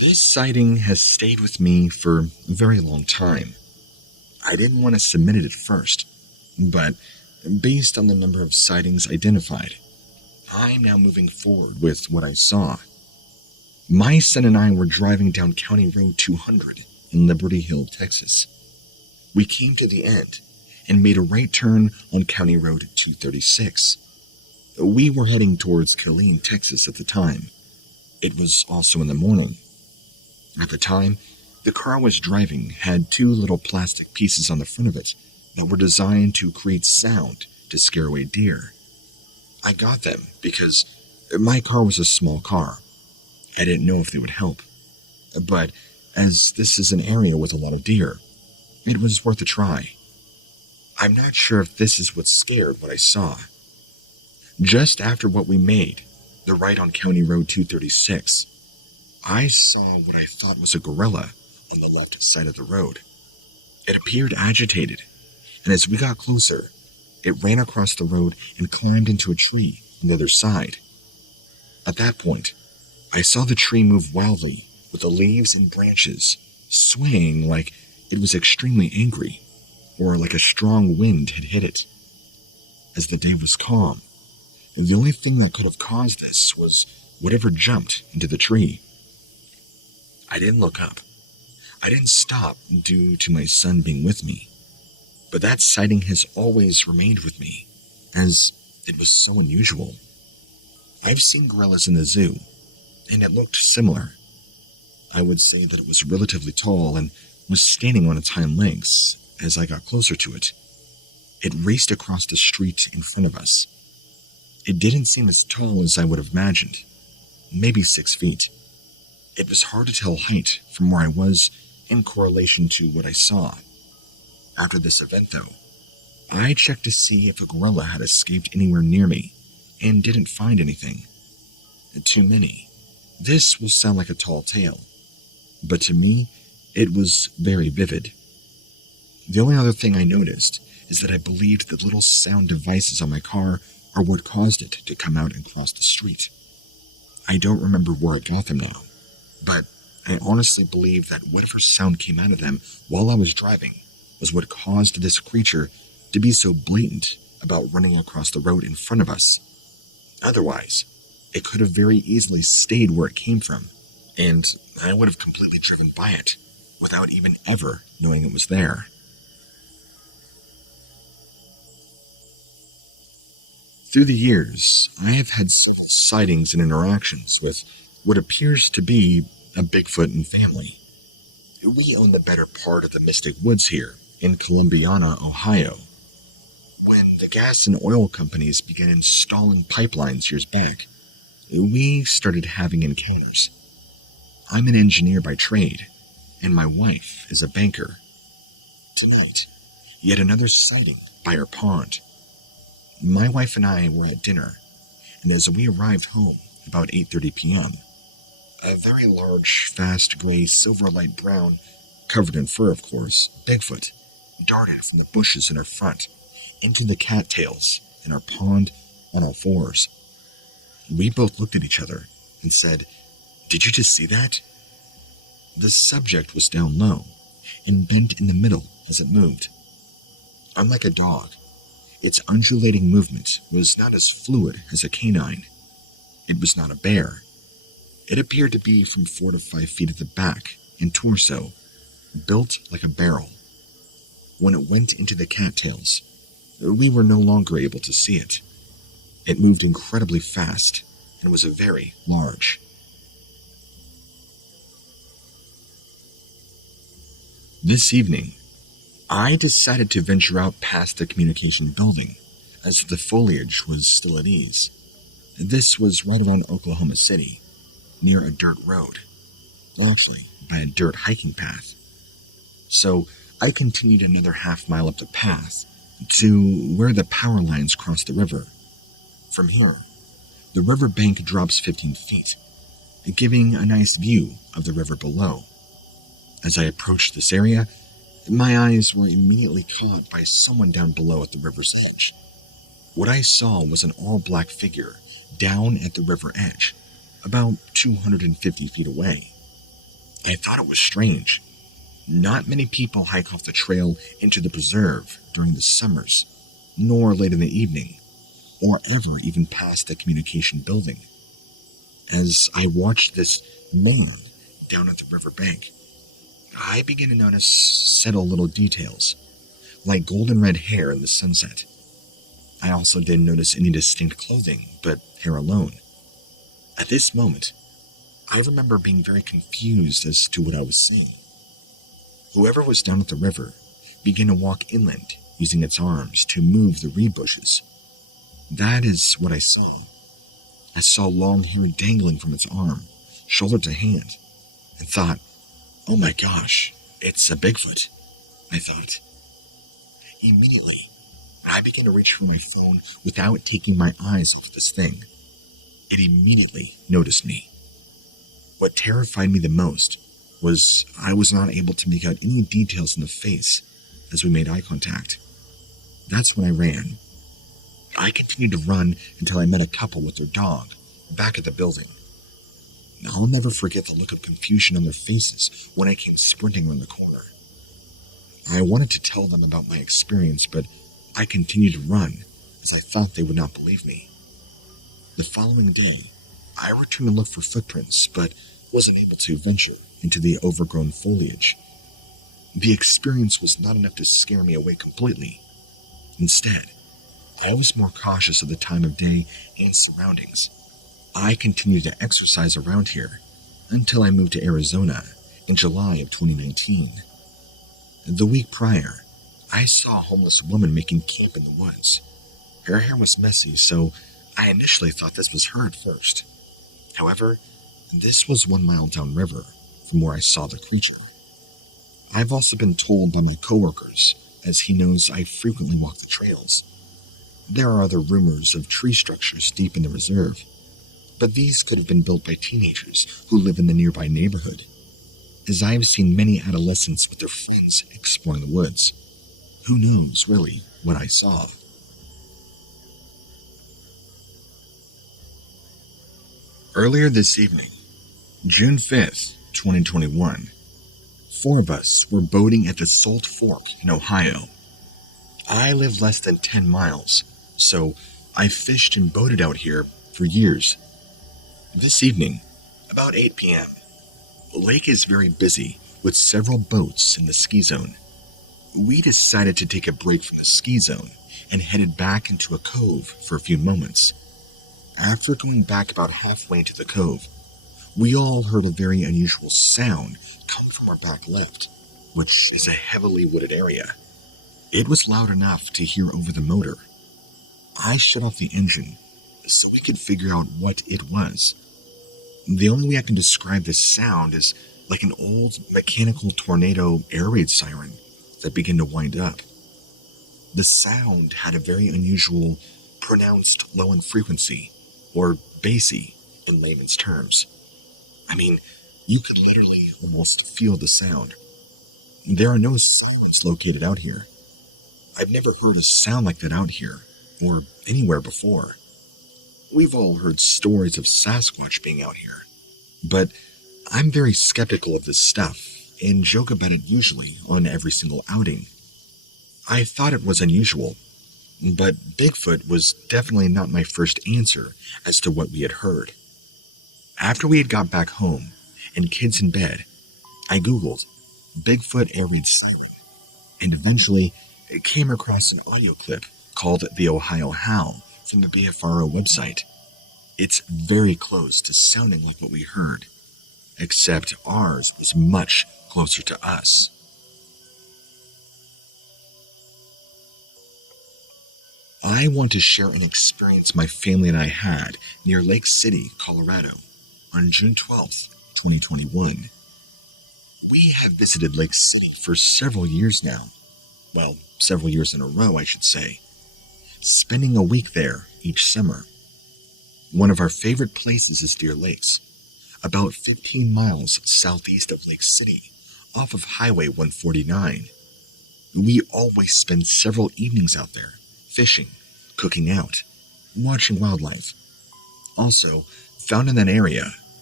This sighting has stayed with me for a very long time. I didn't want to submit it at first, but based on the number of sightings identified, I'm now moving forward with what I saw. My son and I were driving down County Road 200 in Liberty Hill, Texas. We came to the end and made a right turn on County Road 236. We were heading towards Killeen, Texas at the time. It was also in the morning. At the time, the car I was driving had two little plastic pieces on the front of it that were designed to create sound to scare away deer. I got them because my car was a small car. I didn't know if they would help. But as this is an area with a lot of deer, it was worth a try. I'm not sure if this is what scared what I saw. Just after what we made, the right on County Road 236, I saw what I thought was a gorilla on the left side of the road. It appeared agitated, and as we got closer, it ran across the road and climbed into a tree on the other side. At that point, I saw the tree move wildly, with the leaves and branches swaying like it was extremely angry, or like a strong wind had hit it. As the day was calm, the only thing that could have caused this was whatever jumped into the tree. I didn't look up. I didn't stop due to my son being with me. But that sighting has always remained with me, as it was so unusual. I've seen gorillas in the zoo, and it looked similar. I would say that it was relatively tall and was standing on its hind legs as I got closer to it. It raced across the street in front of us. It didn't seem as tall as I would have imagined, maybe 6 feet. It was hard to tell height from where I was in correlation to what I saw. After this event, though, I checked to see if a gorilla had escaped anywhere near me and didn't find anything. Too many. This will sound like a tall tale, but to me, it was very vivid. The only other thing I noticed is that I believed the little sound devices on my car are what caused it to come out and cross the street. I don't remember where I got them now, but I honestly believe that whatever sound came out of them while I was driving was what caused this creature to be so blatant about running across the road in front of us. Otherwise, it could have very easily stayed where it came from, and I would have completely driven by it without even ever knowing it was there. Through the years, I have had several sightings and interactions with what appears to be a Bigfoot and family. We own the better part of the Mystic Woods here in Columbiana, Ohio. When the gas and oil companies began installing pipelines years back, we started having encounters. I'm an engineer by trade, and my wife is a banker. Tonight, yet another sighting by our pond. My wife and I were at dinner, and as we arrived home about 8:30 p.m., a very large, fast gray, silver light brown, covered in fur of course, Bigfoot darted from the bushes in our front into the cattails in our pond on all fours. We both looked at each other and said, "Did you just see that?" The subject was down low and bent in the middle as it moved. Unlike a dog, its undulating movement was not as fluid as a canine. It was not a bear. It appeared to be from 4 to 5 feet at the back and torso, built like a barrel. When it went into the cattails, we were no longer able to see it. It moved incredibly fast and was very large. This evening, I decided to venture out past the communication building, as the foliage was still at ease. This was right around Oklahoma City, near a dirt road, actually by a dirt hiking path. So I continued another half-mile up the path to where the power lines cross the river. From here, the river bank drops 15 feet, giving a nice view of the river below. As I approached this area, my eyes were immediately caught by someone down below at the river's edge. What I saw was an all-black figure down at the river edge, about 250 feet away. I thought it was strange. Not many people hike off the trail into the preserve during the summers, nor late in the evening, or ever even past the communication building. As I watched this man down at the riverbank, I began to notice subtle little details, like golden red hair in the sunset. I also didn't notice any distinct clothing, but hair alone. At this moment, I remember being very confused as to what I was seeing. Whoever was down at the river began to walk inland, using its arms to move the reed bushes. That is what I saw. I saw long hair dangling from its arm, shoulder to hand, and thought, oh my gosh, it's a Bigfoot, I thought. Immediately, I began to reach for my phone without taking my eyes off this thing. It immediately noticed me. What terrified me the most was I was not able to make out any details in the face as we made eye contact. That's when I ran. I continued to run until I met a couple with their dog back at the building. I'll never forget the look of confusion on their faces when I came sprinting around the corner. I wanted to tell them about my experience, but I continued to run as I thought they would not believe me. The following day, I returned to look for footprints, but wasn't able to venture into the overgrown foliage. The experience was not enough to scare me away completely. Instead, I was more cautious of the time of day and surroundings. I continued to exercise around here until I moved to Arizona in July of 2019. The week prior, I saw a homeless woman making camp in the woods. Her hair was messy, so I initially thought this was her at first. However, this was 1 mile downriver from where I saw the creature. I've also been told by my coworkers, as he knows I frequently walk the trails. There are other rumors of tree structures deep in the reserve, but these could have been built by teenagers who live in the nearby neighborhood, as I have seen many adolescents with their friends exploring the woods. Who knows, really, what I saw? Earlier this evening, June 5th, 2021, 4 of us were boating at the Salt Fork in Ohio. I live less than 10 miles, so I fished and boated out here for years. This evening, about 8 p.m., the lake is very busy with several boats in the ski zone. We decided to take a break from the ski zone and headed back into a cove for a few moments. After going back about halfway into the cove, we all heard a very unusual sound come from our back left, which is a heavily wooded area. It was loud enough to hear over the motor. I shut off the engine so we could figure out what it was. The only way I can describe this sound is like an old mechanical tornado air raid siren that began to wind up. The sound had a very unusual, pronounced low in frequency, or bassy in layman's terms. I mean, you could literally almost feel the sound. There are no sirens located out here. I've never heard a sound like that out here, or anywhere before. We've all heard stories of Sasquatch being out here, but I'm very skeptical of this stuff and joke about it usually on every single outing. I thought it was unusual, but Bigfoot was definitely not my first answer as to what we had heard. After we had got back home and kids in bed, I Googled Bigfoot air raid siren and eventually came across an audio clip called The Ohio Howl from the BFRO website. It's very close to sounding like what we heard, except ours was much closer to us. I want to share an experience my family and I had near Lake City, Colorado, on June 12th, 2021. We have visited Lake City for several years now. Well, several years in a row, I should say, spending a week there each summer. One of our favorite places is Deer Lakes, about 15 miles southeast of Lake City, off of Highway 149. We always spend several evenings out there, fishing, cooking out, watching wildlife. Also, found in that area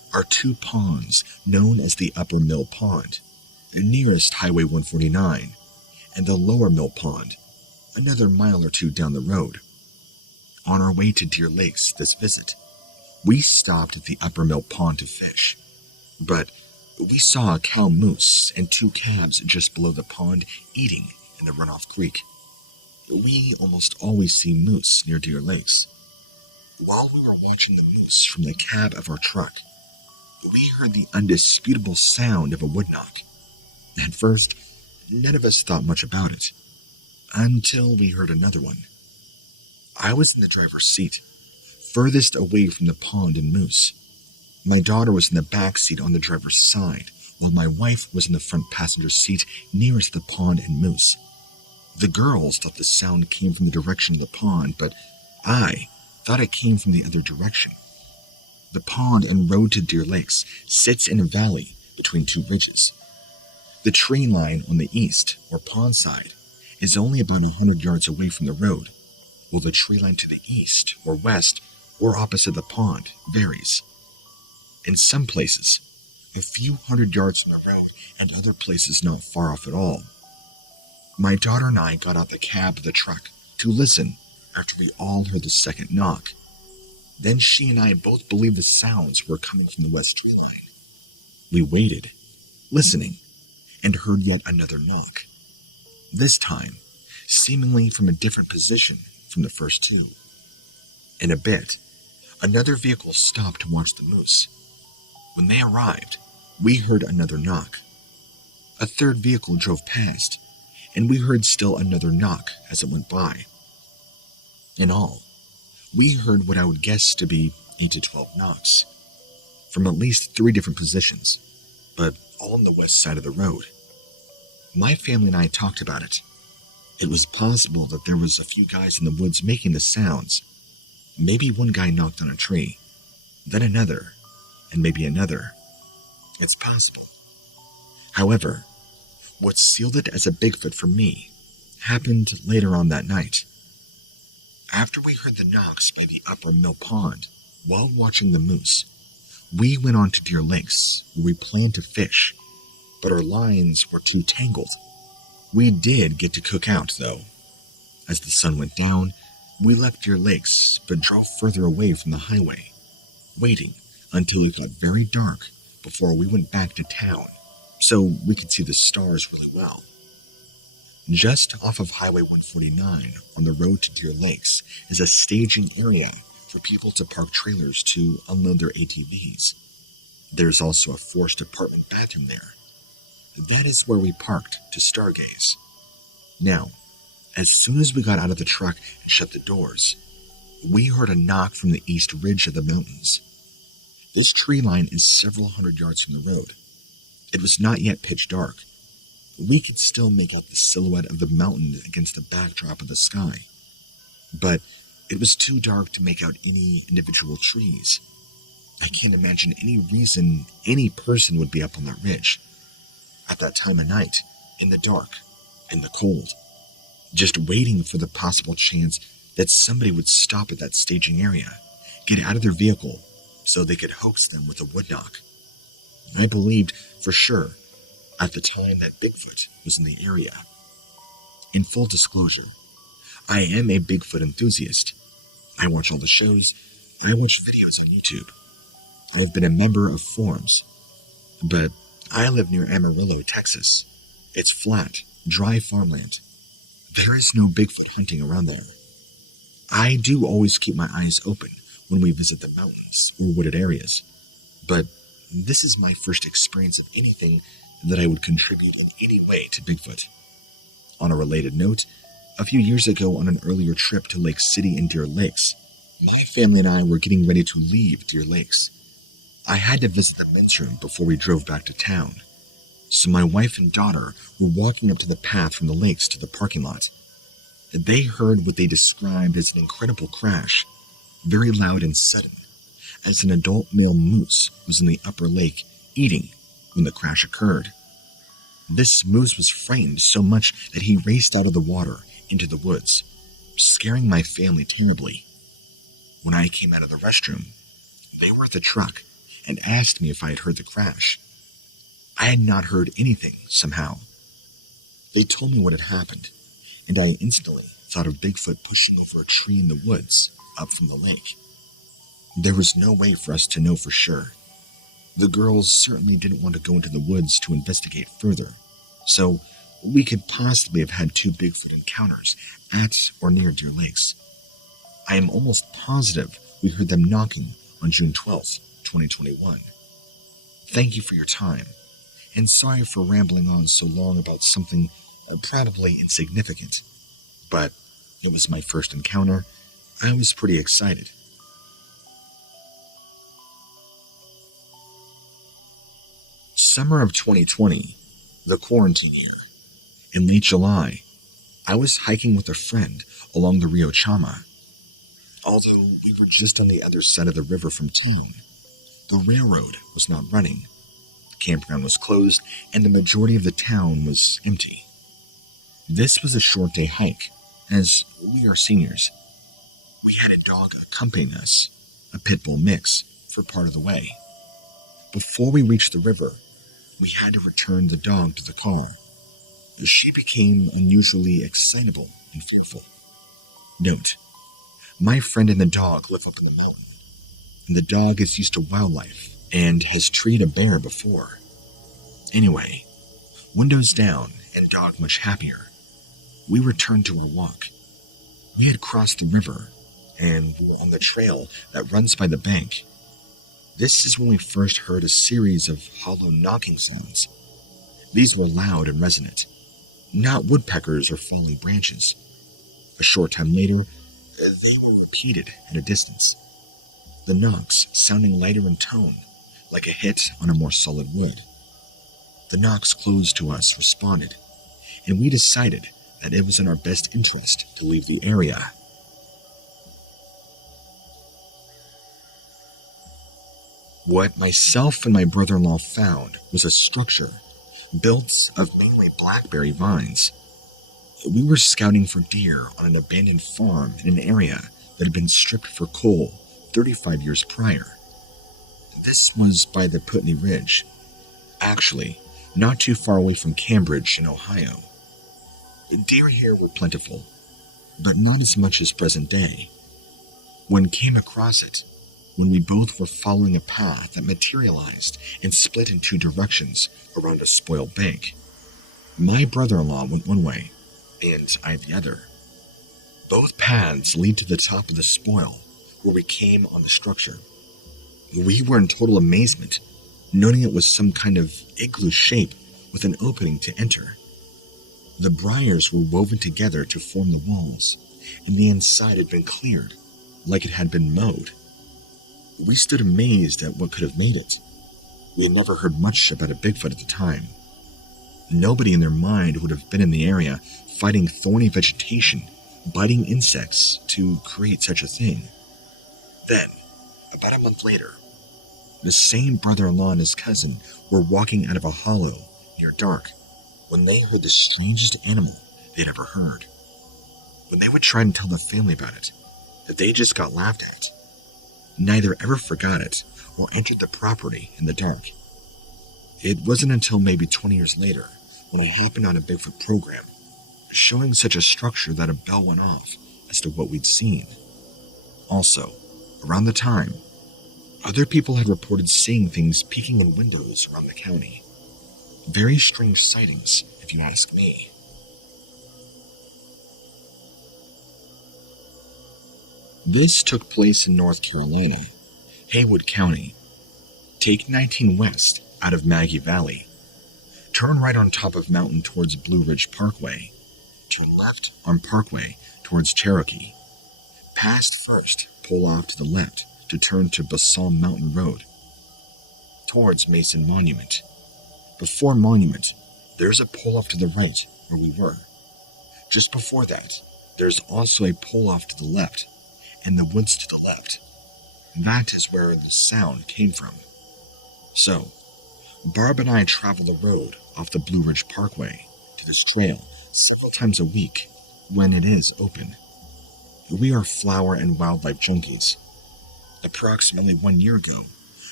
are two ponds known as the Upper Mill Pond, nearest Highway 149, and the Lower Mill Pond, another mile or two down the road. On our way to Deer Lakes this visit, we stopped at the Upper Mill Pond to fish, but we saw a cow moose and two calves just below the pond eating in the runoff creek. We almost always see moose near Deer Lakes. While we were watching the moose from the cab of our truck, we heard the undisputable sound of a woodknock. At first, none of us thought much about it, until we heard another one. I was in the driver's seat, furthest away from the pond and moose. My daughter was in the back seat on the driver's side, while my wife was in the front passenger seat nearest the pond and moose. The girls thought the sound came from the direction of the pond, but I thought it came from the other direction. The pond and road to Deer Lakes sits in a valley between two ridges. The tree line on the east, or pond side, is only about 100 yards away from the road, while the tree line to the east, or west, or opposite the pond varies. In some places, a few hundred yards from the road, and other places not far off at all. My daughter and I got out the cab of the truck to listen after we all heard the second knock. Then she and I both believed the sounds were coming from the west tree line. We waited, listening, and heard yet another knock. This time, seemingly from a different position from the first two. In a bit, another vehicle stopped to watch the moose. When they arrived, we heard another knock. A third vehicle drove past, and we heard still another knock as it went by. In all, we heard what I would guess to be 8 to 12 knocks, from at least 3 different positions, but all on the west side of the road. My family and I talked about it. It was possible that there was a few guys in the woods making the sounds. Maybe one guy knocked on a tree, then another, and maybe another. It's possible. However, what sealed it as a Bigfoot for me happened later on that night. After we heard the knocks by the Upper Mill Pond, while watching the moose, we went on to Deer Lakes, where we planned to fish, but our lines were too tangled. We did get to cook out, though. As the sun went down, we left Deer Lakes, but drove further away from the highway, waiting until it got very dark before we went back to town, so we could see the stars really well. Just off of Highway 149 on the road to Deer Lakes is a staging area for people to park trailers to unload their ATVs. There's also a forced apartment bathroom there. That is where we parked to stargaze. Now, as soon as we got out of the truck and shut the doors, we heard a knock from the east ridge of the mountains. This tree line is several hundred yards from the road. It was not yet pitch dark. We could still make out the silhouette of the mountain against the backdrop of the sky, but it was too dark to make out any individual trees. I can't imagine any reason any person would be up on that ridge, at that time of night, in the dark, in the cold, just waiting for the possible chance that somebody would stop at that staging area, get out of their vehicle, so they could hoax them with a woodknock. I believed, for sure, at the time that Bigfoot was in the area. In full disclosure, I am a Bigfoot enthusiast. I watch all the shows, and I watch videos on YouTube. I have been a member of forums, but I live near Amarillo, Texas. It's flat, dry farmland. There is no Bigfoot hunting around there. I do always keep my eyes open when we visit the mountains or wooded areas, but this is my first experience of anything that I would contribute in any way to Bigfoot. On a related note, a few years ago on an earlier trip to Lake City and Deer Lakes, my family and I were getting ready to leave Deer Lakes. I had to visit the men's room before we drove back to town, so my wife and daughter were walking up to the path from the lakes to the parking lot. They heard what they described as an incredible crash, very loud and sudden, as an adult male moose was in the upper lake eating when the crash occurred. This moose was frightened so much that he raced out of the water into the woods, scaring my family terribly. When I came out of the restroom, they were at the truck and asked me if I had heard the crash. I had not heard anything, somehow. They told me what had happened, and I instantly thought of Bigfoot pushing over a tree in the woods up from the lake. There was no way for us to know for sure. The girls certainly didn't want to go into the woods to investigate further, so we could possibly have had two Bigfoot encounters at or near Deer Lakes. I am almost positive we heard them knocking on June 12th, 2021. Thank you for your time, and sorry for rambling on so long about something probably insignificant, but it was my first encounter. I was pretty excited. Summer of 2020, the quarantine year. In late July, I was hiking with a friend along the Rio Chama. Although we were just on the other side of the river from town, the railroad was not running, the campground was closed, and the majority of the town was empty. This was a short day hike, as we are seniors. We had a dog accompanying us, a pit bull mix, for part of the way. Before we reached the river, we had to return the dog to the car. She became unusually excitable and fearful. Note, my friend and the dog live up in the mountain, and the dog is used to wildlife and has treated a bear before. Anyway, windows down and dog much happier, we returned to our walk. We had crossed the river, and we were on the trail that runs by the bank. This is when we first heard a series of hollow knocking sounds. These were loud and resonant, not woodpeckers or falling branches. A short time later, they were repeated at a distance, the knocks sounding lighter in tone, like a hit on a more solid wood. The knocks close to us responded, and we decided that it was in our best interest to leave the area. What myself and my brother-in-law found was a structure built of mainly blackberry vines. We were scouting for deer on an abandoned farm in an area that had been stripped for coal 35 years prior. This was by the Putney Ridge, actually not too far away from Cambridge in Ohio. Deer here were plentiful, but not as much as present day. One came across it when we both were following a path that materialized and split in two directions around a spoiled bank. My brother-in-law went one way, and I the other. Both paths lead to the top of the spoil, where we came on the structure. We were in total amazement, noting it was some kind of igloo shape with an opening to enter. The briars were woven together to form the walls, and the inside had been cleared, like it had been mowed. We stood amazed at what could have made it. We had never heard much about a Bigfoot at the time. Nobody in their mind would have been in the area fighting thorny vegetation, biting insects to create such a thing. Then, about a month later, the same brother-in-law and his cousin were walking out of a hollow near dark when they heard the strangest animal they'd ever heard. When they would try and tell the family about it, they just got laughed at. Neither ever forgot it or entered the property in the dark. It wasn't until maybe 20 years later when I happened on a Bigfoot program, showing such a structure that a bell went off as to what we'd seen. Also, around the time, other people had reported seeing things peeking in windows around the county. Very strange sightings, if you ask me. This took place in North Carolina, Haywood County. Take 19 west out of Maggie Valley. Turn right on top of mountain towards Blue Ridge Parkway. Turn left on Parkway towards Cherokee. Past First, pull off to the left to turn to Balsam Mountain Road. Towards Mason Monument. Before Monument, there's a pull off to the right where we were. Just before that, there's also a pull off to the left, and the woods to the left. That is where the sound came from. So, Barb and I travel the road off the Blue Ridge Parkway to this trail several times a week when it is open. We are flower and wildlife junkies. Approximately 1 year ago,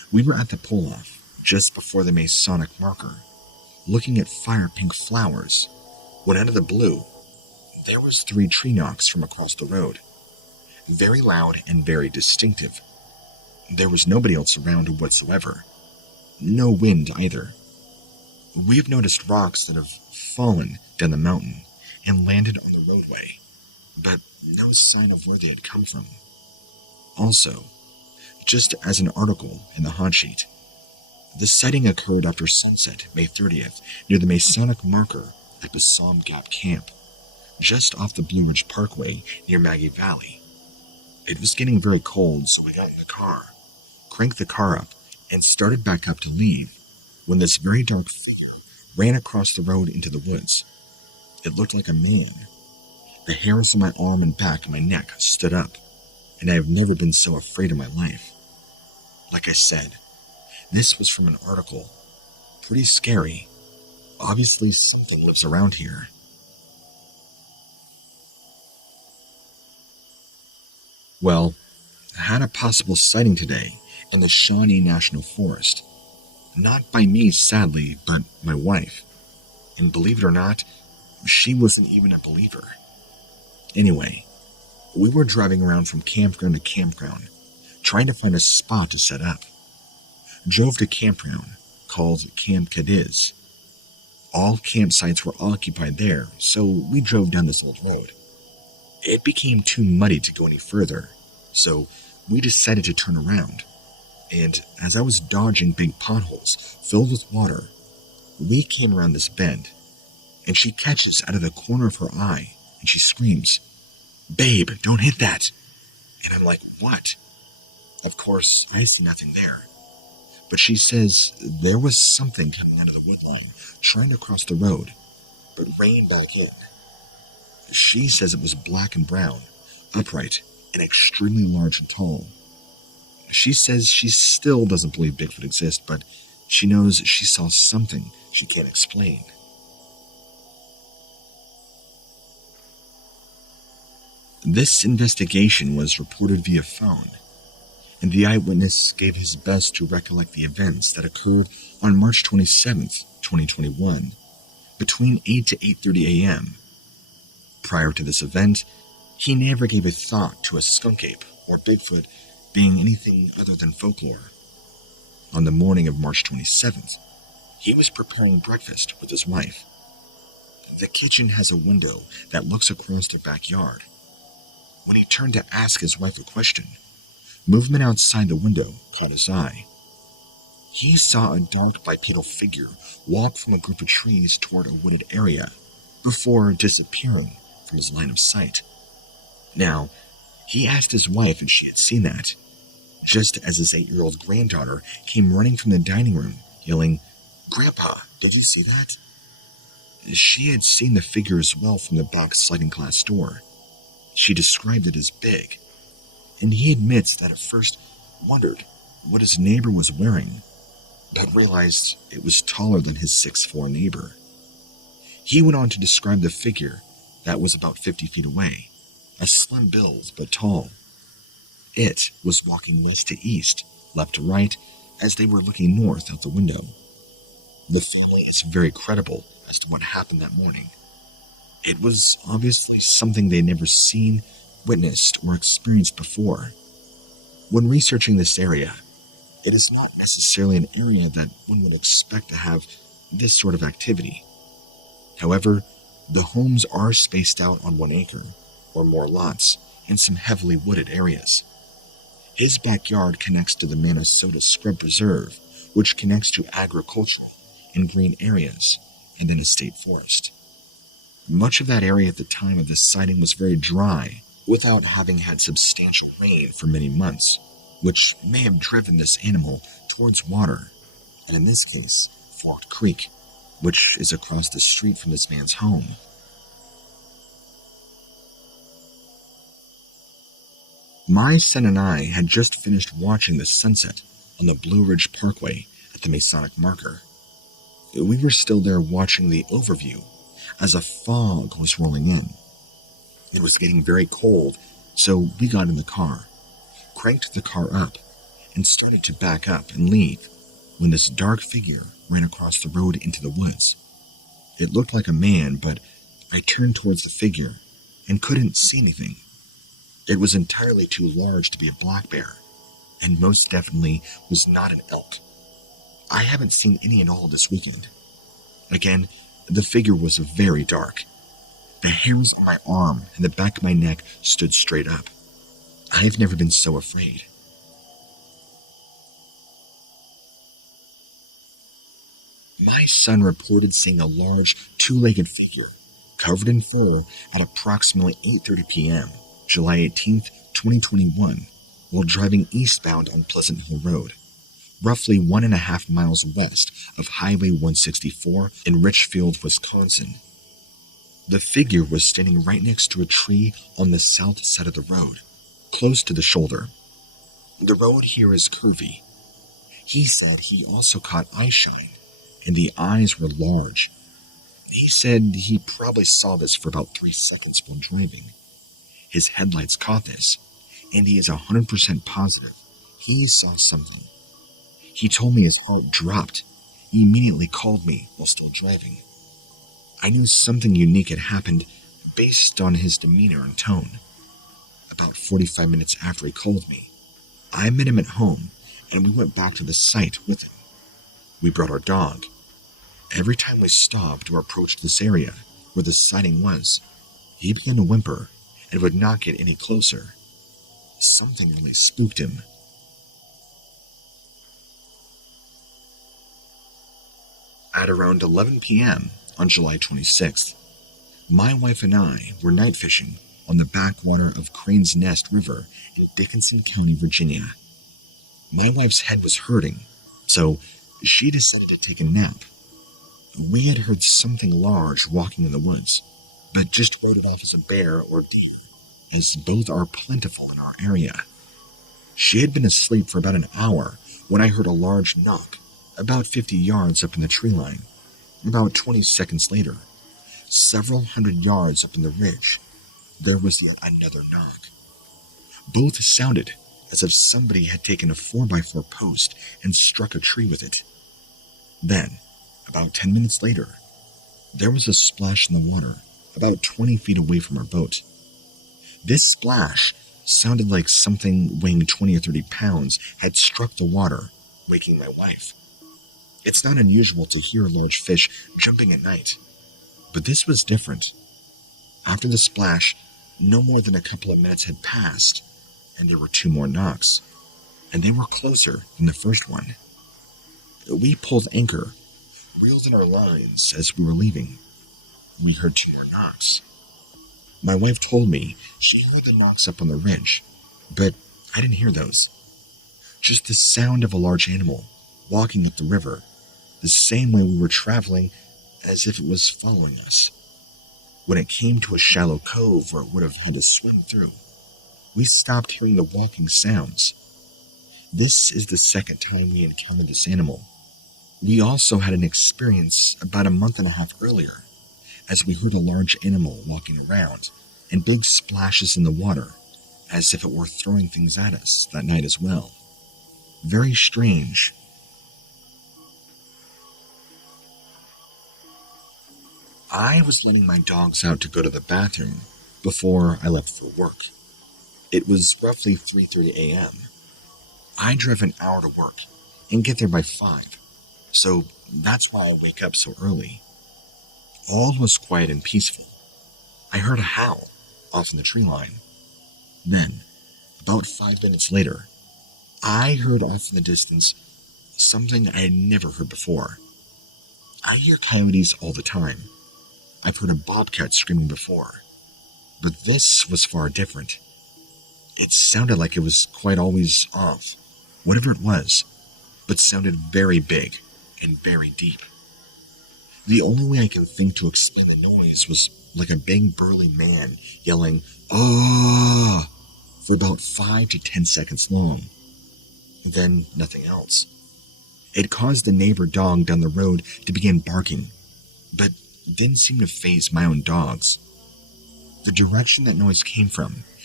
We were at the pull-off, just before the Masonic marker, looking at fire pink flowers, when out of the blue, there was 3 tree knocks from across the road. Very loud and very distinctive. There was nobody else around whatsoever. No wind either. We've noticed rocks that have fallen down the mountain and landed on the roadway, but no sign of where they had come from. Also, just as an article in the hot sheet, the sighting occurred after sunset, May 30th, near the Masonic marker at Bassam Gap Camp, just off the Blue Ridge Parkway near Maggie Valley. It was getting very cold, so we got in the car, cranked the car up, and started back up to leave, when this very dark figure ran across the road into the woods. It looked like a man. The hairs on my arm and back of my neck stood up, and I have never been so afraid in my life. Like I said, this was from an article. Pretty scary. Obviously something lives around here. Well, I had a possible sighting today in the Shawnee National Forest. Not by me, sadly, but my wife. And believe it or not, she wasn't even a believer. Anyway, we were driving around from campground to campground, trying to find a spot to set up. Drove to campground, called Camp Cadiz. All campsites were occupied there, so we drove down this old road. It became too muddy to go any further, so we decided to turn around. And as I was dodging big potholes filled with water, we came around this bend, and she catches out of the corner of her eye, and she screams, "Babe, don't hit that!" And I'm like, "What?" Of course, I see nothing there. But she says there was something coming out of the woodline, trying to cross the road, but rein back in. She says it was black and brown, upright, and extremely large and tall. She says she still doesn't believe Bigfoot exists, but she knows she saw something she can't explain. This investigation was reported via phone, and the eyewitness gave his best to recollect the events that occurred on March 27th, 2021, between 8 to 8:30 a.m. Prior to this event, he never gave a thought to a skunk ape or Bigfoot being anything other than folklore. On the morning of March 27th, he was preparing breakfast with his wife. The kitchen has a window that looks across their backyard. When he turned to ask his wife a question, movement outside the window caught his eye. He saw a dark bipedal figure walk from a group of trees toward a wooded area before disappearing from his line of sight. Now, he asked his wife if she had seen that, just as his 8-year-old granddaughter came running from the dining room, yelling, "Grandpa, did you see that?" She had seen the figure as well from the back sliding glass door. She described it as big, and he admits that at first wondered what his neighbor was wearing, but realized it was taller than his 6'4" neighbor. He went on to describe the figure that was about 50 feet away, a slim build but tall. It was walking west to east, left to right, as they were looking north out the window. The fellow is very credible as to what happened that morning. It was obviously something they'd never seen, witnessed, or experienced before. When researching this area, it is not necessarily an area that one would expect to have this sort of activity. However, the homes are spaced out on 1 acre, or more lots, in some heavily wooded areas. His backyard connects to the Minnesota Scrub Preserve, which connects to agricultural and green areas, and then a state forest. Much of that area at the time of this sighting was very dry, without having had substantial rain for many months, which may have driven this animal towards water, and in this case, Forked Creek, which is across the street from this man's home. My son and I had just finished watching the sunset on the Blue Ridge Parkway at the Masonic marker. We were still there watching the overview as a fog was rolling in. It was getting very cold, so we got in the car, cranked the car up, and started to back up and leave when this dark figure ran across the road into the woods. It looked like a man, but I turned towards the figure and couldn't see anything. It was entirely too large to be a black bear, and most definitely was not an elk. I haven't seen any at all this weekend. Again, the figure was very dark. The hairs on my arm and the back of my neck stood straight up. I've never been so afraid. My son reported seeing a large, two-legged figure covered in fur at approximately 8:30 p.m., July 18th, 2021, while driving eastbound on Pleasant Hill Road, roughly 1.5 miles west of Highway 164 in Richfield, Wisconsin. The figure was standing right next to a tree on the south side of the road, close to the shoulder. The road here is curvy. He said he also caught eye shine, and the eyes were large. He said he probably saw this for about 3 seconds while driving. His headlights caught this, and he is 100% positive he saw something. He told me his heart dropped. He immediately called me while still driving. I knew something unique had happened based on his demeanor and tone. About 45 minutes after he called me, I met him at home, and we went back to the site with him. We brought our dog. Every time we stopped or approached this area where the sighting was, he began to whimper and would not get any closer. Something really spooked him. At around 11 p.m. on July 26th, my wife and I were night fishing on the backwater of Crane's Nest River in Dickinson County, Virginia. My wife's head was hurting, so she decided to take a nap. We had heard something large walking in the woods, but just wrote it off as a bear or deer, as both are plentiful in our area. She had been asleep for about an hour when I heard a large knock, about 50 yards up in the tree line. About 20 seconds later, several hundred yards up in the ridge, there was yet another knock. Both sounded as if somebody had taken a 4x4 post and struck a tree with it. Then, about 10 minutes later, there was a splash in the water about 20 feet away from our boat. This splash sounded like something weighing 20 or 30 pounds had struck the water, waking my wife. It's not unusual to hear large fish jumping at night, but this was different. After the splash, no more than a couple of minutes had passed, and there were 2 more knocks, and they were closer than the first one. We pulled anchor, reeled in our lines as we were leaving. We heard 2 more knocks. My wife told me she heard the knocks up on the ridge, but I didn't hear those. Just the sound of a large animal walking up the river, the same way we were traveling, as if it was following us. When it came to a shallow cove where it would have had to swim through, we stopped hearing the walking sounds. This is the second time we encountered this animal. We also had an experience about a month and a half earlier, as we heard a large animal walking around and big splashes in the water, as if it were throwing things at us that night as well. Very strange. I was letting my dogs out to go to the bathroom before I left for work. It was roughly 3:30 a.m. I drive an hour to work and get there by 5, so that's why I wake up so early. All was quiet and peaceful. I heard a howl off in the tree line. Then, about 5 minutes later, I heard off in the distance something I had never heard before. I hear coyotes all the time. I've heard a bobcat screaming before, but this was far different. It sounded like it was quite always off, whatever it was, but sounded very big and very deep. The only way I can think to explain the noise was like a big burly man yelling, "Ah!" for about 5 to 10 seconds long. Then nothing else. It caused the neighbor dog down the road to begin barking, but didn't seem to faze my own dogs. The direction that noise came from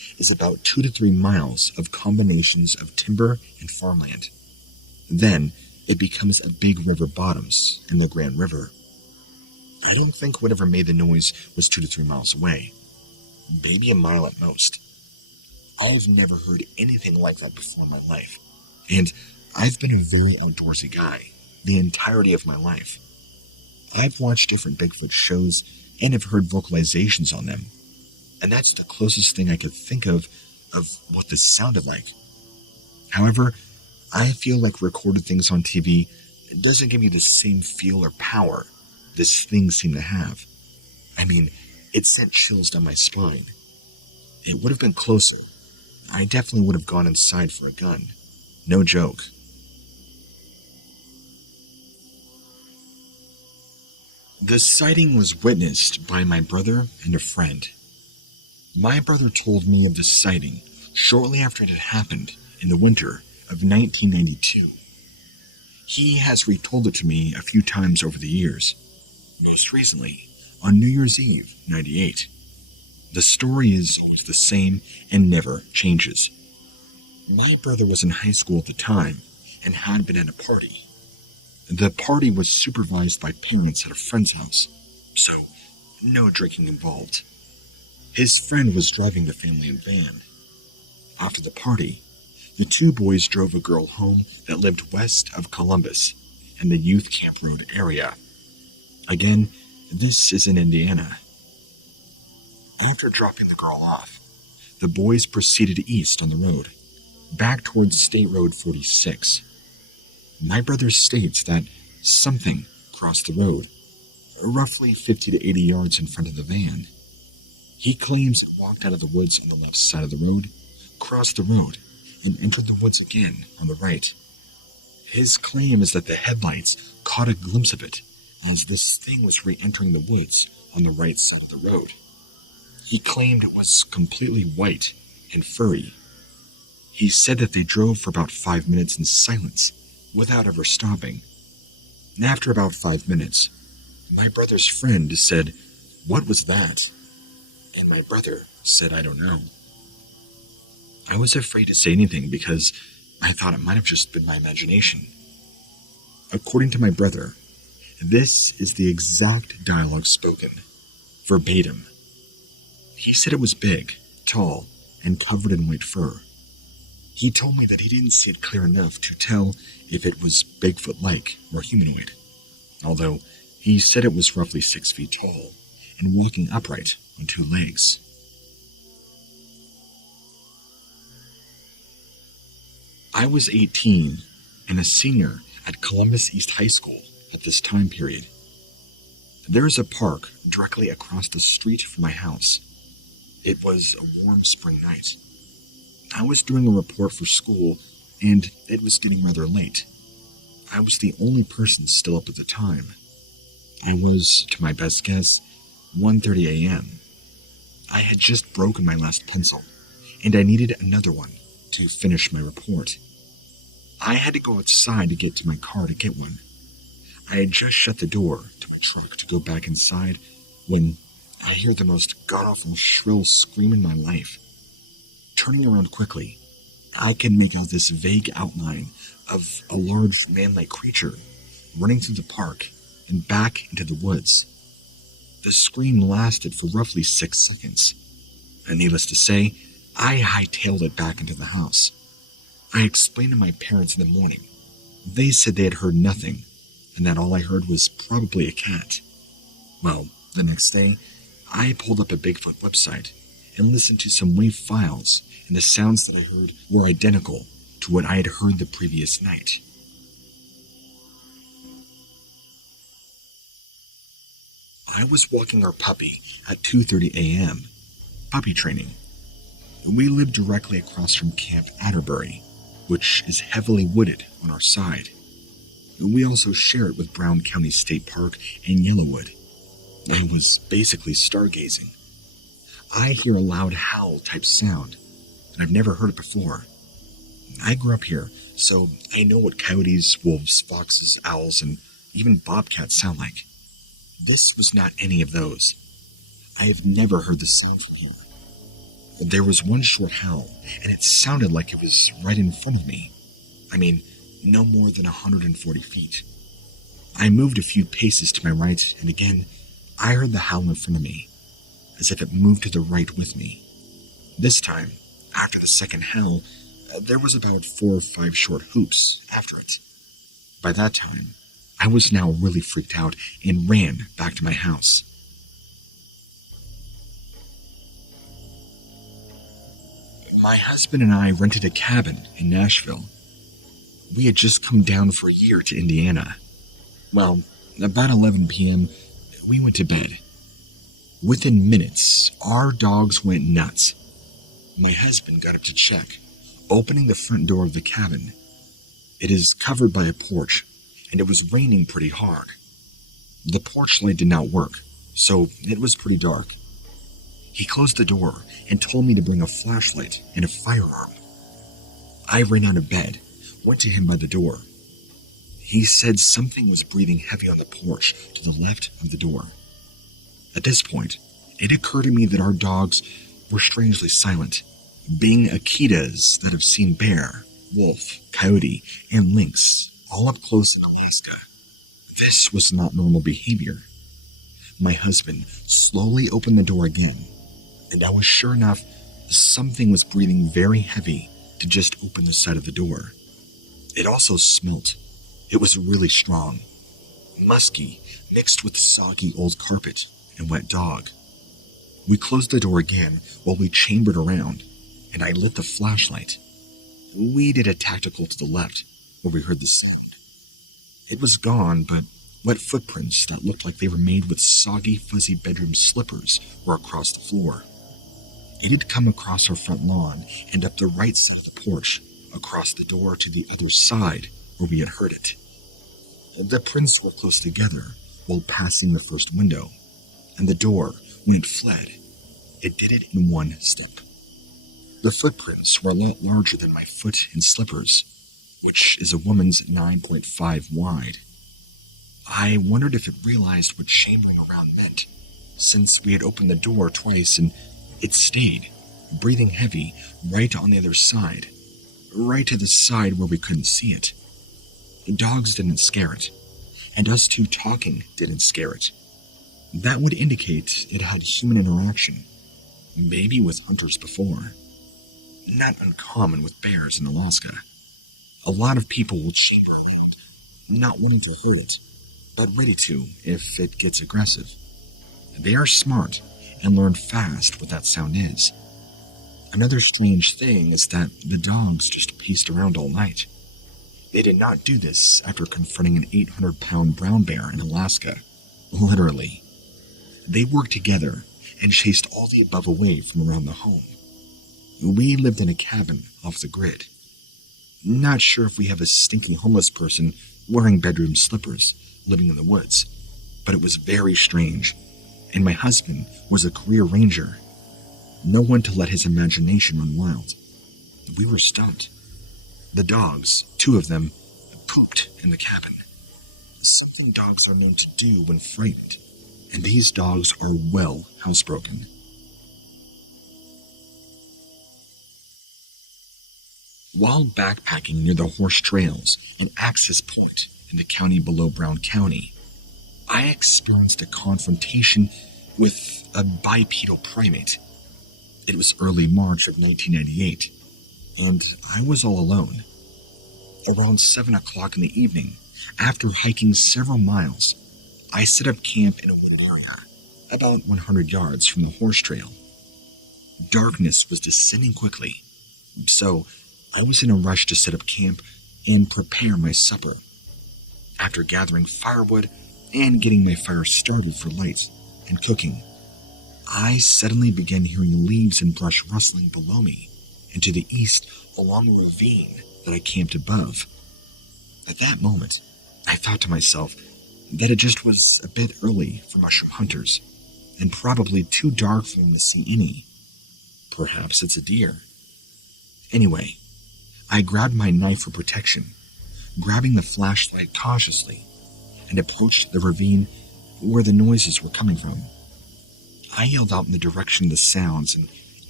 is about 2 to 3 miles of combinations of timber and farmland. Then, it becomes a big river bottoms in the Grand River. I don't think whatever made the noise was 2 to 3 miles away. Maybe a mile at most. I've never heard anything like that before in my life, and I've been a very outdoorsy guy the entirety of my life. I've watched different Bigfoot shows and have heard vocalizations on them, and that's the closest thing I could think of what this sounded like. However, I feel like recorded things on TV doesn't give me the same feel or power this thing seemed to have. I mean, it sent chills down my spine. It would have been closer. I definitely would have gone inside for a gun. No joke. The sighting was witnessed by my brother and a friend. My brother told me of the sighting shortly after it had happened in the winter of 1992. He has retold it to me a few times over the years, most recently on New Year's Eve, 98. The story is the same and never changes. My brother was in high school at the time and had been at a party. The party was supervised by parents at a friend's house, so no drinking involved. His friend was driving the family van. After the party, the two boys drove a girl home that lived west of Columbus in the Youth Camp Road area. Again, this is in Indiana. After dropping the girl off, the boys proceeded east on the road, back towards State Road 46. My brother states that something crossed the road, roughly 50 to 80 yards in front of the van. He claims it walked out of the woods on the left side of the road, crossed the road, and entered the woods again on the right. His claim is that the headlights caught a glimpse of it as this thing was re-entering the woods on the right side of the road. He claimed it was completely white and furry. He said that they drove for about 5 minutes in silence, without ever stopping. And after about 5 minutes, my brother's friend said, "What was that?" And my brother said, "I don't know." I was afraid to say anything because I thought it might have just been my imagination. According to my brother, this is the exact dialogue spoken, verbatim. He said it was big, tall, and covered in white fur. He told me that he didn't see it clear enough to tell if it was Bigfoot-like or humanoid, although he said it was roughly 6 feet tall and walking upright on 2 legs. I was 18 and a senior at Columbus East High School at this time period. There is a park directly across the street from my house. It was a warm spring night. I was doing a report for school, and it was getting rather late. I was the only person still up at the time. I was, to my best guess, 1:30 a.m. I had just broken my last pencil, and I needed another one to finish my report. I had to go outside to get to my car to get one. I had just shut the door to my truck to go back inside when I hear the most god-awful shrill scream in my life. Turning around quickly, I can make out this vague outline of a large man-like creature running through the park and back into the woods. The scream lasted for roughly 6 seconds, and needless to say, I hightailed it back into the house. I explained to my parents in the morning. They said they had heard nothing, and that all I heard was probably a cat. Well, the next day, I pulled up a Bigfoot website and listened to some WAV files, and the sounds that I heard were identical to what I had heard the previous night. I was walking our puppy at 2:30 a.m., puppy training. We lived directly across from Camp Atterbury, which is heavily wooded on our side. We also share it with Brown County State Park and Yellowwood. I was basically stargazing. I hear a loud howl-type sound, and I've never heard it before. I grew up here, so I know what coyotes, wolves, foxes, owls, and even bobcats sound like. This was not any of those. I have never heard the sound from here. There was one short howl, and it sounded like it was right in front of me. I mean, no more than 140 feet. I moved a few paces to my right, and again, I heard the howl in front of me, as if it moved to the right with me. This time, after the second howl, there was about 4 or 5 short hoops after it. By that time, I was now really freaked out and ran back to my house. My husband and I rented a cabin in Nashville. We had just come down for a year to Indiana. Well, about 11 p.m., we went to bed. Within minutes, our dogs went nuts. My husband got up to check, opening the front door of the cabin. It is covered by a porch, and it was raining pretty hard. The porch light did not work, so it was pretty dark. He closed the door and told me to bring a flashlight and a firearm. I ran out of bed, went to him by the door. He said something was breathing heavy on the porch to the left of the door. At this point, it occurred to me that our dogs were strangely silent, being Akitas that have seen bear, wolf, coyote, and lynx all up close in Alaska. This was not normal behavior. My husband slowly opened the door again, and I was sure enough something was breathing very heavy to just open the side of the door. It also smelt. It was really strong, musky, mixed with soggy old carpet and wet dog. We closed the door again while we chambered around, and I lit the flashlight. We did a tactical to the left, where we heard the sound. It was gone, but wet footprints that looked like they were made with soggy, fuzzy bedroom slippers were across the floor. It had come across our front lawn and up the right side of the porch, across the door to the other side where we had heard it. The prints were close together while passing the first window, and the door, when it fled, it did it in one step. The footprints were a lot larger than my foot in slippers, which is a woman's 9.5 wide. I wondered if it realized what chambering around meant, since we had opened the door twice and it stayed, breathing heavy, right on the other side, right to the side where we couldn't see it. Dogs didn't scare it, and us two talking didn't scare it. That would indicate it had human interaction, maybe with hunters before. Not uncommon with bears in Alaska. A lot of people will chamber around, not wanting to hurt it, but ready to if it gets aggressive. They are smart and learn fast what that sound is. Another strange thing is that the dogs just paced around all night. They did not do this after confronting an 800-pound brown bear in Alaska. Literally. They worked together and chased all the above away from around the home. We lived in a cabin off the grid. Not sure if we have a stinking homeless person wearing bedroom slippers living in the woods, but it was very strange, and my husband was a career ranger. No one to let his imagination run wild. We were stumped. The dogs, 2 of them, pooped in the cabin. Something dogs are known to do when frightened, and these dogs are well housebroken. While backpacking near the horse trails and Access Point in the county below Brown County, I experienced a confrontation with a bipedal primate. It was early March of 1998, and I was all alone. Around 7 o'clock in the evening, after hiking several miles, I set up camp in a wooded area, about 100 yards from the horse trail. Darkness was descending quickly, so I was in a rush to set up camp and prepare my supper. After gathering firewood and getting my fire started for light and cooking, I suddenly began hearing leaves and brush rustling below me and to the east along a ravine that I camped above. At that moment, I thought to myself that it just was a bit early for mushroom hunters and probably too dark for them to see any. Perhaps it's a deer. Anyway, I grabbed my knife for protection, grabbing the flashlight cautiously, and approached the ravine where the noises were coming from. I yelled out in the direction of the sounds and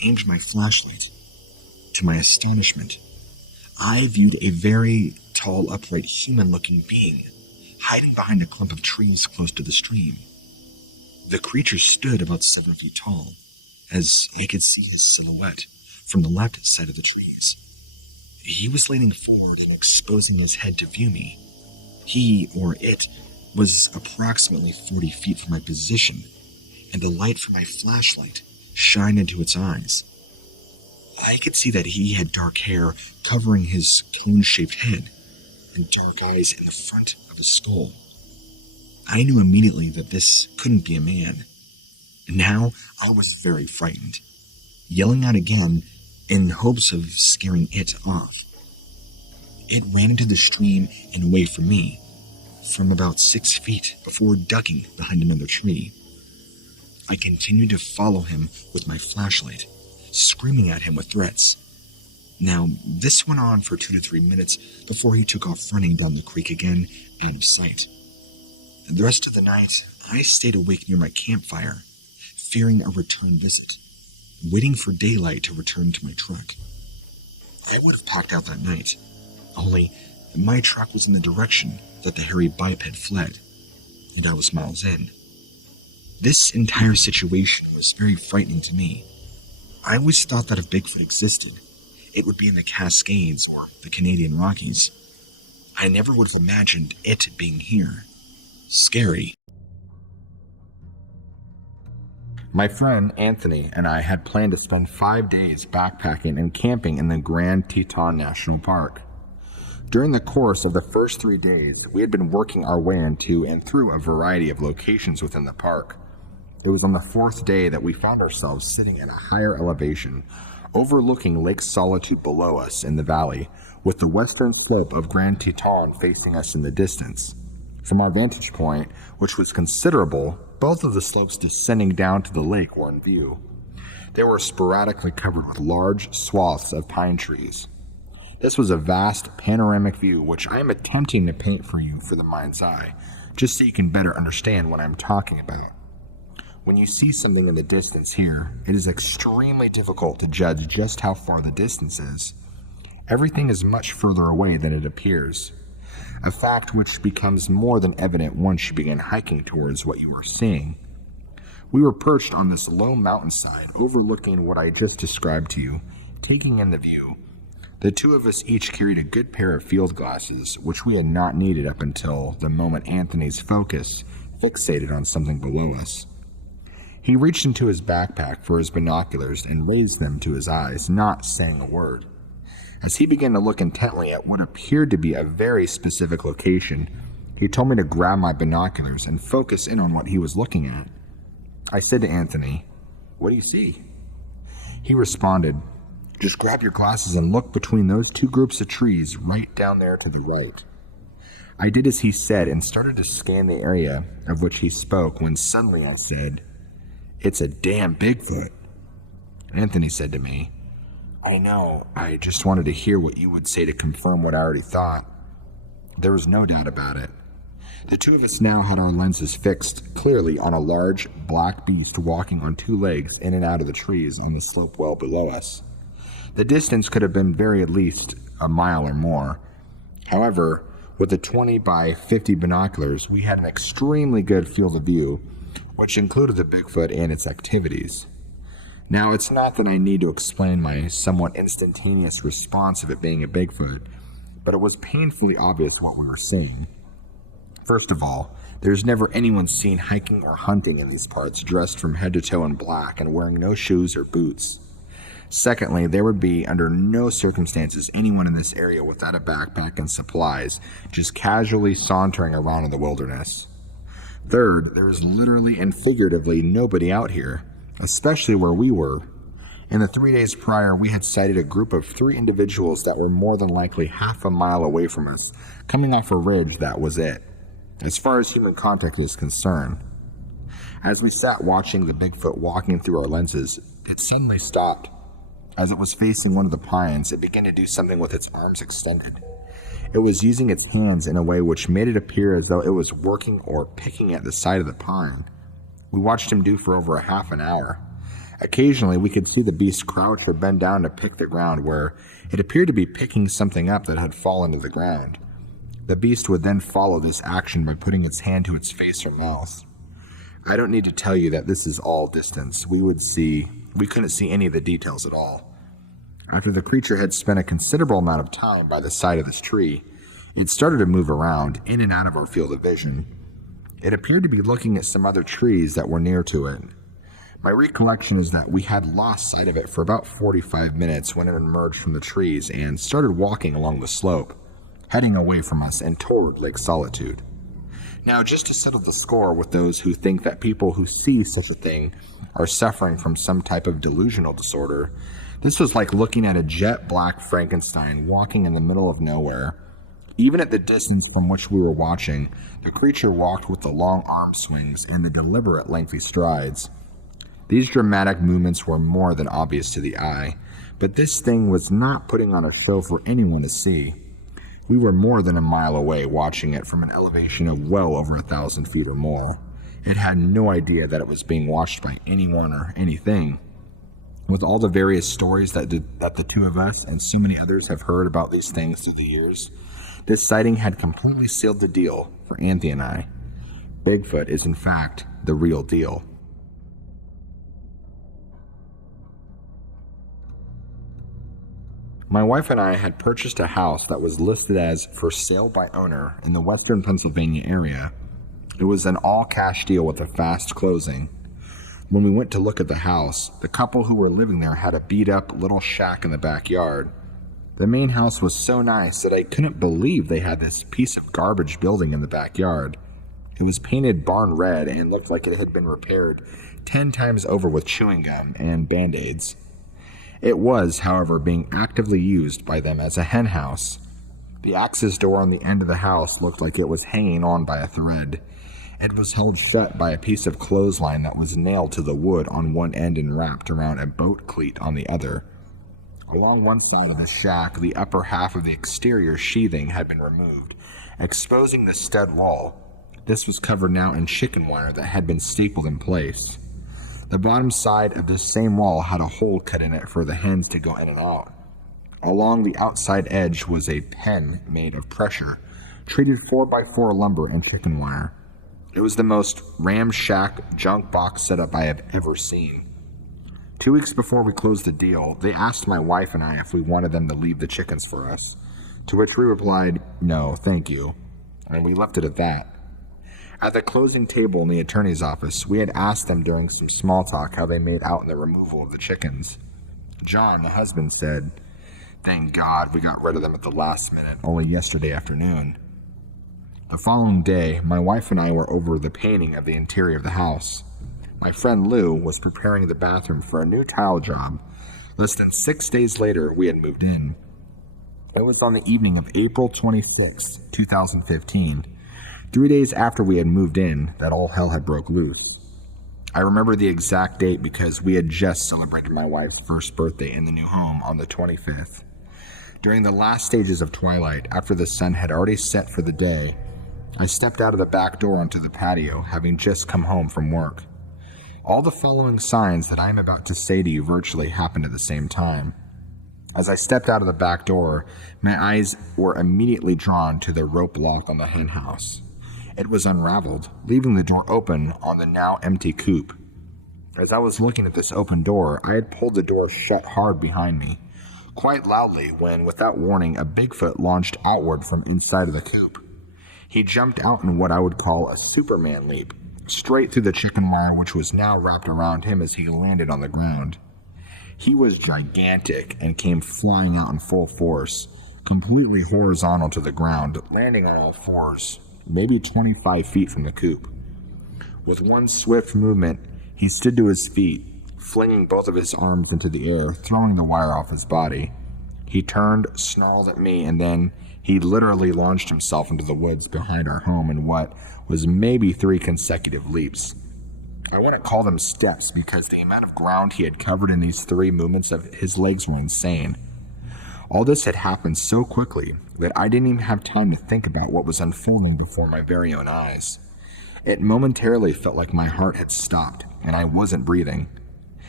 aimed my flashlight. To my astonishment, I viewed a very tall, upright, human-looking being hiding behind a clump of trees close to the stream. The creature stood about 7 feet tall, as I could see his silhouette from the left side of the trees. He was leaning forward and exposing his head to view me. He, or it, was approximately 40 feet from my position, and the light from my flashlight shined into its eyes. I could see that he had dark hair covering his cone-shaped head, and dark eyes in the front of his skull. I knew immediately that this couldn't be a man. Now I was very frightened, yelling out again in hopes of scaring it off. It ran into the stream and away from me, from about 6 feet before ducking behind another tree. I continued to follow him with my flashlight, screaming at him with threats. Now, this went on for 2 to 3 minutes before he took off running down the creek again, out of sight. The rest of the night, I stayed awake near my campfire, fearing a return visit, waiting for daylight to return to my truck. I would have packed out that night, only my truck was in the direction that the hairy biped had fled, and I was miles in. This entire situation was very frightening to me. I always thought that if Bigfoot existed, it would be in the Cascades or the Canadian Rockies. I never would have imagined it being here. Scary. My friend Anthony and I had planned to spend 5 days backpacking and camping in the Grand Teton National Park. During the course of the first 3 days, we had been working our way into and through a variety of locations within the park. It was on the 4th day that we found ourselves sitting at a higher elevation, overlooking Lake Solitude below us in the valley, with the western slope of Grand Teton facing us in the distance. From our vantage point, which was considerable, both of the slopes descending down to the lake were in view. They were sporadically covered with large swaths of pine trees. This was a vast panoramic view which I am attempting to paint for you for the mind's eye, just so you can better understand what I'm talking about. When you see something in the distance here, it is extremely difficult to judge just how far the distance is. Everything is much further away than it appears, a fact which becomes more than evident once you begin hiking towards what you are seeing. We were perched on this low mountainside overlooking what I just described to you, taking in the view. The two of us each carried a good pair of field glasses, which we had not needed up until the moment Anthony's focus fixated on something below us. He reached into his backpack for his binoculars and raised them to his eyes, not saying a word. As he began to look intently at what appeared to be a very specific location, he told me to grab my binoculars and focus in on what he was looking at. I said to Anthony, "What do you see?" He responded, "Just grab your glasses and look between those 2 groups of trees right down there to the right." I did as he said and started to scan the area of which he spoke when suddenly I said, "It's a damn Bigfoot." Anthony said to me, "I know, I just wanted to hear what you would say to confirm what I already thought." There was no doubt about it. The two of us now had our lenses fixed clearly on a large black beast walking on 2 legs in and out of the trees on the slope well below us. The distance could have been very at least a mile or more. However, with the 20 by 50 binoculars, we had an extremely good field of view, which included the Bigfoot and its activities. Now, it's not that I need to explain my somewhat instantaneous response of it being a Bigfoot, but it was painfully obvious what we were seeing. First of all, there's never anyone seen hiking or hunting in these parts dressed from head to toe in black and wearing no shoes or boots. Secondly, there would be under no circumstances anyone in this area without a backpack and supplies, just casually sauntering around in the wilderness. Third, there is literally and figuratively nobody out here, especially where we were. In the 3 days prior, we had sighted a group of 3 individuals that were more than likely half a mile away from us, coming off a ridge that was it, as far as human contact is concerned. As we sat watching the Bigfoot walking through our lenses, it suddenly stopped. As it was facing one of the pines, it began to do something with its arms extended. It was using its hands in a way which made it appear as though it was working or picking at the side of the pine. We watched him do for over a half an hour. Occasionally, we could see the beast crouch or bend down to pick the ground, where it appeared to be picking something up that had fallen to the ground. The beast would then follow this action by putting its hand to its face or mouth. I don't need to tell you that this is all distance. We couldn't see any of the details at all. After the creature had spent a considerable amount of time by the side of this tree, it started to move around, in and out of our field of vision. It appeared to be looking at some other trees that were near to it. My recollection is that we had lost sight of it for about 45 minutes when it emerged from the trees and started walking along the slope, heading away from us and toward Lake Solitude. Now, just to settle the score with those who think that people who see such a thing are suffering from some type of delusional disorder, this was like looking at a jet black Frankenstein walking in the middle of nowhere. Even at the distance from which we were watching, the creature walked with the long arm swings and the deliberate lengthy strides. These dramatic movements were more than obvious to the eye, but this thing was not putting on a show for anyone to see. We were more than a mile away watching it from an elevation of well over 1,000 feet or more. It had no idea that it was being watched by anyone or anything. With all the various stories that the two of us and so many others have heard about these things through the years, this sighting had completely sealed the deal for Anthony and I. Bigfoot is in fact the real deal. My wife and I had purchased a house that was listed as for sale by owner in the western Pennsylvania area. It was an all-cash deal with a fast closing. When we went to look at the house, the couple who were living there had a beat-up little shack in the backyard. The main house was so nice that I couldn't believe they had this piece of garbage building in the backyard. It was painted barn red and looked like it had been repaired 10 times over with chewing gum and Band-Aids. It was, however, being actively used by them as a hen house. The access door on the end of the house looked like it was hanging on by a thread. It was held shut by a piece of clothesline that was nailed to the wood on one end and wrapped around a boat cleat on the other. Along one side of the shack, the upper half of the exterior sheathing had been removed, exposing the stud wall. This was covered now in chicken wire that had been stapled in place. The bottom side of this same wall had a hole cut in it for the hens to go in and out. Along the outside edge was a pen made of pressure, treated 4x4 lumber and chicken wire. It was the most ramshack junk box setup I have ever seen. 2 weeks before we closed the deal, they asked my wife and I if we wanted them to leave the chickens for us, to which we replied, "No, thank you," and we left it at that. At the closing table in the attorney's office, we had asked them during some small talk how they made out in the removal of the chickens. John, the husband, said, "Thank God we got rid of them at the last minute, only yesterday afternoon." The following day, my wife and I were over the painting of the interior of the house. My friend Lou was preparing the bathroom for a new tile job. Less than 6 days later, we had moved in. It was on the evening of April 26, 2015. 3 days after we had moved in, that all hell had broke loose. I remember the exact date because we had just celebrated my wife's first birthday in the new home on the 25th. During the last stages of twilight, after the sun had already set for the day, I stepped out of the back door onto the patio, having just come home from work. All the following signs that I am about to say to you virtually happened at the same time. As I stepped out of the back door, my eyes were immediately drawn to the rope lock on the hen house. It was unraveled, leaving the door open on the now empty coop. As I was looking at this open door, I had pulled the door shut hard behind me, quite loudly when, without warning, a Bigfoot launched outward from inside of the coop. He jumped out in what I would call a Superman leap, straight through the chicken wire which was now wrapped around him as he landed on the ground. He was gigantic and came flying out in full force, completely horizontal to the ground, landing on all fours, maybe 25 feet from the coop. With one swift movement, he stood to his feet, flinging both of his arms into the air, throwing the wire off his body. He turned, snarled at me, and then he literally launched himself into the woods behind our home in what was maybe 3 consecutive leaps. I wouldn't call them steps because the amount of ground he had covered in these 3 movements of his legs were insane. All this had happened so quickly that I didn't even have time to think about what was unfolding before my very own eyes. It momentarily felt like my heart had stopped and I wasn't breathing.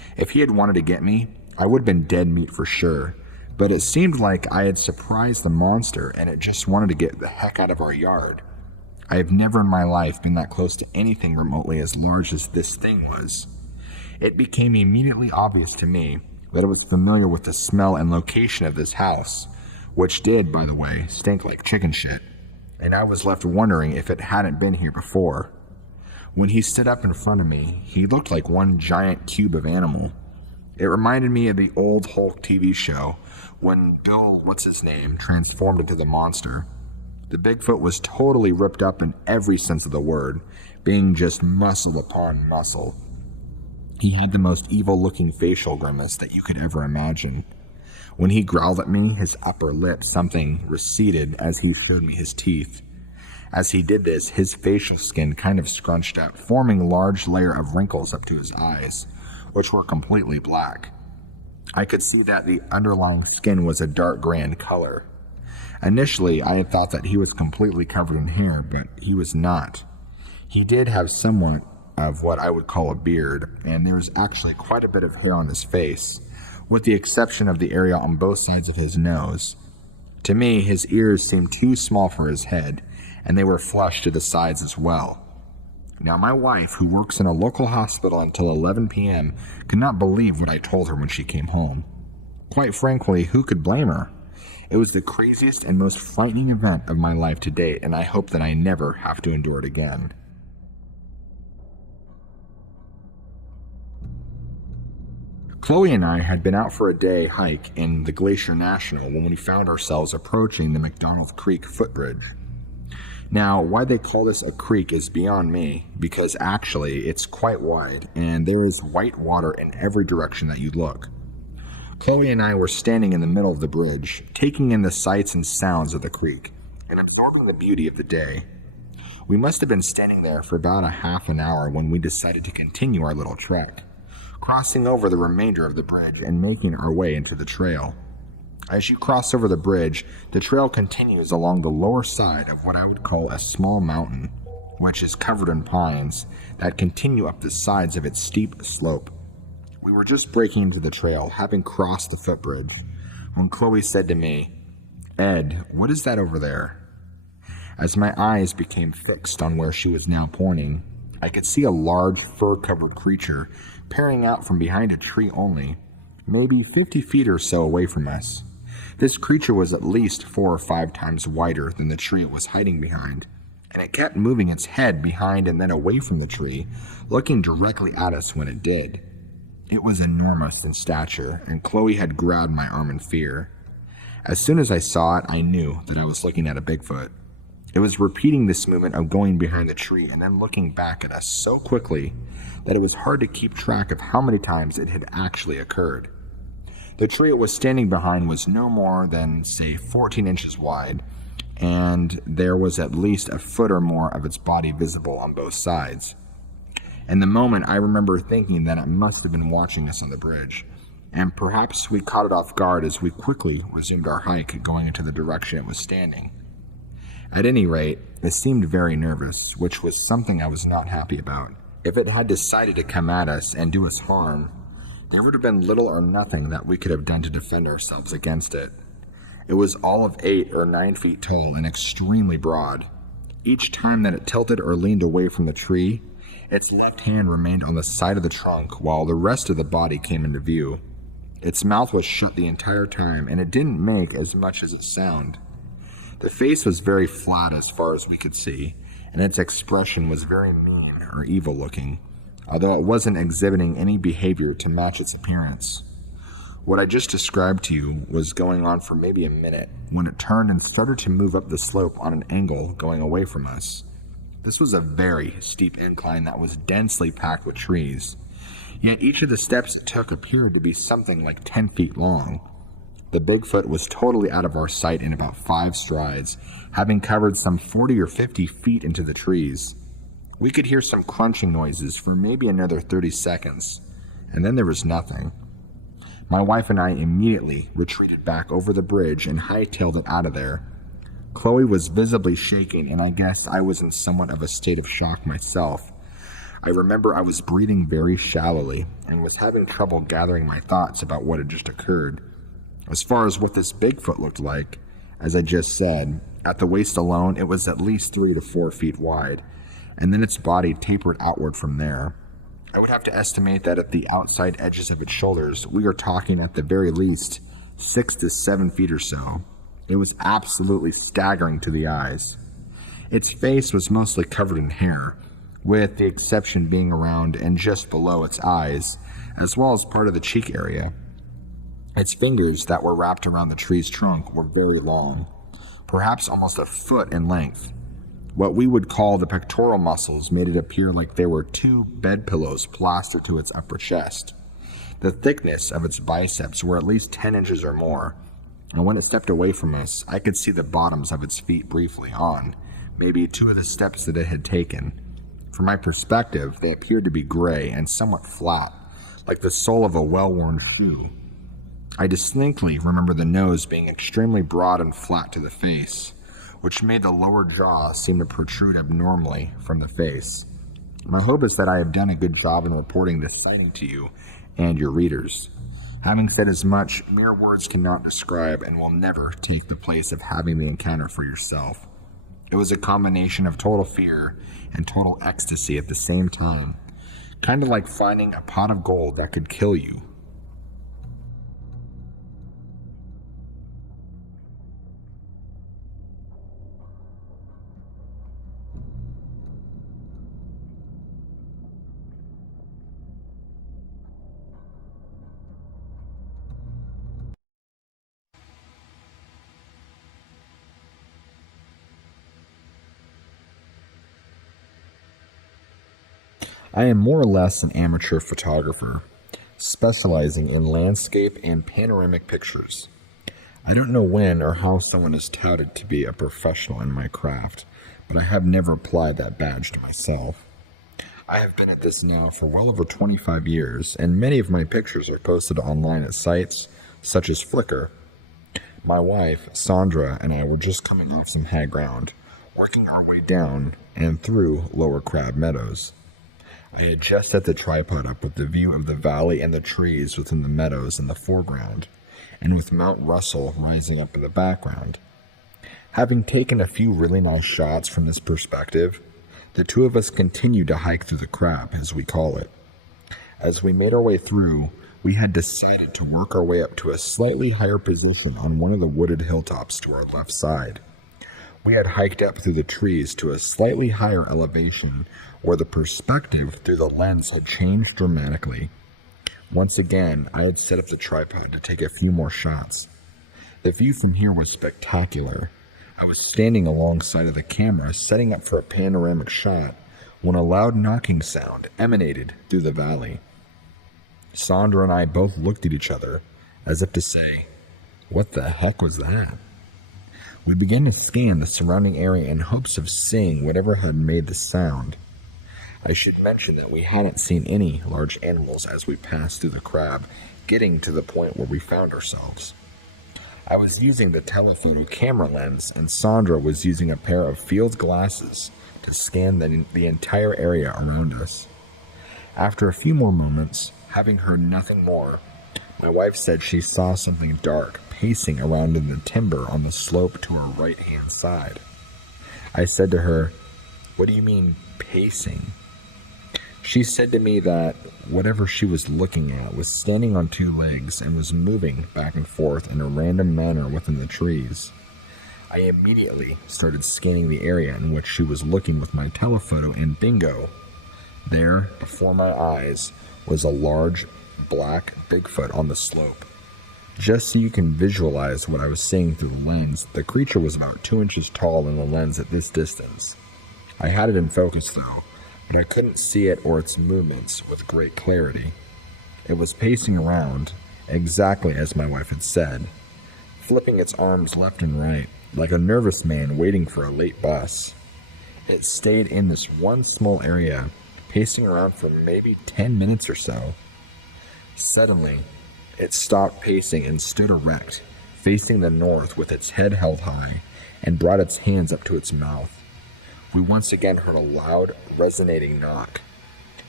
If he had wanted to get me, I would have been dead meat for sure, but it seemed like I had surprised the monster and it just wanted to get the heck out of our yard. I have never in my life been that close to anything remotely as large as this thing was. It became immediately obvious to me that it was familiar with the smell and location of this house, which did, by the way, stink like chicken shit, and I was left wondering if it hadn't been here before. When he stood up in front of me, he looked like one giant cube of animal. It reminded me of the old Hulk TV show when Bill What's-His-Name transformed into the monster. The Bigfoot was totally ripped up in every sense of the word, being just muscle upon muscle. He had the most evil-looking facial grimace that you could ever imagine. When he growled at me, his upper lip something receded as he showed me his teeth. As he did this, his facial skin kind of scrunched up, forming a large layer of wrinkles up to his eyes, which were completely black. I could see that the underlying skin was a dark gray in color. Initially, I had thought that he was completely covered in hair, but he was not. He did have somewhat of what I would call a beard, and there was actually quite a bit of hair on his face, with the exception of the area on both sides of his nose. To me, his ears seemed too small for his head, and they were flush to the sides as well. Now, my wife, who works in a local hospital until 11 p.m., could not believe what I told her when she came home. Quite frankly, who could blame her? It was the craziest and most frightening event of my life to date, and I hope that I never have to endure it again. Chloe and I had been out for a day hike in the Glacier National when we found ourselves approaching the McDonald Creek footbridge. Now, why they call this a creek is beyond me, because actually it's quite wide, and there is white water in every direction that you look. Chloe and I were standing in the middle of the bridge, taking in the sights and sounds of the creek, and absorbing the beauty of the day. We must have been standing there for about a half an hour when we decided to continue our little trek, crossing over the remainder of the bridge and making our way into the trail. As you cross over the bridge, the trail continues along the lower side of what I would call a small mountain, which is covered in pines that continue up the sides of its steep slope. We were just breaking into the trail, having crossed the footbridge, when Chloe said to me, "Ed, what is that over there?" As my eyes became fixed on where she was now pointing, I could see a large fur-covered creature peering out from behind a tree only, maybe 50 feet or so away from us. This creature was at least 4 or 5 times wider than the tree it was hiding behind, and it kept moving its head behind and then away from the tree, looking directly at us when it did. It was enormous in stature, and Chloe had grabbed my arm in fear. As soon as I saw it, I knew that I was looking at a Bigfoot. It was repeating this movement of going behind the tree and then looking back at us so quickly that it was hard to keep track of how many times it had actually occurred. The tree it was standing behind was no more than, say, 14 inches wide, and there was at least a foot or more of its body visible on both sides. In the moment, I remember thinking that it must have been watching us on the bridge, and perhaps we caught it off guard as we quickly resumed our hike going into the direction it was standing. At any rate, it seemed very nervous, which was something I was not happy about. If it had decided to come at us and do us harm, there would have been little or nothing that we could have done to defend ourselves against it. It was all of 8 or 9 feet tall and extremely broad. Each time that it tilted or leaned away from the tree, its left hand remained on the side of the trunk while the rest of the body came into view. Its mouth was shut the entire time, and it didn't make as much as it sounded. The face was very flat as far as we could see, and its expression was very mean or evil looking, although it wasn't exhibiting any behavior to match its appearance. What I just described to you was going on for maybe a minute when it turned and started to move up the slope on an angle going away from us. This was a very steep incline that was densely packed with trees, yet each of the steps it took appeared to be something like 10 feet long. The Bigfoot was totally out of our sight in about 5 strides, having covered some 40 or 50 feet into the trees. We could hear some crunching noises for maybe another 30 seconds, and then there was nothing. My wife and I immediately retreated back over the bridge and hightailed it out of there. Chloe was visibly shaking, and I guess I was in somewhat of a state of shock myself. I remember I was breathing very shallowly and was having trouble gathering my thoughts about what had just occurred. As far as what this Bigfoot looked like, as I just said, at the waist alone it was at least 3 to 4 feet wide, and then its body tapered outward from there. I would have to estimate that at the outside edges of its shoulders, we are talking at the very least 6 to 7 feet or so. It was absolutely staggering to the eyes. Its face was mostly covered in hair, with the exception being around and just below its eyes, as well as part of the cheek area. Its fingers that were wrapped around the tree's trunk were very long, perhaps almost a foot in length. What we would call the pectoral muscles made it appear like there were 2 bed pillows plastered to its upper chest. The thickness of its biceps were at least 10 inches or more, and when it stepped away from us, I could see the bottoms of its feet briefly on, maybe 2 of the steps that it had taken. From my perspective, they appeared to be gray and somewhat flat, like the sole of a well-worn shoe. I distinctly remember the nose being extremely broad and flat to the face, which made the lower jaw seem to protrude abnormally from the face. My hope is that I have done a good job in reporting this sighting to you and your readers. Having said as much, mere words cannot describe and will never take the place of having the encounter for yourself. It was a combination of total fear and total ecstasy at the same time, kind of like finding a pot of gold that could kill you. I am more or less an amateur photographer, specializing in landscape and panoramic pictures. I don't know when or how someone is touted to be a professional in my craft, but I have never applied that badge to myself. I have been at this now for well over 25 years, and many of my pictures are posted online at sites such as Flickr. My wife, Sandra, and I were just coming off some high ground, working our way down and through Lower Crab Meadows. I had just set the tripod up with the view of the valley and the trees within the meadows in the foreground, and with Mount Russell rising up in the background. Having taken a few really nice shots from this perspective, the 2 of us continued to hike through the crab, as we call it. As we made our way through, we had decided to work our way up to a slightly higher position on one of the wooded hilltops to our left side. We had hiked up through the trees to a slightly higher elevation where the perspective through the lens had changed dramatically. Once again, I had set up the tripod to take a few more shots. The view from here was spectacular. I was standing alongside of the camera, setting up for a panoramic shot, when a loud knocking sound emanated through the valley. Sandra and I both looked at each other, as if to say, "What the heck was that?" We began to scan the surrounding area in hopes of seeing whatever had made the sound. I should mention that we hadn't seen any large animals as we passed through the crab, getting to the point where we found ourselves. I was using the telephoto camera lens, and Sandra was using a pair of field glasses to scan the entire area around us. After a few more moments, having heard nothing more, my wife said she saw something dark pacing around in the timber on the slope to her right-hand side. I said to her, "What do you mean, pacing?" She said to me that whatever she was looking at was standing on 2 legs and was moving back and forth in a random manner within the trees. I immediately started scanning the area in which she was looking with my telephoto, and bingo! There, before my eyes, was a large, black Bigfoot on the slope. Just so you can visualize what I was seeing through the lens, the creature was about 2 inches tall in the lens at this distance. I had it in focus though, but I couldn't see it or its movements with great clarity. It was pacing around, exactly as my wife had said, flipping its arms left and right, like a nervous man waiting for a late bus. It stayed in this one small area, pacing around for maybe 10 minutes or so. Suddenly, it stopped pacing and stood erect, facing the north with its head held high, and brought its hands up to its mouth. We once again heard a loud, resonating knock.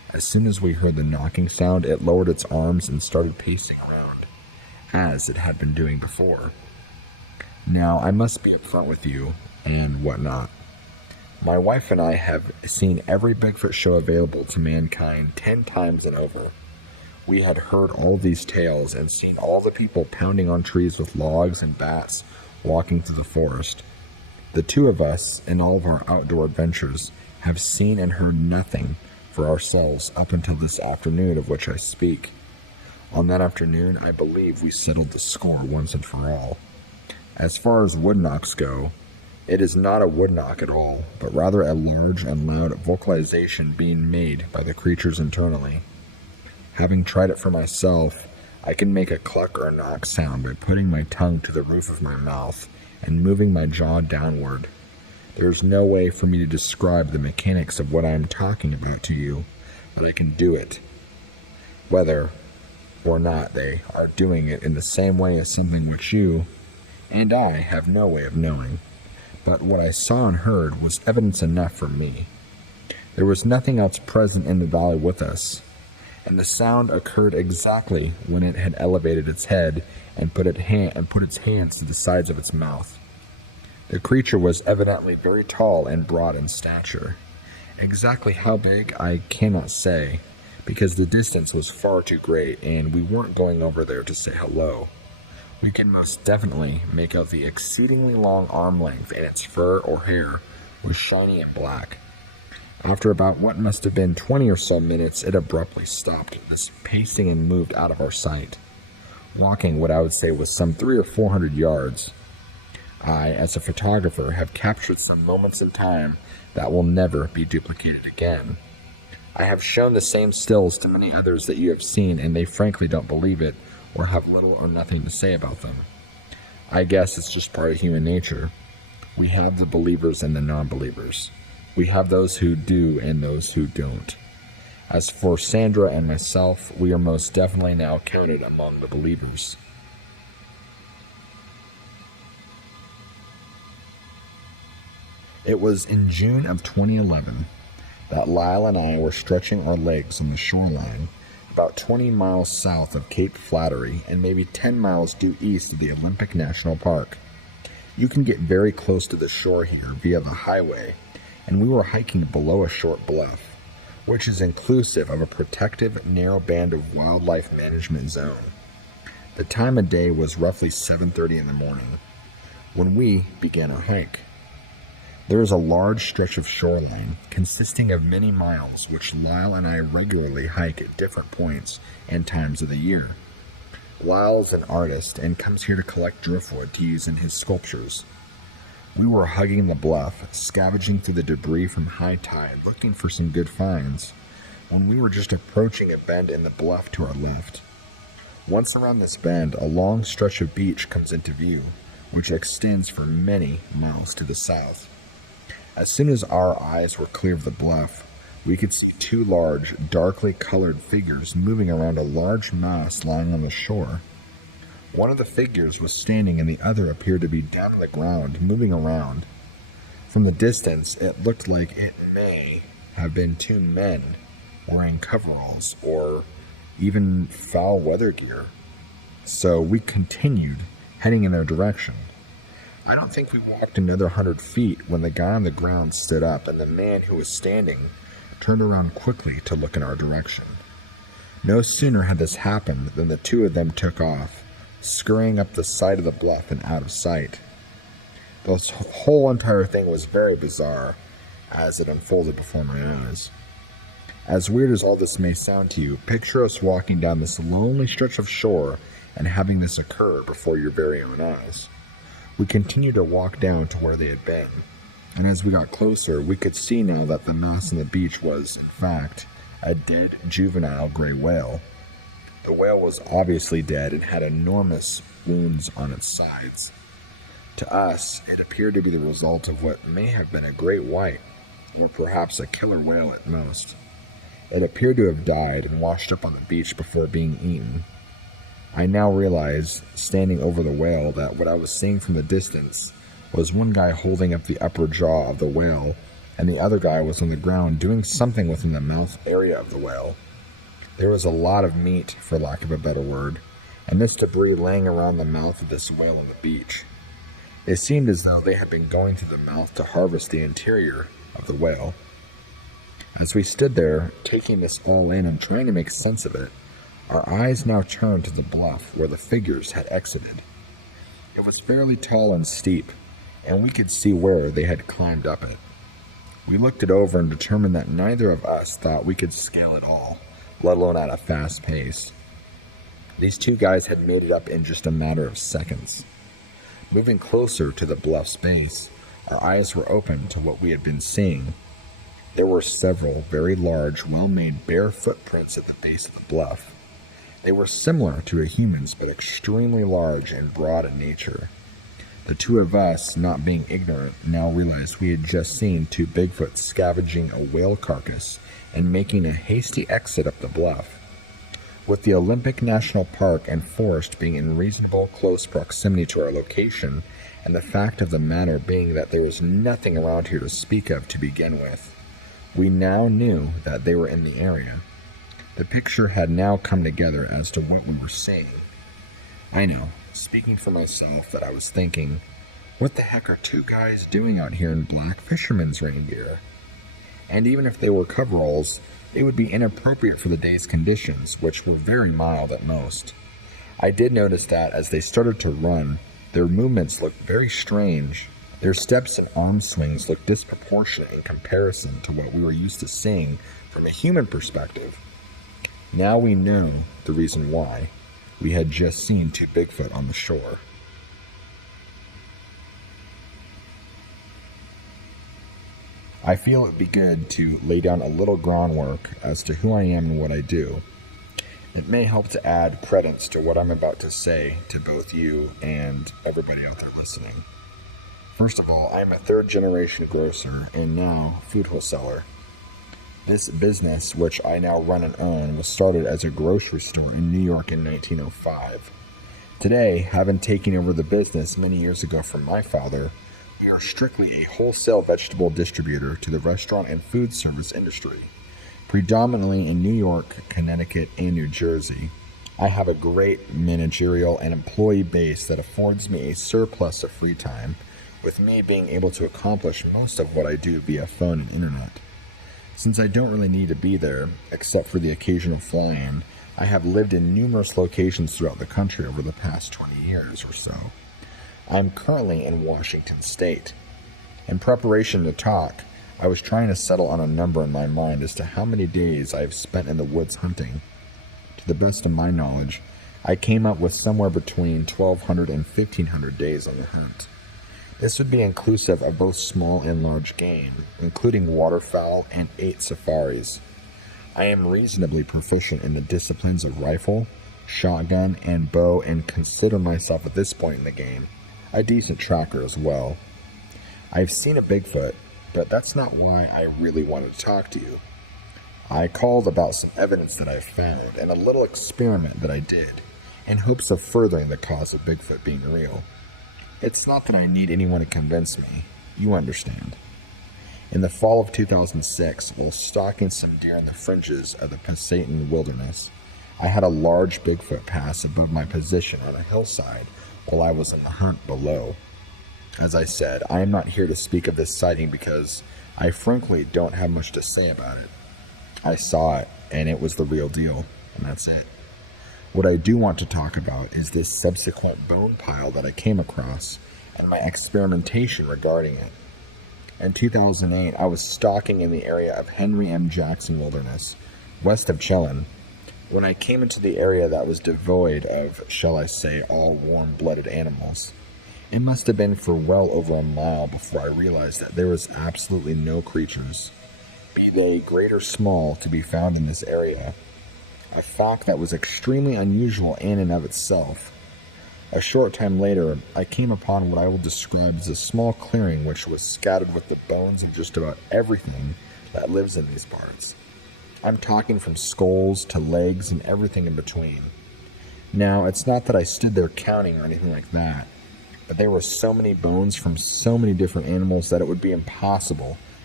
As soon as we heard the knocking sound, it lowered its arms and started pacing around, as it had been doing before. Now, I must be upfront with you, and whatnot. My wife and I have seen every Bigfoot show available to mankind 10 times and over. We had heard all these tales and seen all the people pounding on trees with logs and bats walking through the forest. The two of us, in all of our outdoor adventures, have seen and heard nothing for ourselves up until this afternoon of which I speak. On that afternoon, I believe we settled the score once and for all. As far as wood knocks go, it is not a wood knock at all, but rather a large and loud vocalization being made by the creatures internally. Having tried it for myself, I can make a cluck or knock sound by putting my tongue to the roof of my mouth and moving my jaw downward. There is no way for me to describe the mechanics of what I am talking about to you, but I can do it. Whether or not they are doing it in the same way as something which you and I have no way of knowing. But what I saw and heard was evidence enough for me. There was nothing else present in the valley with us, and the sound occurred exactly when it had elevated its head and put its hands to the sides of its mouth. The creature was evidently very tall and broad in stature. Exactly how big I cannot say, because the distance was far too great and we weren't going over there to say hello. We can most definitely make out the exceedingly long arm length, and its fur or hair was shiny and black. After about what must have been 20 or so minutes, it abruptly stopped this pacing and moved out of our sight, walking what I would say was some 300 or 400 yards. I, as a photographer, have captured some moments in time that will never be duplicated again. I have shown the same stills to many others that you have seen, and they frankly don't believe it or have little or nothing to say about them. I guess it's just part of human nature. We have the believers and the non-believers. We have those who do and those who don't. As for Sandra and myself, we are most definitely now counted among the believers. It was in June of 2011 that Lyle and I were stretching our legs on the shoreline about 20 miles south of Cape Flattery and maybe 10 miles due east of the Olympic National Park. You can get very close to the shore here via the highway, and we were hiking below a short bluff, which is inclusive of a protective, narrow band of wildlife management zone. The time of day was roughly 7:30 in the morning when we began our hike. There is a large stretch of shoreline consisting of many miles which Lyle and I regularly hike at different points and times of the year. Lyle is an artist and comes here to collect driftwood to use in his sculptures. We were hugging the bluff, scavenging through the debris from high tide, looking for some good finds, when we were just approaching a bend in the bluff to our left. Once around this bend, a long stretch of beach comes into view, which extends for many miles to the south. As soon as our eyes were clear of the bluff, we could see two large, darkly colored figures moving around a large mass lying on the shore. One of the figures was standing and the other appeared to be down on the ground, moving around. From the distance, it looked like it may have been two men wearing coveralls or even foul weather gear. So we continued heading in their direction. I don't think we walked another 100 feet when the guy on the ground stood up and the man who was standing turned around quickly to look in our direction. No sooner had this happened than the two of them took off, scurrying up the side of the bluff and out of sight. The whole entire thing was very bizarre as it unfolded before my eyes. As weird as all this may sound to you, picture us walking down this lonely stretch of shore and having this occur before your very own eyes. We continued to walk down to where they had been, and as we got closer, we could see now that the mass on the beach was, in fact, a dead juvenile gray whale. The whale was obviously dead and had enormous wounds on its sides. To us, it appeared to be the result of what may have been a great white, or perhaps a killer whale at most. It appeared to have died and washed up on the beach before being eaten. I now realize, standing over the whale, that what I was seeing from the distance was one guy holding up the upper jaw of the whale and the other guy was on the ground doing something within the mouth area of the whale. There was a lot of meat, for lack of a better word, and this debris laying around the mouth of this whale on the beach. It seemed as though they had been going through the mouth to harvest the interior of the whale. As we stood there, taking this all in and trying to make sense of it, our eyes now turned to the bluff where the figures had exited. It was fairly tall and steep, and we could see where they had climbed up it. We looked it over and determined that neither of us thought we could scale it all, let alone at a fast pace. These two guys had made it up in just a matter of seconds. Moving closer to the bluff's base, our eyes were open to what we had been seeing. There were several very large, well-made bare footprints at the base of the bluff. They were similar to a human's, but extremely large and broad in nature. The two of us, not being ignorant, now realized we had just seen two Bigfoot scavenging a whale carcass and making a hasty exit up the bluff. With the Olympic National Park and forest being in reasonable close proximity to our location, and the fact of the matter being that there was nothing around here to speak of to begin with, we now knew that they were in the area. The picture had now come together as to what we were seeing. I know, speaking for myself, that I was thinking, what the heck are two guys doing out here in black fisherman's reindeer? And even if they were coveralls, they would be inappropriate for the day's conditions, which were very mild at most. I did notice that as they started to run, their movements looked very strange. Their steps and arm swings looked disproportionate in comparison to what we were used to seeing from a human perspective. Now we know the reason why. We had just seen two Bigfoot on the shore. I feel it would be good to lay down a little groundwork as to who I am and what I do. It may help to add credence to what I'm about to say to both you and everybody out there listening. First of all, I am a third-generation grocer and now food wholesaler. This business, which I now run and own, was started as a grocery store in New York in 1905. Today, having taken over the business many years ago from my father, we are strictly a wholesale vegetable distributor to the restaurant and food service industry, predominantly in New York, Connecticut, and New Jersey. I have a great managerial and employee base that affords me a surplus of free time, with me being able to accomplish most of what I do via phone and internet. Since I don't really need to be there, except for the occasional fly-in, I have lived in numerous locations throughout the country over the past 20 years or so. I am currently in Washington State. In preparation to talk, I was trying to settle on a number in my mind as to how many days I have spent in the woods hunting. To the best of my knowledge, I came up with somewhere between 1,200 and 1,500 days on the hunt. This would be inclusive of both small and large game, including waterfowl and 8 safaris. I am reasonably proficient in the disciplines of rifle, shotgun, and bow, and consider myself at this point in the game a decent tracker as well. I've seen a Bigfoot, but that's not why I really wanted to talk to you. I called about some evidence that I've found and a little experiment that I did, in hopes of furthering the cause of Bigfoot being real. It's not that I need anyone to convince me. You understand. In the fall of 2006, while stalking some deer in the fringes of the Pasayten Wilderness, I had a large Bigfoot pass above my position on a hillside while I was on the hunt below. As I said, I am not here to speak of this sighting because I frankly don't have much to say about it. I saw it, and it was the real deal, and that's it. What I do want to talk about is this subsequent bone pile that I came across and my experimentation regarding it. In 2008, I was stalking in the area of Henry M. Jackson Wilderness, west of Chelan, when I came into the area that was devoid of, shall I say, all warm-blooded animals. It must have been for well over a mile before I realized that there was absolutely no creatures, be they great or small, to be found in this area. A fact that was extremely unusual in and of itself. A short time later, I came upon what I will describe as a small clearing which was scattered with the bones of just about everything that lives in these parts. I'm talking from skulls to legs and everything in between. Now, it's not that I stood there counting or anything like that, but there were so many bones from so many different animals that it would be impossible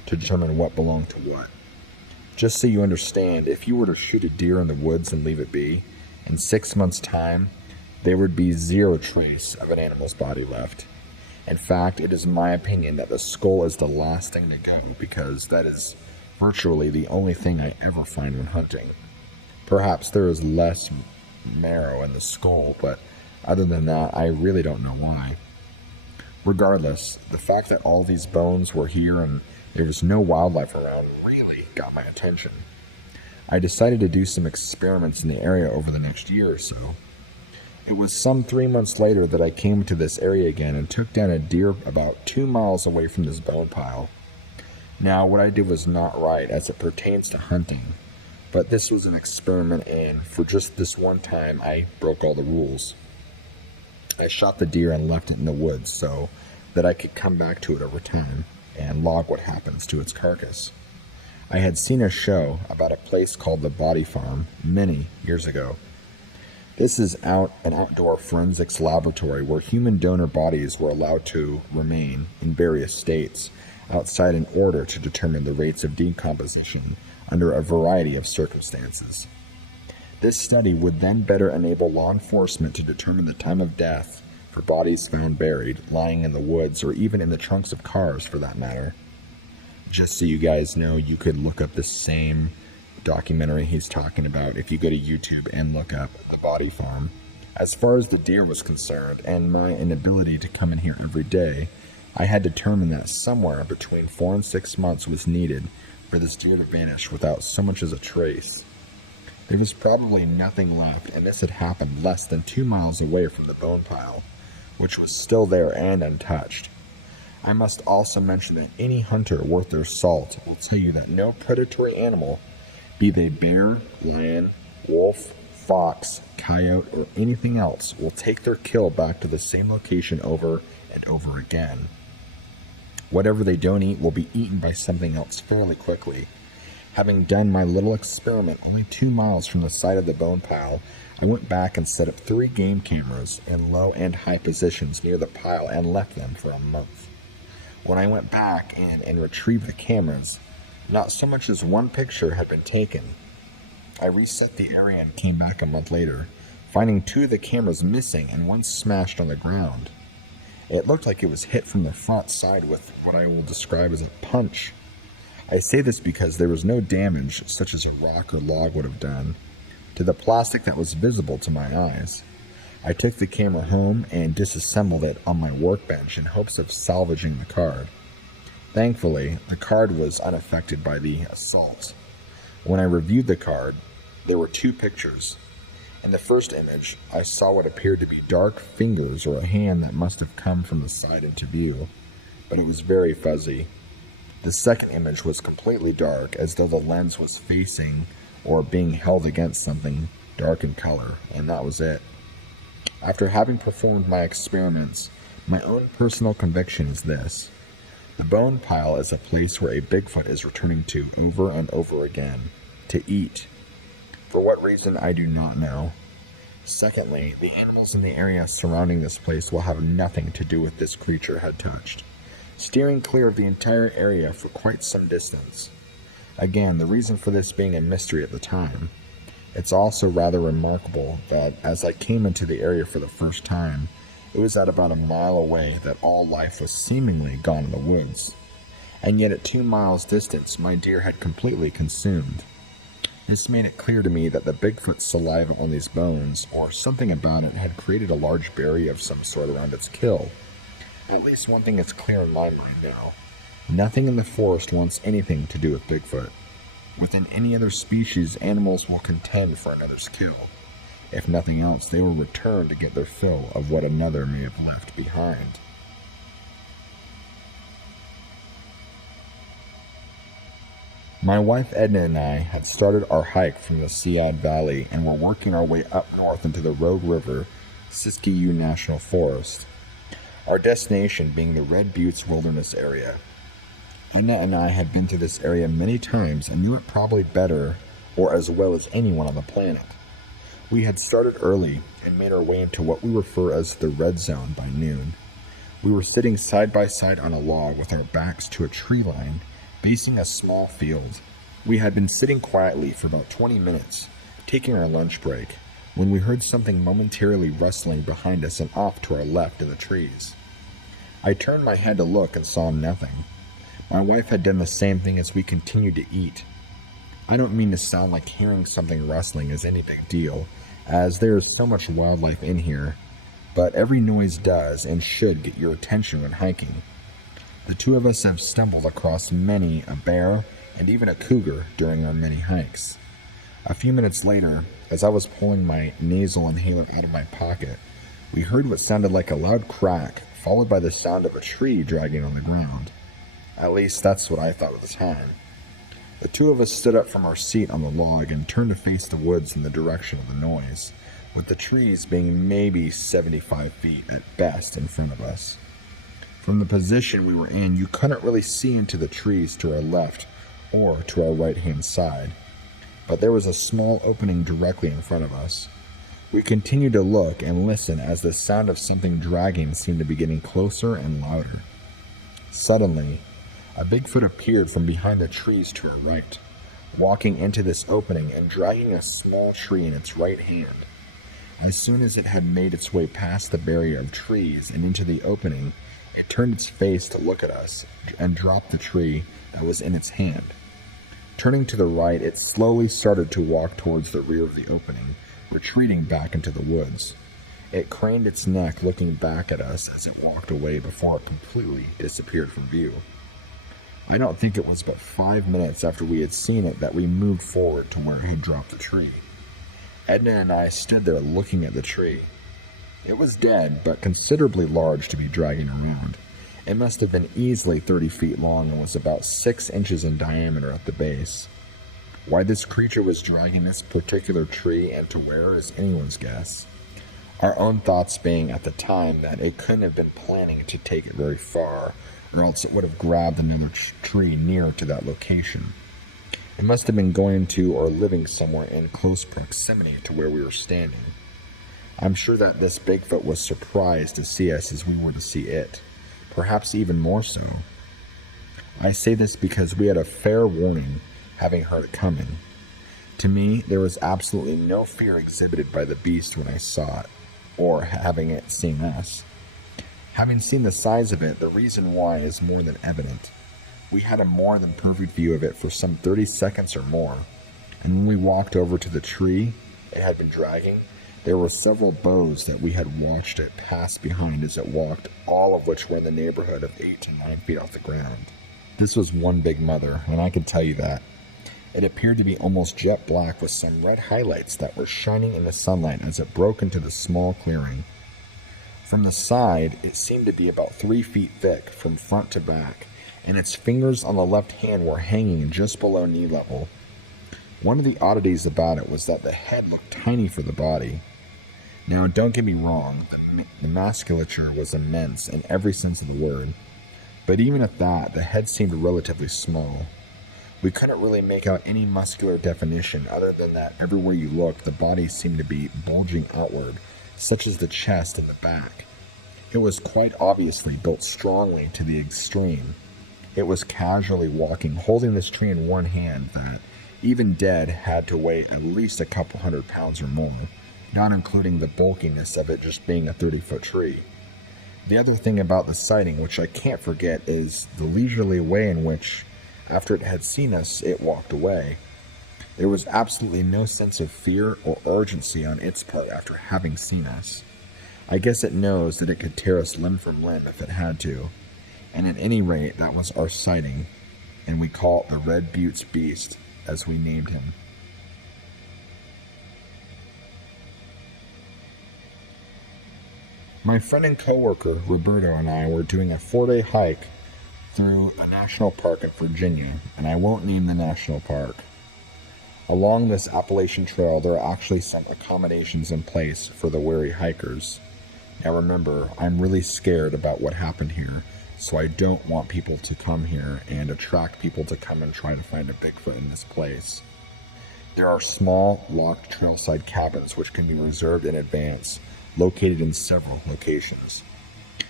to determine what belonged to what. Just so you understand, if you were to shoot a deer in the woods and leave it be, in 6 months' time, there would be zero trace of an animal's body left. In fact, it is my opinion that the skull is the last thing to go, because that is virtually the only thing I ever find when hunting. Perhaps there is less marrow in the skull, but other than that, I really don't know why. Regardless, the fact that all these bones were here and there was no wildlife around really got my attention. I decided to do some experiments in the area over the next year or so. It was some 3 months later that I came to this area again and took down a deer about 2 miles away from this bone pile. Now, what I did was not right as it pertains to hunting, but this was an experiment, and for just this one time, I broke all the rules. I shot the deer and left it in the woods so that I could come back to it over time and log what happens to its carcass. I had seen a show about a place called the Body Farm many years ago. This is an outdoor forensics laboratory where human donor bodies were allowed to remain in various states outside in order to determine the rates of decomposition under a variety of circumstances. This study would then better enable law enforcement to determine the time of death for bodies found buried, lying in the woods, or even in the trunks of cars for that matter. Just so you guys know, you could look up the same documentary he's talking about if you go to YouTube and look up The Body Farm. As far as the deer was concerned, and my inability to come in here every day, I had determined that somewhere between 4 and 6 months was needed for this deer to vanish without so much as a trace. There was probably nothing left, and this had happened less than 2 miles away from the bone pile, which was still there and untouched. I must also mention that any hunter worth their salt will tell you that no predatory animal, be they bear, lion, wolf, fox, coyote, or anything else, will take their kill back to the same location over and over again. Whatever they don't eat will be eaten by something else fairly quickly. Having done my little experiment only 2 miles from the site of the bone pile, I went back and set up 3 game cameras in low and high positions near the pile and left them for a month. When I went back in and retrieved the cameras, not so much as one picture had been taken. I reset the area and came back a month later, finding 2 of the cameras missing and one smashed on the ground. It looked like it was hit from the front side with what I will describe as a punch. I say this because there was no damage, such as a rock or log would have done, to the plastic that was visible to my eyes. I took the camera home and disassembled it on my workbench in hopes of salvaging the card. Thankfully, the card was unaffected by the assault. When I reviewed the card, there were 2 pictures. In the first image, I saw what appeared to be dark fingers or a hand that must have come from the side into view, but it was very fuzzy. The second image was completely dark, as though the lens was facing or being held against something dark in color, and that was it. After having performed my experiments, my own personal conviction is this: the bone pile is a place where a Bigfoot is returning to over and over again, to eat. For what reason, I do not know. Secondly, the animals in the area surrounding this place will have nothing to do with this creature had touched, steering clear of the entire area for quite some distance. Again, the reason for this being a mystery at the time. It's also rather remarkable that as I came into the area for the first time, it was at about a mile away that all life was seemingly gone in the woods, and yet at 2 miles distance my deer had completely consumed. This made it clear to me that the Bigfoot's saliva on these bones, or something about it, had created a large barrier of some sort around its kill. At least one thing is clear in my mind now: nothing in the forest wants anything to do with Bigfoot. Within any other species, animals will contend for another's kill. If nothing else, they will return to get their fill of what another may have left behind. My wife Edna and I had started our hike from the Sead Valley and were working our way up north into the Rogue River, Siskiyou National Forest, our destination being the Red Buttes Wilderness area. Edna and I had been to this area many times and knew it probably better or as well as anyone on the planet. We had started early and made our way into what we refer as the Red Zone by noon. We were sitting side by side on a log with our backs to a tree line facing a small field. We had been sitting quietly for about 20 minutes, taking our lunch break, when we heard something momentarily rustling behind us and off to our left in the trees. I turned my head to look and saw nothing. My wife had done the same thing as we continued to eat. I don't mean to sound like hearing something rustling is any big deal, as there is so much wildlife in here, but every noise does and should get your attention when hiking. The two of us have stumbled across many a bear and even a cougar during our many hikes. A few minutes later, as I was pulling my nasal inhaler out of my pocket, we heard what sounded like a loud crack, followed by the sound of a tree dragging on the ground. At least that's what I thought at the time. The two of us stood up from our seat on the log and turned to face the woods in the direction of the noise, with the trees being maybe 75 feet at best in front of us. From the position we were in, you couldn't really see into the trees to our left or to our right-hand side, but there was a small opening directly in front of us. We continued to look and listen as the sound of something dragging seemed to be getting closer and louder. Suddenly, a Bigfoot appeared from behind the trees to our right, walking into this opening and dragging a small tree in its right hand. As soon as it had made its way past the barrier of trees and into the opening, it turned its face to look at us and dropped the tree that was in its hand. Turning to the right, it slowly started to walk towards the rear of the opening, retreating back into the woods. It craned its neck, looking back at us as it walked away before it completely disappeared from view. I don't think it was but 5 minutes after we had seen it that we moved forward to where it had dropped the tree. Edna and I stood there looking at the tree. It was dead, but considerably large to be dragging around. It must have been easily 30 feet long and was about 6 inches in diameter at the base. Why this creature was dragging this particular tree and to where is anyone's guess. Our own thoughts being at the time that it couldn't have been planning to take it very far, or else it would have grabbed another tree near to that location. It must have been going to or living somewhere in close proximity to where we were standing. I'm sure that this Bigfoot was surprised to see us as we were to see it, perhaps even more so. I say this because we had a fair warning, having heard it coming. To me, there was absolutely no fear exhibited by the beast when I saw it, or having it seen us. Having seen the size of it, the reason why is more than evident. We had a more than perfect view of it for some 30 seconds or more, and when we walked over to the tree it had been dragging, there were several bows that we had watched it pass behind as it walked, all of which were in the neighborhood of 8 to 9 feet off the ground. This was one big mother, and I can tell you that. It appeared to be almost jet black with some red highlights that were shining in the sunlight as it broke into the small clearing. From the side, it seemed to be about 3 feet thick from front to back, and its fingers on the left hand were hanging just below knee level. One of the oddities about it was that the head looked tiny for the body. Now, don't get me wrong, the musculature was immense in every sense of the word, but even at that, the head seemed relatively small. We couldn't really make out any muscular definition other than that everywhere you looked, the body seemed to be bulging outward, such as the chest and the back. It was quite obviously built strongly to the extreme. It was casually walking, holding this tree in one hand that, even dead, had to weigh at least a couple 100 pounds or more, not including the bulkiness of it just being a 30-foot tree. The other thing about the sighting, which I can't forget, is the leisurely way in which, after it had seen us, it walked away. There was absolutely no sense of fear or urgency on its part after having seen us. I guess it knows that it could tear us limb from limb if it had to, and at any rate, that was our sighting, and we call it the Red Butte's Beast, as we named him. My friend and coworker Roberto and I were doing a 4-day hike through a national park in Virginia, and I won't name the national park. Along this Appalachian Trail, there are actually some accommodations in place for the wary hikers. Now remember, I'm really scared about what happened here, so I don't want people to come here and attract people to come and try to find a Bigfoot in this place. There are small, locked trailside cabins which can be reserved in advance, located in several locations.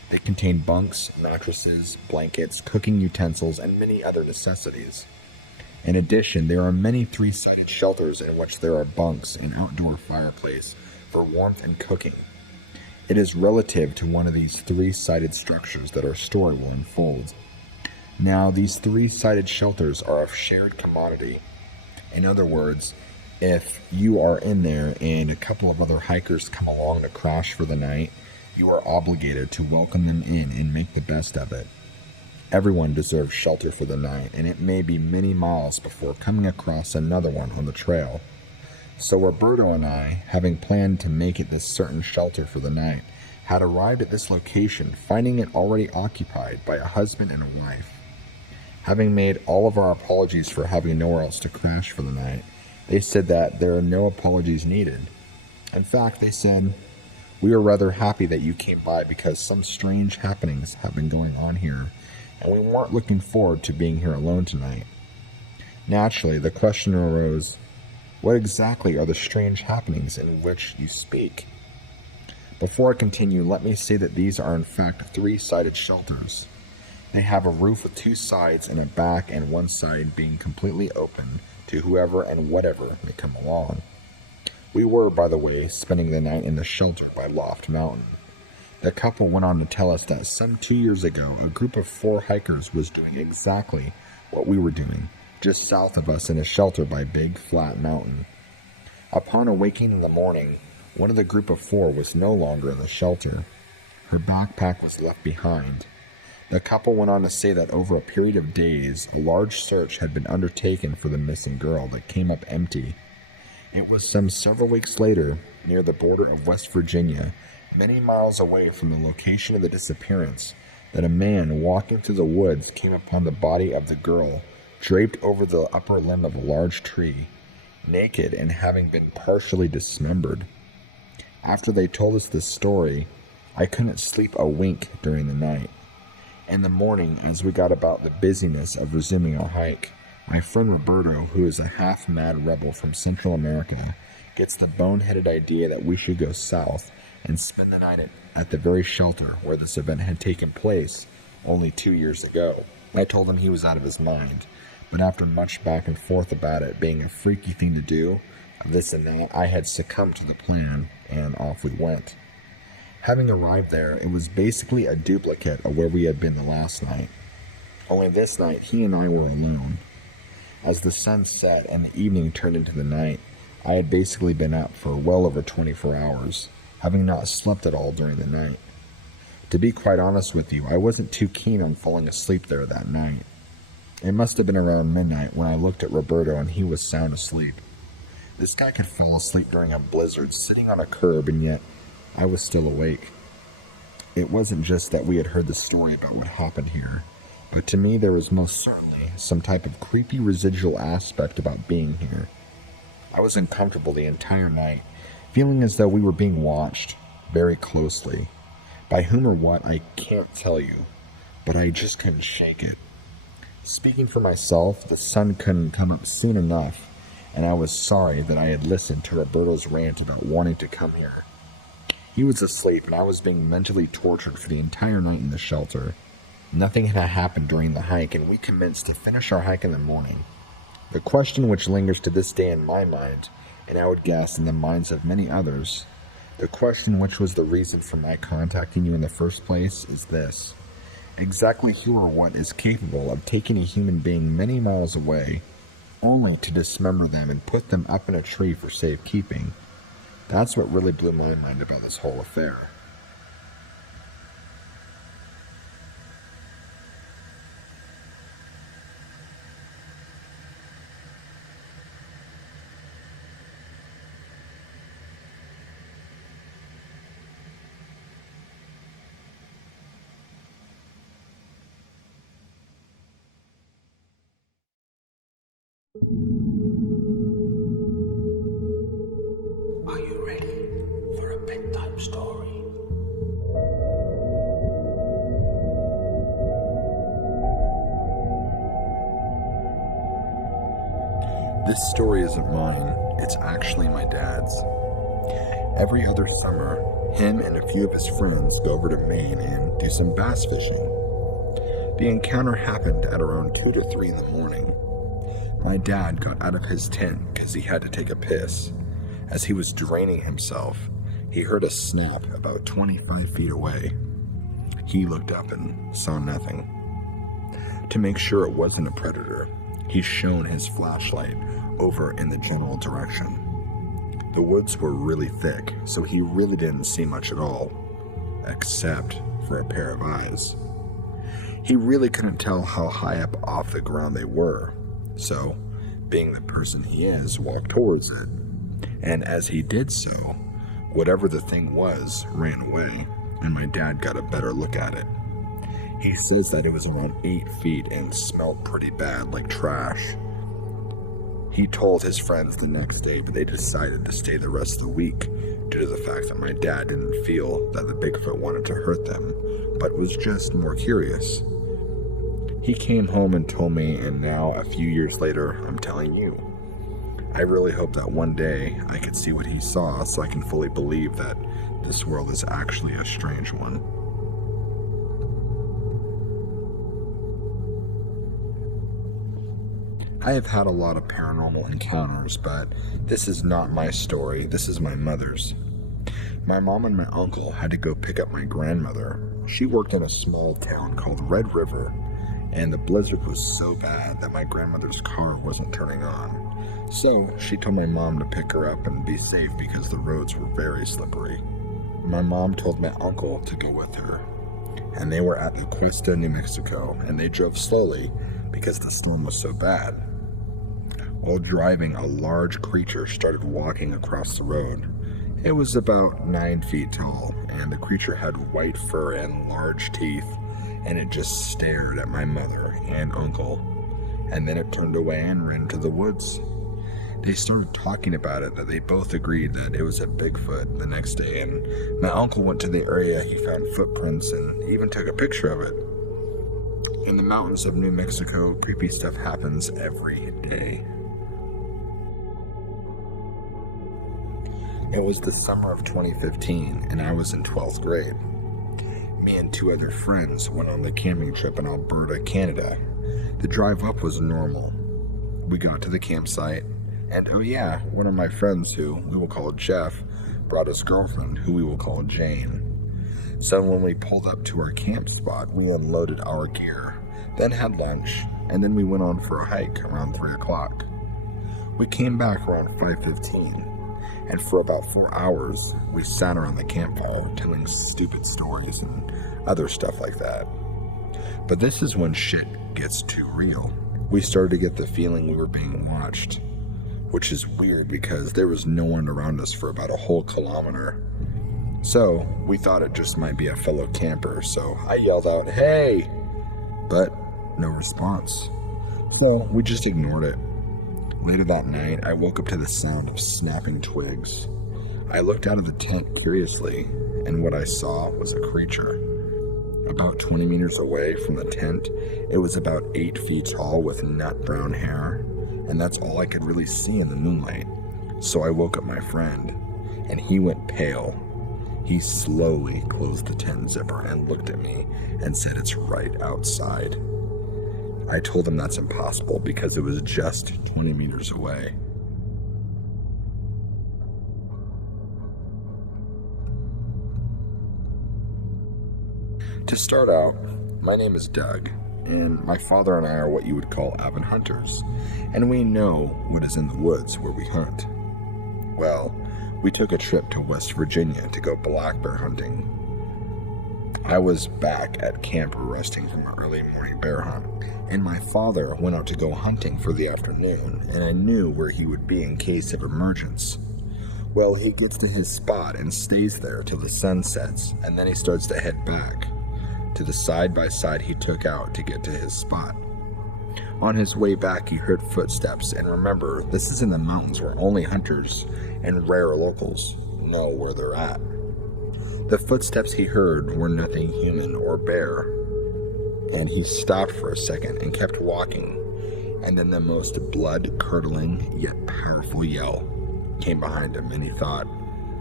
They contained bunks, mattresses, blankets, cooking utensils, and many other necessities. In addition, there are many three-sided shelters in which there are bunks and outdoor fireplace for warmth and cooking. It is relative to one of these three-sided structures that our story will unfold. Now, these three-sided shelters are a shared commodity. In other words, if you are in there and a couple of other hikers come along to crash for the night, you are obligated to welcome them in and make the best of it. Everyone deserves shelter for the night, and it may be many miles before coming across another one on the trail. So Roberto and I, having planned to make it this certain shelter for the night, had arrived at this location, finding it already occupied by a husband and a wife. Having made all of our apologies for having nowhere else to crash for the night, they said that there are no apologies needed. In fact, they said, "We are rather happy that you came by because some strange happenings have been going on here, and we weren't looking forward to being here alone tonight." Naturally, the question arose, what exactly are the strange happenings in which you speak? Before I continue, let me say that these are in fact three-sided shelters. They have a roof with two sides and a back and one side being completely open to whoever and whatever may come along. We were, by the way, spending the night in the shelter by Loft Mountain. The couple went on to tell us that some 2 years ago, a group of 4 hikers was doing exactly what we were doing, just south of us in a shelter by Big Flat Mountain. Upon awaking in the morning, one of the group of 4 was no longer in the shelter. Her backpack was left behind. The couple went on to say that over a period of days, a large search had been undertaken for the missing girl that came up empty. It was some several weeks later, near the border of West Virginia, many miles away from the location of the disappearance, that a man walking through the woods came upon the body of the girl, draped over the upper limb of a large tree, naked and having been partially dismembered. After they told us this story, I couldn't sleep a wink during the night. In the morning, as we got about the busyness of resuming our hike, my friend Roberto, who is a half-mad rebel from Central America, gets the boneheaded idea that we should go south and spend the night at the very shelter where this event had taken place only 2 years ago. I told him he was out of his mind, but after much back and forth about it being a freaky thing to do, this and that, I had succumbed to the plan, and off we went. Having arrived there, it was basically a duplicate of where we had been the last night. Only this night, he and I were alone. As the sun set and the evening turned into the night, I had basically been up for well over 24 hours, having not slept at all during the night. To be quite honest with you, I wasn't too keen on falling asleep there that night. It must have been around midnight when I looked at Roberto and he was sound asleep. This guy could fall asleep during a blizzard sitting on a curb, and yet I was still awake. It wasn't just that we had heard the story about what happened here, but to me there was most certainly some type of creepy residual aspect about being here. I was uncomfortable the entire night, feeling as though we were being watched very closely. By whom or what, I can't tell you, but I just couldn't shake it. Speaking for myself, the sun couldn't come up soon enough, and I was sorry that I had listened to Roberto's rant about wanting to come here. He was asleep, and I was being mentally tortured for the entire night in the shelter. Nothing had happened during the hike, and we commenced to finish our hike in the morning. The question which lingers to this day in my mind, and I would guess in the minds of many others, the question which was the reason for my contacting you in the first place, is this. Exactly who or what is capable of taking a human being many miles away, only to dismember them and put them up in a tree for safekeeping? That's what really blew my mind about this whole affair. Are you ready for a bedtime story? This story isn't mine, it's actually my dad's. Every other summer, him and a few of his friends go over to Maine and do some bass fishing. The encounter happened at around 2 to 3 in the morning. My dad got out of his tent because he had to take a piss. As he was draining himself, he heard a snap about 25 feet away. He looked up and saw nothing. To make sure it wasn't a predator, he shone his flashlight over in the general direction. The woods were really thick, so he really didn't see much at all, except for a pair of eyes. He really couldn't tell how high up off the ground they were, so, being the person he is, walked towards it. And as he did so, whatever the thing was ran away, and my dad got a better look at it. He says that it was around 8 feet and smelled pretty bad, like trash. He told his friends the next day, but they decided to stay the rest of the week due to the fact that my dad didn't feel that the Bigfoot wanted to hurt them, but was just more curious. He came home and told me, and now, a few years later, I'm telling you. I really hope that one day I could see what he saw so I can fully believe that this world is actually a strange one. I have had a lot of paranormal encounters, but this is not my story. This is my mother's. My mom and my uncle had to go pick up my grandmother. She worked in a small town called Red River, and the blizzard was so bad that my grandmother's car wasn't turning on. So she told my mom to pick her up and be safe because the roads were very slippery. My mom told my uncle to go with her, and they were at La Cuesta, New Mexico, and they drove slowly because the storm was so bad. While driving, a large creature started walking across the road. It was about 9 feet tall, and the creature had white fur and large teeth, and it just stared at my mother and uncle, and then it turned away and ran to the woods. They started talking about it, that they both agreed that it was a Bigfoot the next day, and my uncle went to the area. He found footprints and even took a picture of it. In the mountains of New Mexico, creepy stuff happens every day. It was the summer of 2015, and I was in 12th grade. Me and 2 other friends went on the camping trip in Alberta, Canada. The drive up was normal. We got to the campsite, and oh yeah, one of my friends, who we will call Jeff, brought his girlfriend, who we will call Jane. So when we pulled up to our camp spot, we unloaded our gear, then had lunch, and then we went on for a hike around 3 o'clock. We came back around 5:15. And for about 4 hours, we sat around the campfire telling stupid stories and other stuff like that. But this is when shit gets too real. We started to get the feeling we were being watched, which is weird because there was no one around us for about a whole kilometer. So we thought it just might be a fellow camper, so I yelled out, "Hey!" But no response. So we just ignored it. Later that night, I woke up to the sound of snapping twigs. I looked out of the tent curiously, and what I saw was a creature. About 20 meters away from the tent, it was about 8 feet tall with nut brown hair, and that's all I could really see in the moonlight. So I woke up my friend, and he went pale. He slowly closed the tent zipper and looked at me and said, "It's right outside." I told him that's impossible because it was just 20 meters away. To start out, my name is Doug, and my father and I are what you would call avid hunters, and we know what is in the woods where we hunt. Well, we took a trip to West Virginia to go black bear hunting. I was back at camp resting from an early morning bear hunt, and my father went out to go hunting for the afternoon, and I knew where he would be in case of emergence. Well, he gets to his spot and stays there till the sun sets, and then he starts to head back to the side-by-side he took out to get to his spot. On his way back, he heard footsteps, and remember, this is in the mountains where only hunters and rare locals know where they're at. The footsteps he heard were nothing human or bear, and he stopped for a second and kept walking, and then the most blood-curdling yet powerful yell came behind him, and he thought,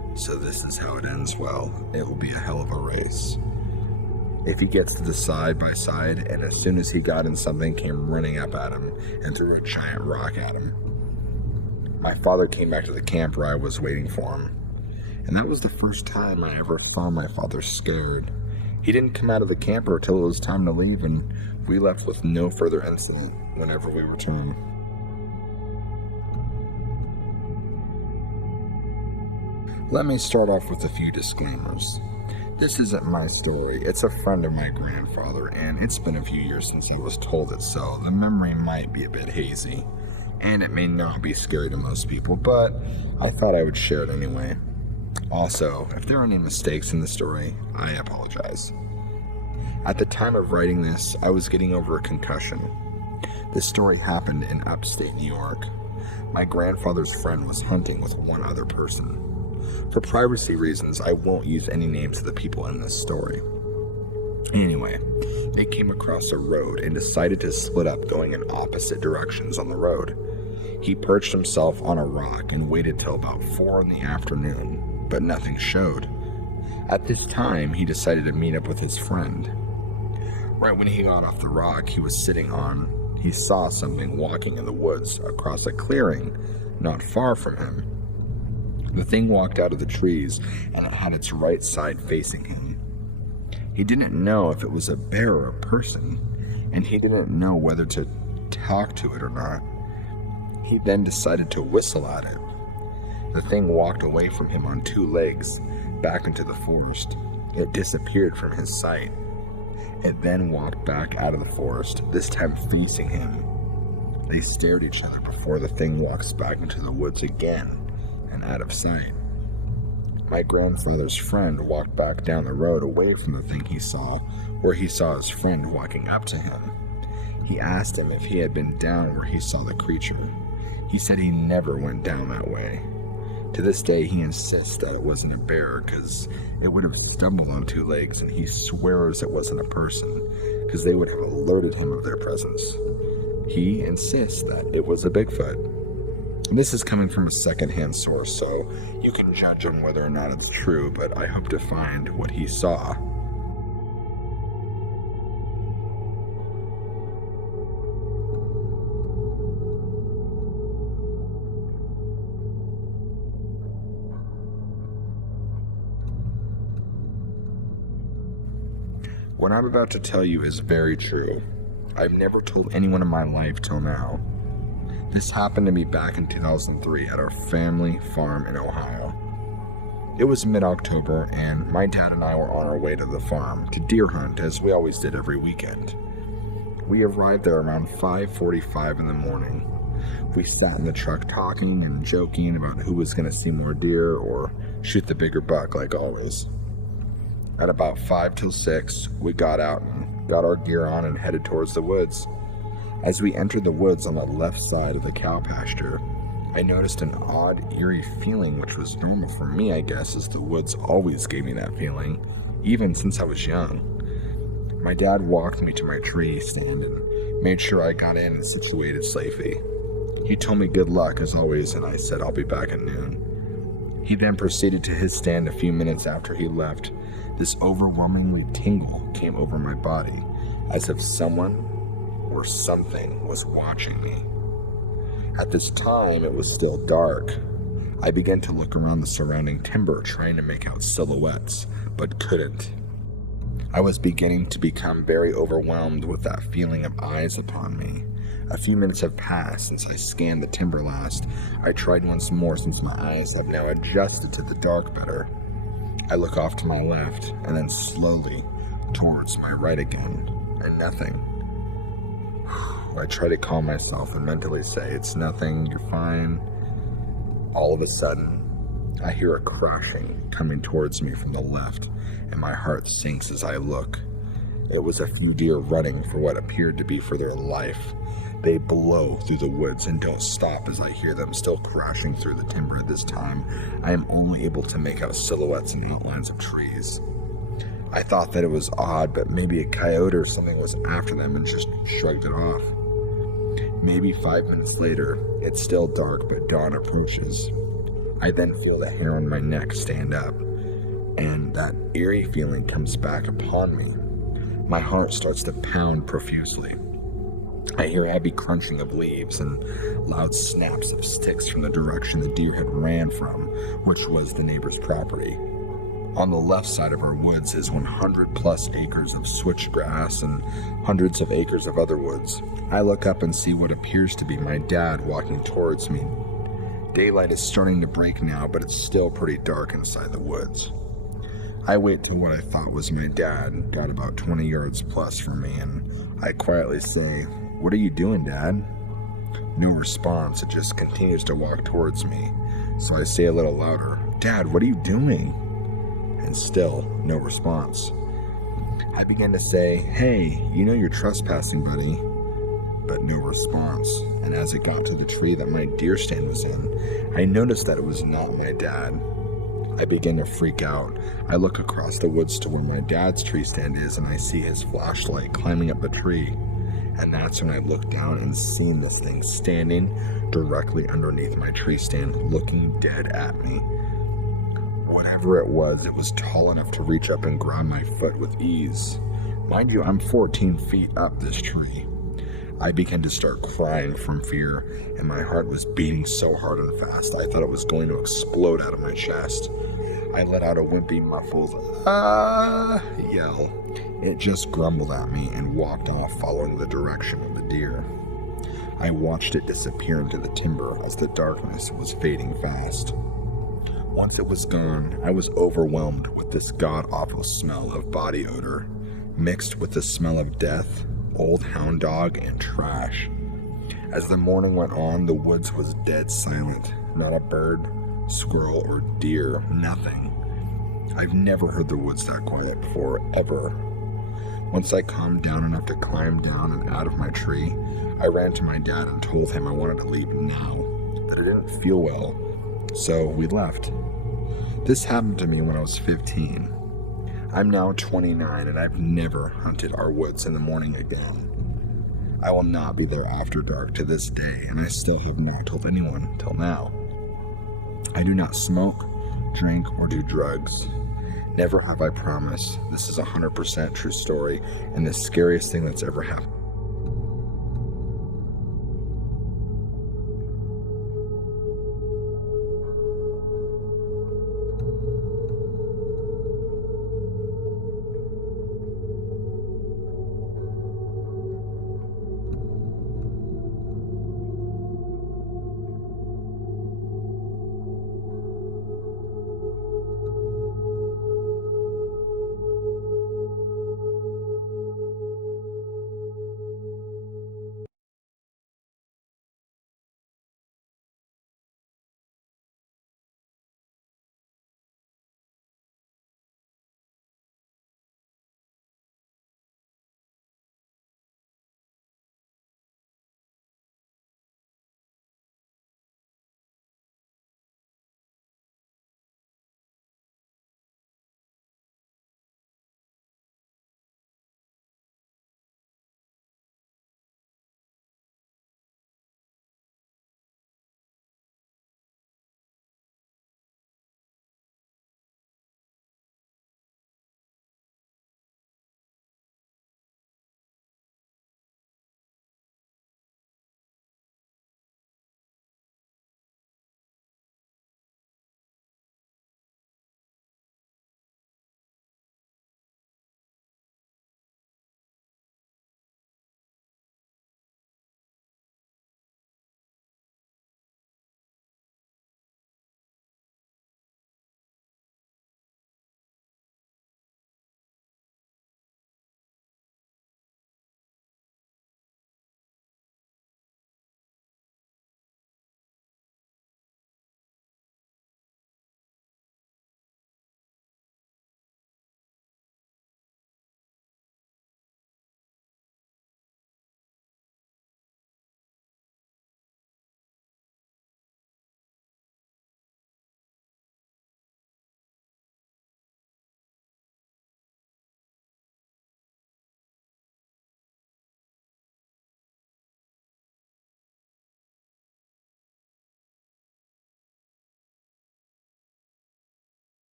So this is how it ends. Well, it will be a hell of a race. If he gets to the side by side, and as soon as he got in, something came running up at him and threw a giant rock at him. My father came back to the camp where I was waiting for him, and that was the first time I ever saw my father scared. He didn't come out of the camper until it was time to leave, and we left with no further incident whenever we returned. Let me start off with a few disclaimers. This isn't my story, it's a friend of my grandfather, and it's been a few years since I was told it, so the memory might be a bit hazy, and it may not be scary to most people, but I thought I would share it anyway. Also, if there are any mistakes in the story, I apologize. At the time of writing this, I was getting over a concussion. This story happened in upstate New York. My grandfather's friend was hunting with one other person. For privacy reasons, I won't use any names of the people in this story. Anyway, they came across a road and decided to split up, going in opposite directions on the road. He perched himself on a rock and waited till about 4 in the afternoon, but nothing showed. At this time, he decided to meet up with his friend. Right when he got off the rock he was sitting on, he saw something walking in the woods across a clearing not far from him. The thing walked out of the trees, and it had its right side facing him. He didn't know if it was a bear or a person, and he didn't know whether to talk to it or not. He then decided to whistle at it. The thing walked away from him on 2 legs, back into the forest. It disappeared from his sight. It then walked back out of the forest, this time facing him. They stared at each other before the thing walks back into the woods again and out of sight. My grandfather's friend walked back down the road away from the thing he saw, where he saw his friend walking up to him. He asked him if he had been down where he saw the creature. He said he never went down that way. To this day, he insists that it wasn't a bear because it would have stumbled on 2 legs, and he swears it wasn't a person because they would have alerted him of their presence. He insists that it was a Bigfoot. This is coming from a second-hand source, so you can judge on whether or not it's true, but I hope to find what he saw. What I'm about to tell you is very true. I've never told anyone in my life till now. This happened to me back in 2003 at our family farm in Ohio. It was mid-October, and my dad and I were on our way to the farm to deer hunt, as we always did every weekend. We arrived there around 5:45 in the morning. We sat in the truck talking and joking about who was going to see more deer or shoot the bigger buck like always. At about 5 till 6, we got out and got our gear on and headed towards the woods. As we entered the woods on the left side of the cow pasture, I noticed an odd, eerie feeling, which was normal for me, I guess, as the woods always gave me that feeling, even since I was young. My dad walked me to my tree stand and made sure I got in and situated safely. He told me good luck, as always, and I said I'll be back at noon. He then proceeded to his stand. A few minutes after he left, this overwhelmingly tingle came over my body, as if someone or something was watching me. At this time, it was still dark. I began to look around the surrounding timber, trying to make out silhouettes, but couldn't. I was beginning to become very overwhelmed with that feeling of eyes upon me. A few minutes have passed since I scanned the timber last. I tried once more since my eyes have now adjusted to the dark better. I look off to my left and then slowly towards my right again, and nothing. I try to calm myself and mentally say, "It's nothing, you're fine." All of a sudden, I hear a crashing coming towards me from the left, and my heart sinks as I look. It was a few deer running for what appeared to be for their life. They blow through the woods and don't stop as I hear them still crashing through the timber. This time, I am only able to make out silhouettes and outlines of trees. I thought that it was odd, but maybe a coyote or something was after them and just shrugged it off. Maybe 5 minutes later, it's still dark, but dawn approaches. I then feel the hair on my neck stand up, and that eerie feeling comes back upon me. My heart starts to pound profusely. I hear heavy crunching of leaves and loud snaps of sticks from the direction the deer had ran from, which was the neighbor's property. On the left side of our woods is 100 plus acres of switchgrass and hundreds of acres of other woods. I look up and see what appears to be my dad walking towards me. Daylight is starting to break now, but it's still pretty dark inside the woods. I wait till what I thought was my dad got about 20 yards plus from me, and I quietly say, "What are you doing, Dad?" No response. It just continues to walk towards me. So I say a little louder, "Dad, what are you doing?" And still no response. I begin to say, "Hey, you know you're trespassing, buddy." But no response. And as it got to the tree that my deer stand was in, I noticed that it was not my dad. I begin to freak out. I look across the woods to where my dad's tree stand is, and I see his flashlight climbing up the tree. And that's when I look down and see this thing standing directly underneath my tree stand, looking dead at me. Whatever it was tall enough to reach up and grab my foot with ease. Mind you, I'm 14 feet up this tree. I began to start crying from fear, and my heart was beating so hard and fast I thought it was going to explode out of my chest. I let out a wimpy, muffled, "Ah!" yell. It just grumbled at me and walked off following the direction of the deer. I watched it disappear into the timber as the darkness was fading fast. Once it was gone, I was overwhelmed with this god-awful smell of body odor, mixed with the smell of death, old hound dog, and trash. As the morning went on, the woods was dead silent. Not a bird, squirrel, or deer, nothing. I've never heard the woods that quiet before, ever. Once I calmed down enough to climb down and out of my tree, I ran to my dad and told him I wanted to leave now, that I didn't feel well, so we left. This happened to me when I was 15. I'm now 29 and I've never hunted our woods in the morning again. I will not be there after dark to this day, and I still have not told anyone till now. I do not smoke, drink, or do drugs. Never have I promised. This is a 100% true story, and the scariest thing that's ever happened.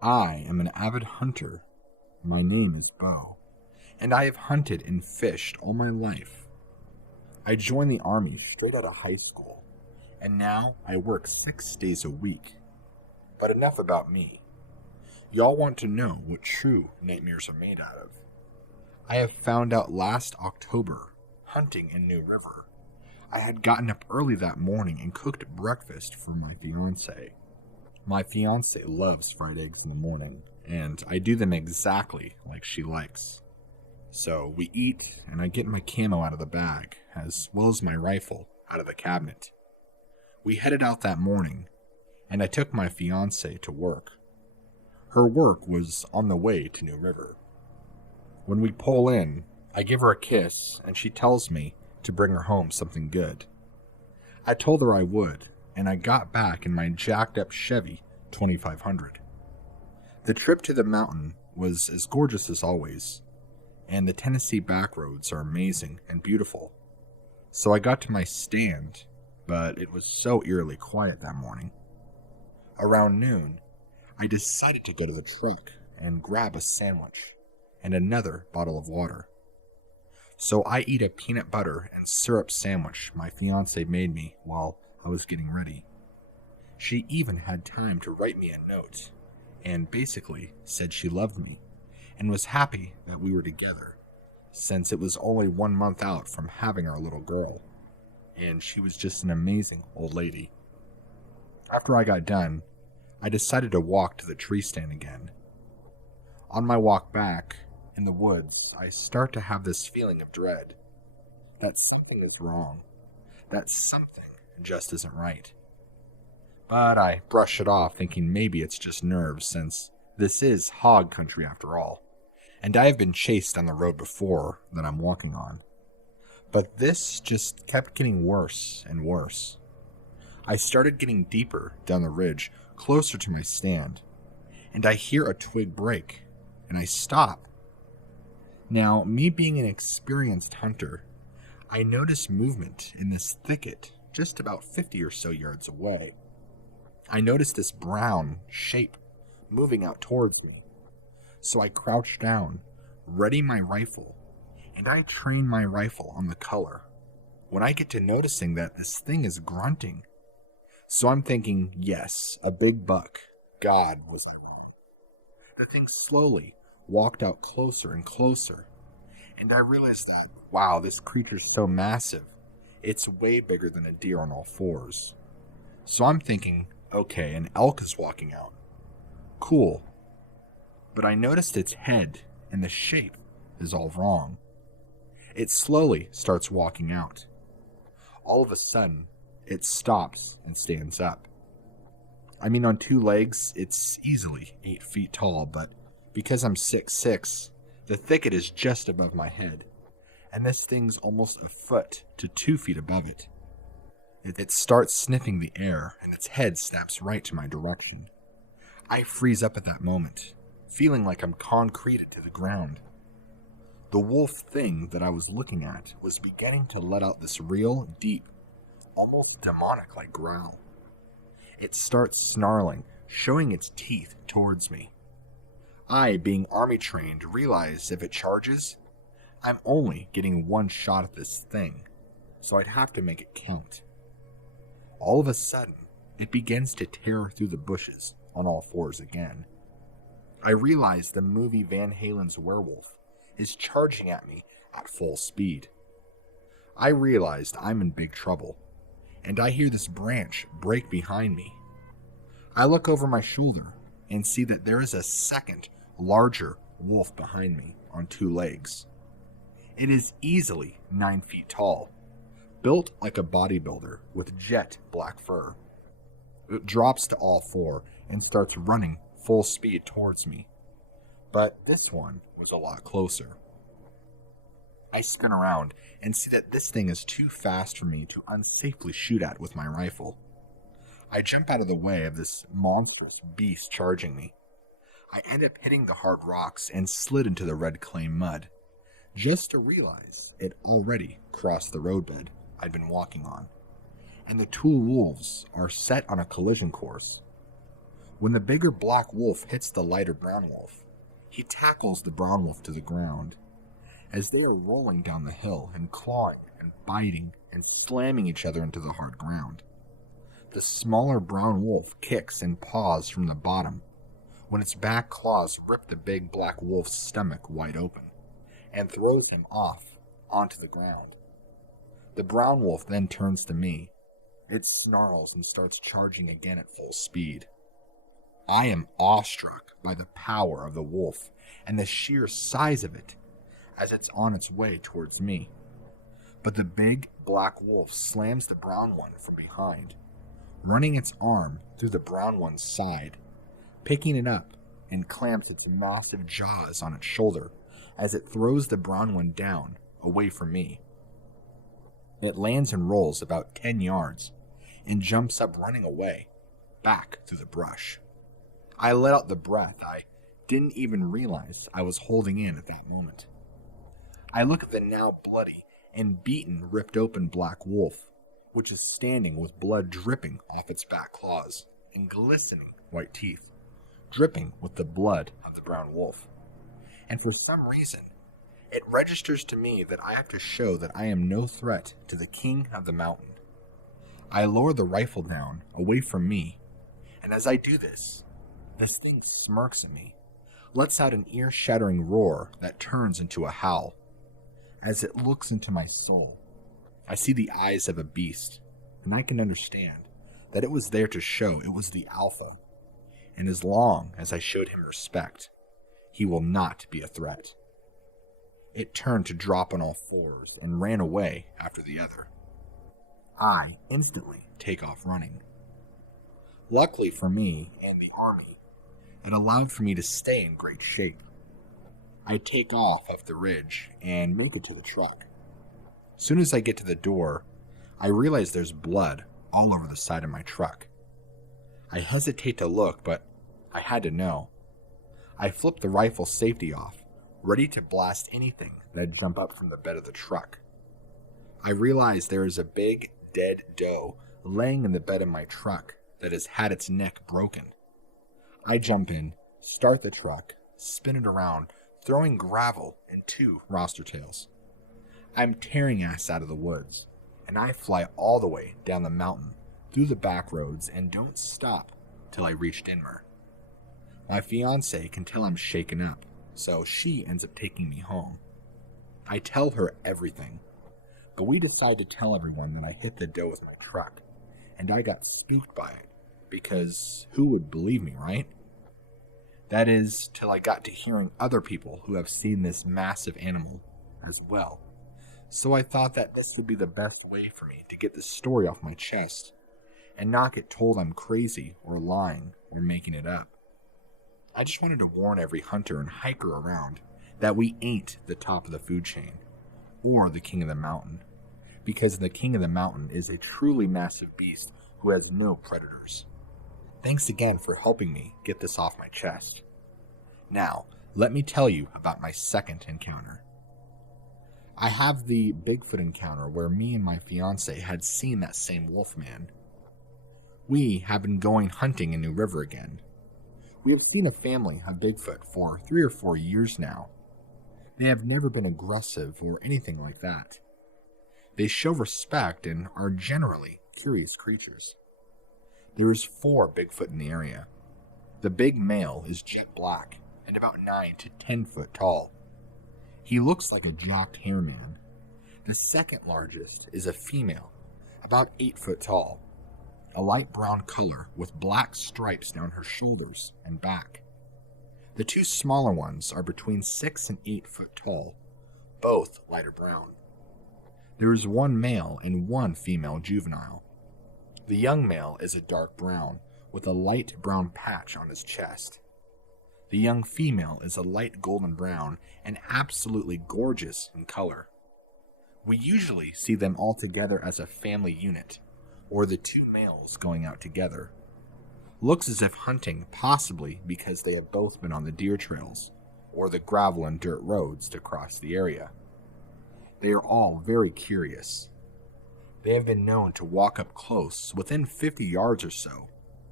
I am an avid hunter. My name is Bo, and I have hunted and fished all my life. I joined the army straight out of high school, and now I work 6 days a week. But enough about me. Y'all want to know what true nightmares are made out of. I have found out last October, hunting in New River. I had gotten up early that morning and cooked breakfast for my fiancé. My fiancé loves fried eggs in the morning, and I do them exactly like she likes. So we eat, and I get my camo out of the bag, as well as my rifle out of the cabinet. We headed out that morning, and I took my fiancée to work. Her work was on the way to New River. When we pull in, I give her a kiss, and she tells me to bring her home something good. I told her I would, and I got back in my jacked-up Chevy 2500. The trip to the mountain was as gorgeous as always, and the Tennessee back roads are amazing and beautiful. So I got to my stand, but it was so eerily quiet that morning. Around noon, I decided to go to the truck and grab a sandwich and another bottle of water. So I eat a peanut butter and syrup sandwich my fiancé made me while I was getting ready. She even had time to write me a note and basically said she loved me and was happy that we were together, since it was only 1 month out from having our little girl, and she was just an amazing old lady. After I got done, I decided to walk to the tree stand again. On my walk back, in the woods, I start to have this feeling of dread. That something is wrong. That something just isn't right. But I brush it off, thinking maybe it's just nerves, since this is hog country after all, and I have been chased on the road before that I'm walking on. But this just kept getting worse and worse. I started getting deeper down the ridge, closer to my stand, and I hear a twig break, and I stop. Now, me being an experienced hunter, I notice movement in this thicket just about 50 or so yards away. I notice this brown shape moving out towards me. So I crouch down, ready my rifle, and I train my rifle on the color. When I get to noticing that this thing is grunting. So I'm thinking, yes, a big buck. God, was I wrong. The thing slowly walked out closer and closer, and I realized that, wow, this creature's so massive, it's way bigger than a deer on all fours. So I'm thinking, okay, an elk is walking out. Cool. But I noticed its head, and the shape is all wrong. It slowly starts walking out. All of a sudden, it stops and stands up. I mean, on 2 legs, it's easily 8 feet tall, but because I'm 6'6", the thicket is just above my head, and this thing's almost a foot to 2 feet above it. It starts sniffing the air, and its head snaps right to my direction. I freeze up at that moment, feeling like I'm concreted to the ground. The wolf thing that I was looking at was beginning to let out this real, deep, almost demonic-like growl. It starts snarling, showing its teeth towards me. I, being army-trained, realize if it charges, I'm only getting 1 shot at this thing, so I'd have to make it count. All of a sudden, it begins to tear through the bushes on all fours again. I realize the movie Van Halen's Werewolf is charging at me at full speed. I realized I'm in big trouble, and I hear this branch break behind me. I look over my shoulder and see that there is a second, larger wolf behind me on 2 legs. It is easily 9 feet tall, built like a bodybuilder with jet black fur. It drops to all 4 and starts running full speed towards me. But this one was a lot closer. I spin around and see that this thing is too fast for me to unsafely shoot at with my rifle. I jump out of the way of this monstrous beast charging me. I end up hitting the hard rocks and slid into the red clay mud, just to realize it already crossed the roadbed I'd been walking on, and the 2 wolves are set on a collision course. When the bigger black wolf hits the lighter brown wolf, he tackles the brown wolf to the ground. As they are rolling down the hill and clawing and biting and slamming each other into the hard ground, the smaller brown wolf kicks and paws from the bottom when its back claws rip the big black wolf's stomach wide open and throws him off onto the ground. The brown wolf then turns to me. It snarls and starts charging again at full speed. I am awestruck by the power of the wolf and the sheer size of it as it's on its way towards me. But the big black wolf slams the brown one from behind, running its arm through the brown one's side, picking it up and clamps its massive jaws on its shoulder as it throws the brown one down away from me. It lands and rolls about 10 yards and jumps up running away, back through the brush. I let out the breath I didn't even realize I was holding in at that moment. I look at the now bloody and beaten, ripped open black wolf, which is standing with blood dripping off its back claws and glistening white teeth, dripping with the blood of the brown wolf. And for some reason, it registers to me that I have to show that I am no threat to the king of the mountain. I lower the rifle down away from me, and as I do this thing smirks at me, lets out an ear-shattering roar that turns into a howl. As it looks into my soul, I see the eyes of a beast, and I can understand that it was there to show it was the alpha, and as long as I showed him respect, he will not be a threat. It turned to drop on all fours and ran away after the other. I instantly take off running. Luckily for me and the army, it allowed for me to stay in great shape. I take off up the ridge and make it to the truck. Soon as I get to the door, I realize there's blood all over the side of my truck. I hesitate to look, but I had to know. I flip the rifle safety off, ready to blast anything that'd jump up from the bed of the truck. I realize there is a big, dead doe laying in the bed of my truck that has had its neck broken. I jump in, start the truck, spin it around, throwing gravel and 2 roster tails. I'm tearing ass out of the woods, and I fly all the way down the mountain, through the back roads, and don't stop till I reach Denver. My fiance can tell I'm shaken up, so she ends up taking me home. I tell her everything, but we decide to tell everyone that I hit the doe with my truck, and I got spooked by it, because who would believe me, right? That is, till I got to hearing other people who have seen this massive animal as well. So I thought that this would be the best way for me to get this story off my chest, and not get told I'm crazy or lying or making it up. I just wanted to warn every hunter and hiker around that we ain't the top of the food chain, or the king of the mountain, because the king of the mountain is a truly massive beast who has no predators. Thanks again for helping me get this off my chest. Now, let me tell you about my second encounter. I have the Bigfoot encounter where me and my fiance had seen that same wolfman. We have been going hunting in New River again. We have seen a family of Bigfoot for 3 or 4 years now. They have never been aggressive or anything like that. They show respect and are generally curious creatures. There is 4 Bigfoot in the area. The big male is jet black and about 9 to 10 foot tall. He looks like a jacked hair man. The second largest is a female, about 8 foot tall, a light brown color with black stripes down her shoulders and back. The 2 smaller ones are between 6 and 8 foot tall, both lighter brown. There is 1 male and 1 female juvenile. The young male is a dark brown with a light brown patch on his chest. The young female is a light golden brown and absolutely gorgeous in color. We usually see them all together as a family unit, or the 2 males going out together. Looks as if hunting, possibly because they have both been on the deer trails, or the gravel and dirt roads to cross the area. They are all very curious. They have been known to walk up close, within 50 yards or so,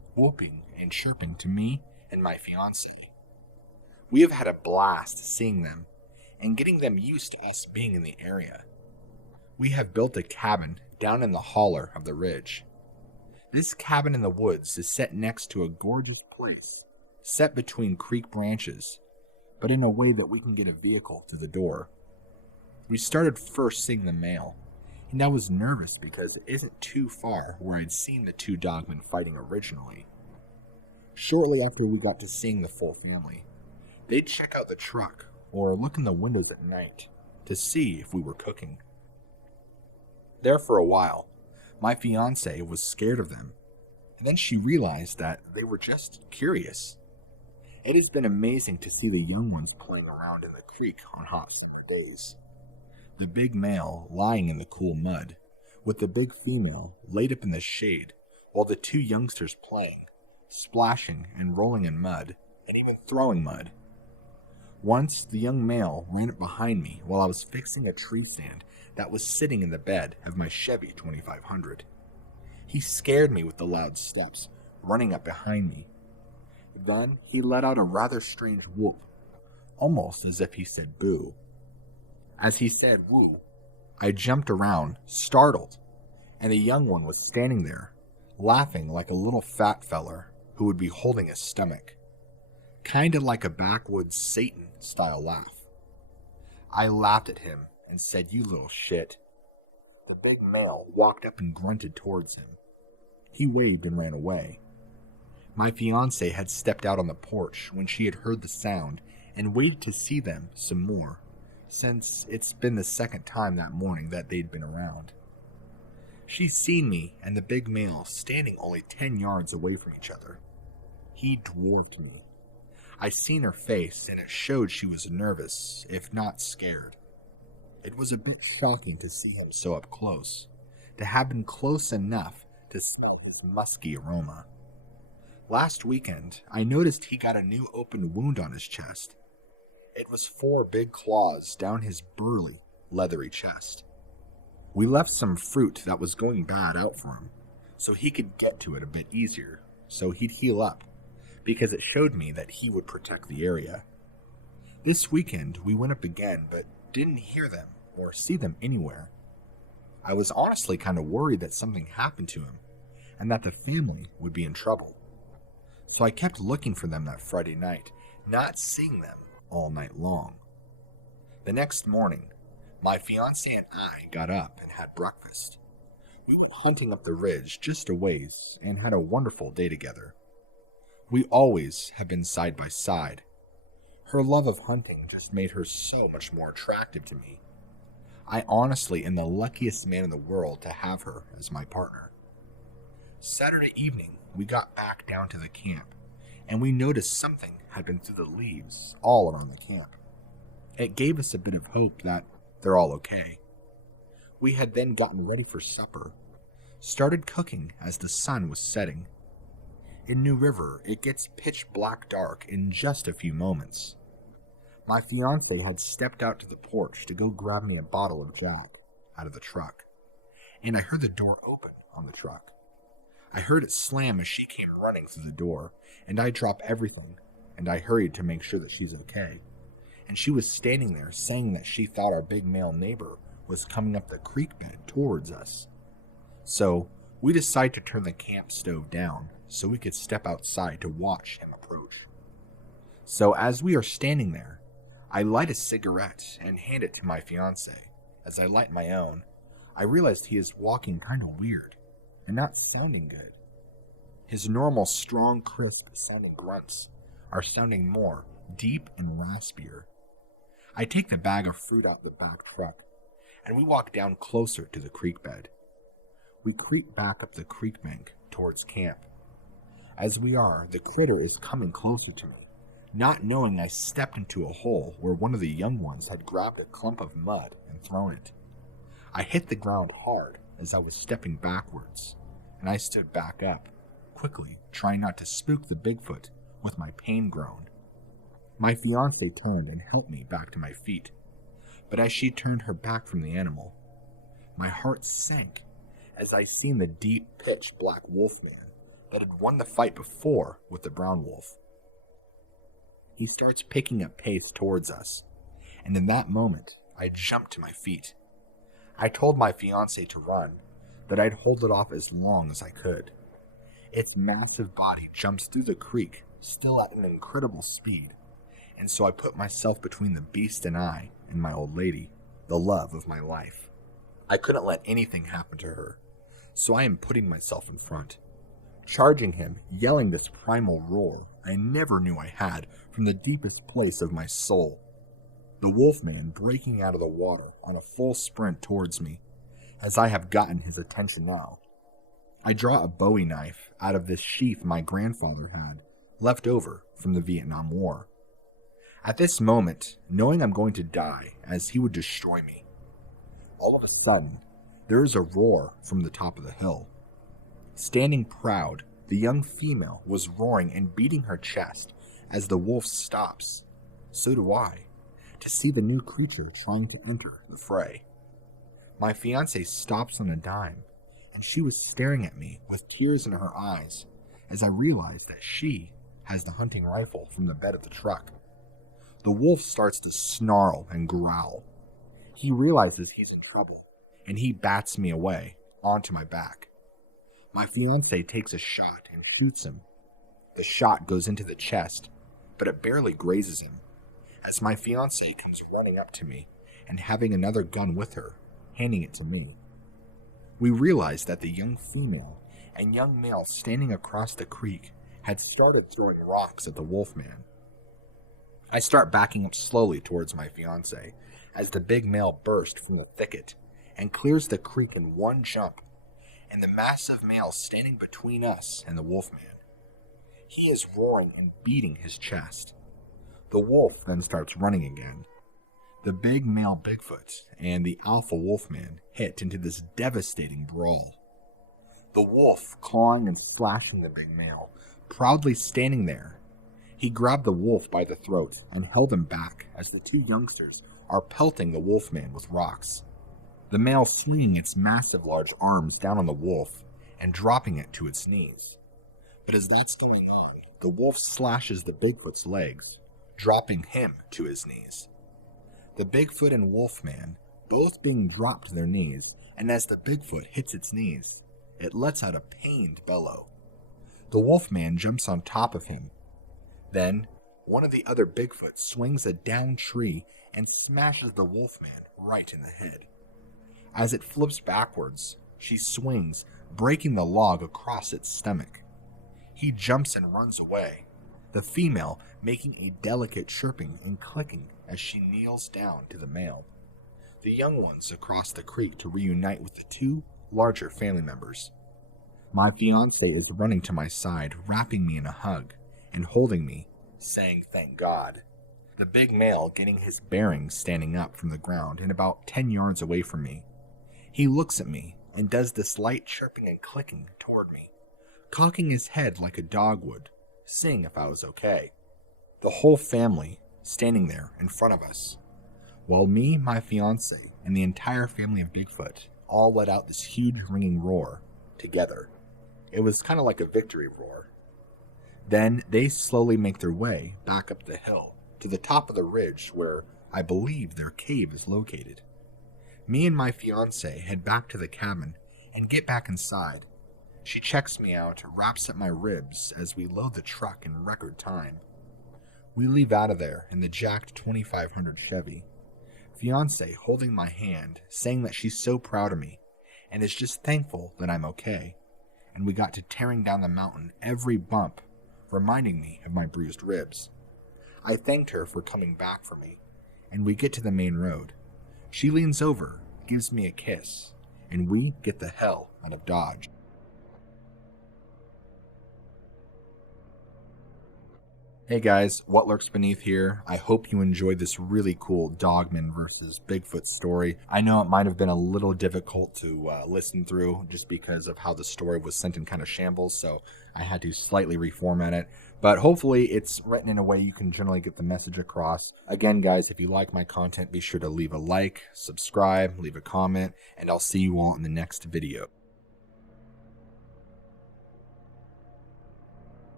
whooping and chirping to me and my fiancée. We have had a blast seeing them and getting them used to us being in the area. We have built a cabin down in the holler of the ridge. This cabin in the woods is set next to a gorgeous place, set between creek branches, but in a way that we can get a vehicle to the door. We started first seeing the male, and I was nervous because it isn't too far where I'd seen the two dogmen fighting originally. Shortly after we got to seeing the full family, they'd check out the truck or look in the windows at night to see if we were cooking. There for a while, my fiancée was scared of them, and then she realized that they were just curious. It has been amazing to see the young ones playing around in the creek on hot summer days. The big male lying in the cool mud, with the big female laid up in the shade, while the two youngsters playing, splashing and rolling in mud, and even throwing mud. Once, the young male ran up behind me while I was fixing a tree stand that was sitting in the bed of my Chevy 2500. He scared me with the loud steps, running up behind me. Then he let out a rather strange whoop, almost as if he said boo. As he said woo, I jumped around, startled, and the young one was standing there, laughing like a little fat feller who would be holding his stomach. Kinda like a backwoods Satan-style laugh. I laughed at him and said, "You little shit." The big male walked up and grunted towards him. He waved and ran away. My fiancée had stepped out on the porch when she had heard the sound and waited to see them some more, since it's been the second time that morning that they'd been around. She'd seen me and the big male standing only 10 yards away from each other. He dwarfed me. I seen her face, and it showed she was nervous, if not scared. It was a bit shocking to see him so up close, to have been close enough to smell his musky aroma. Last weekend, I noticed he got a new open wound on his chest. It was 4 big claws down his burly, leathery chest. We left some fruit that was going bad out for him, so he could get to it a bit easier, so he'd heal up, because it showed me that he would protect the area. This weekend, we went up again, but didn't hear them or see them anywhere. I was honestly kind of worried that something happened to him, and that the family would be in trouble. So I kept looking for them that Friday night, not seeing them all night long. The next morning, my fiancée and I got up and had breakfast. We went hunting up the ridge just a ways and had a wonderful day together. We always have been side by side. Her love of hunting just made her so much more attractive to me. I honestly am the luckiest man in the world to have her as my partner. Saturday evening, we got back down to the camp, and we noticed something had been through the leaves all around the camp. It gave us a bit of hope that they're all okay. We had then gotten ready for supper, started cooking as the sun was setting. In New River, it gets pitch black dark in just a few moments. My fiancée had stepped out to the porch to go grab me a bottle of Jack out of the truck, and I heard the door open on the truck. I heard it slam as she came running through the door, and I dropped everything, and I hurried to make sure that she's okay. And she was standing there saying that she thought our big male neighbor was coming up the creek bed towards us. So we decided to turn the camp stove down so we could step outside to watch him approach. So as we are standing there, I light a cigarette and hand it to my fiancée. As I light my own, I realized he is walking kind of weird and not sounding good. His normal strong, crisp sounding grunts are sounding more deep and raspier. I take the bag of fruit out the back truck, and we walk down closer to the creek bed. We creep back up the creek bank towards camp. As we are, the critter is coming closer to me, not knowing I stepped into a hole where one of the young ones had grabbed a clump of mud and thrown it. I hit the ground hard as I was stepping backwards, and I stood back up, quickly trying not to spook the Bigfoot with my pain groan. My fiancée turned and helped me back to my feet, but as she turned her back from the animal, my heart sank as I seen the deep pitch black wolf man that had won the fight before with the brown wolf. He starts picking up pace towards us, and in that moment, I jumped to my feet. I told my fiancée to run, but I'd hold it off as long as I could. Its massive body jumps through the creek, still at an incredible speed, and so I put myself between the beast and I and my old lady, the love of my life. I couldn't let anything happen to her, so I am putting myself in front, charging him, yelling this primal roar I never knew I had from the deepest place of my soul. The wolfman breaking out of the water on a full sprint towards me, as I have gotten his attention now. I draw a Bowie knife out of this sheath my grandfather had, left over from the Vietnam War. At this moment, knowing I'm going to die as he would destroy me, all of a sudden, there is a roar from the top of the hill. Standing proud, the young female was roaring and beating her chest as the wolf stops. So do I, to see the new creature trying to enter the fray. My fiancée stops on a dime, and she was staring at me with tears in her eyes as I realized that she has the hunting rifle from the bed of the truck. The wolf starts to snarl and growl. He realizes he's in trouble, and he bats me away onto my back. My fiancée takes a shot and shoots him. The shot goes into the chest, but it barely grazes him, as my fiancée comes running up to me and having another gun with her, handing it to me. We realize that the young female and young male standing across the creek had started throwing rocks at the wolfman. I start backing up slowly towards my fiancée as the big male bursts from the thicket and clears the creek in one jump, and the massive male standing between us and the wolfman. He is roaring and beating his chest. The wolf then starts running again. The big male Bigfoot and the alpha wolfman hit into this devastating brawl. The wolf clawing and slashing the big male, proudly standing there. He grabbed the wolf by the throat and held him back as the two youngsters are pelting the wolfman with rocks. The male swinging its massive large arms down on the wolf and dropping it to its knees. But as that's going on, the wolf slashes the Bigfoot's legs, dropping him to his knees. The Bigfoot and wolfman both being dropped to their knees, and as the Bigfoot hits its knees, it lets out a pained bellow. The wolfman jumps on top of him. Then, one of the other Bigfoot swings a downed tree and smashes the wolfman right in the head. As it flips backwards, she swings, breaking the log across its stomach. He jumps and runs away, the female making a delicate chirping and clicking as she kneels down to the male. The young ones across the creek to reunite with the two larger family members. My fiancée is running to my side, wrapping me in a hug and holding me, saying thank God. The big male getting his bearings standing up from the ground and about 10 yards away from me. He looks at me and does this light chirping and clicking toward me, cocking his head like a dog would, seeing if I was okay. The whole family standing there in front of us, while me, my fiancée, and the entire family of Bigfoot all let out this huge ringing roar together. It was kind of like a victory roar. Then they slowly make their way back up the hill to the top of the ridge where I believe their cave is located. Me and my fiancée head back to the cabin and get back inside. She checks me out, wraps up my ribs as we load the truck in record time. We leave out of there in the jacked 2500 Chevy. Fiancée holding my hand, saying that she's so proud of me and is just thankful that I'm okay. And we got to tearing down the mountain every bump, reminding me of my bruised ribs. I thanked her for coming back for me, and we get to the main road. She leans over, gives me a kiss, and we get the hell out of Dodge. Hey guys, What Lurks Beneath here. I hope you enjoyed this really cool Dogman versus Bigfoot story. I know it might have been a little difficult to listen through just because of how the story was sent in kind of shambles, so I had to slightly reformat it. But hopefully it's written in a way you can generally get the message across. Again guys, if you like my content, be sure to leave a like, subscribe, leave a comment, and I'll see you all in the next video.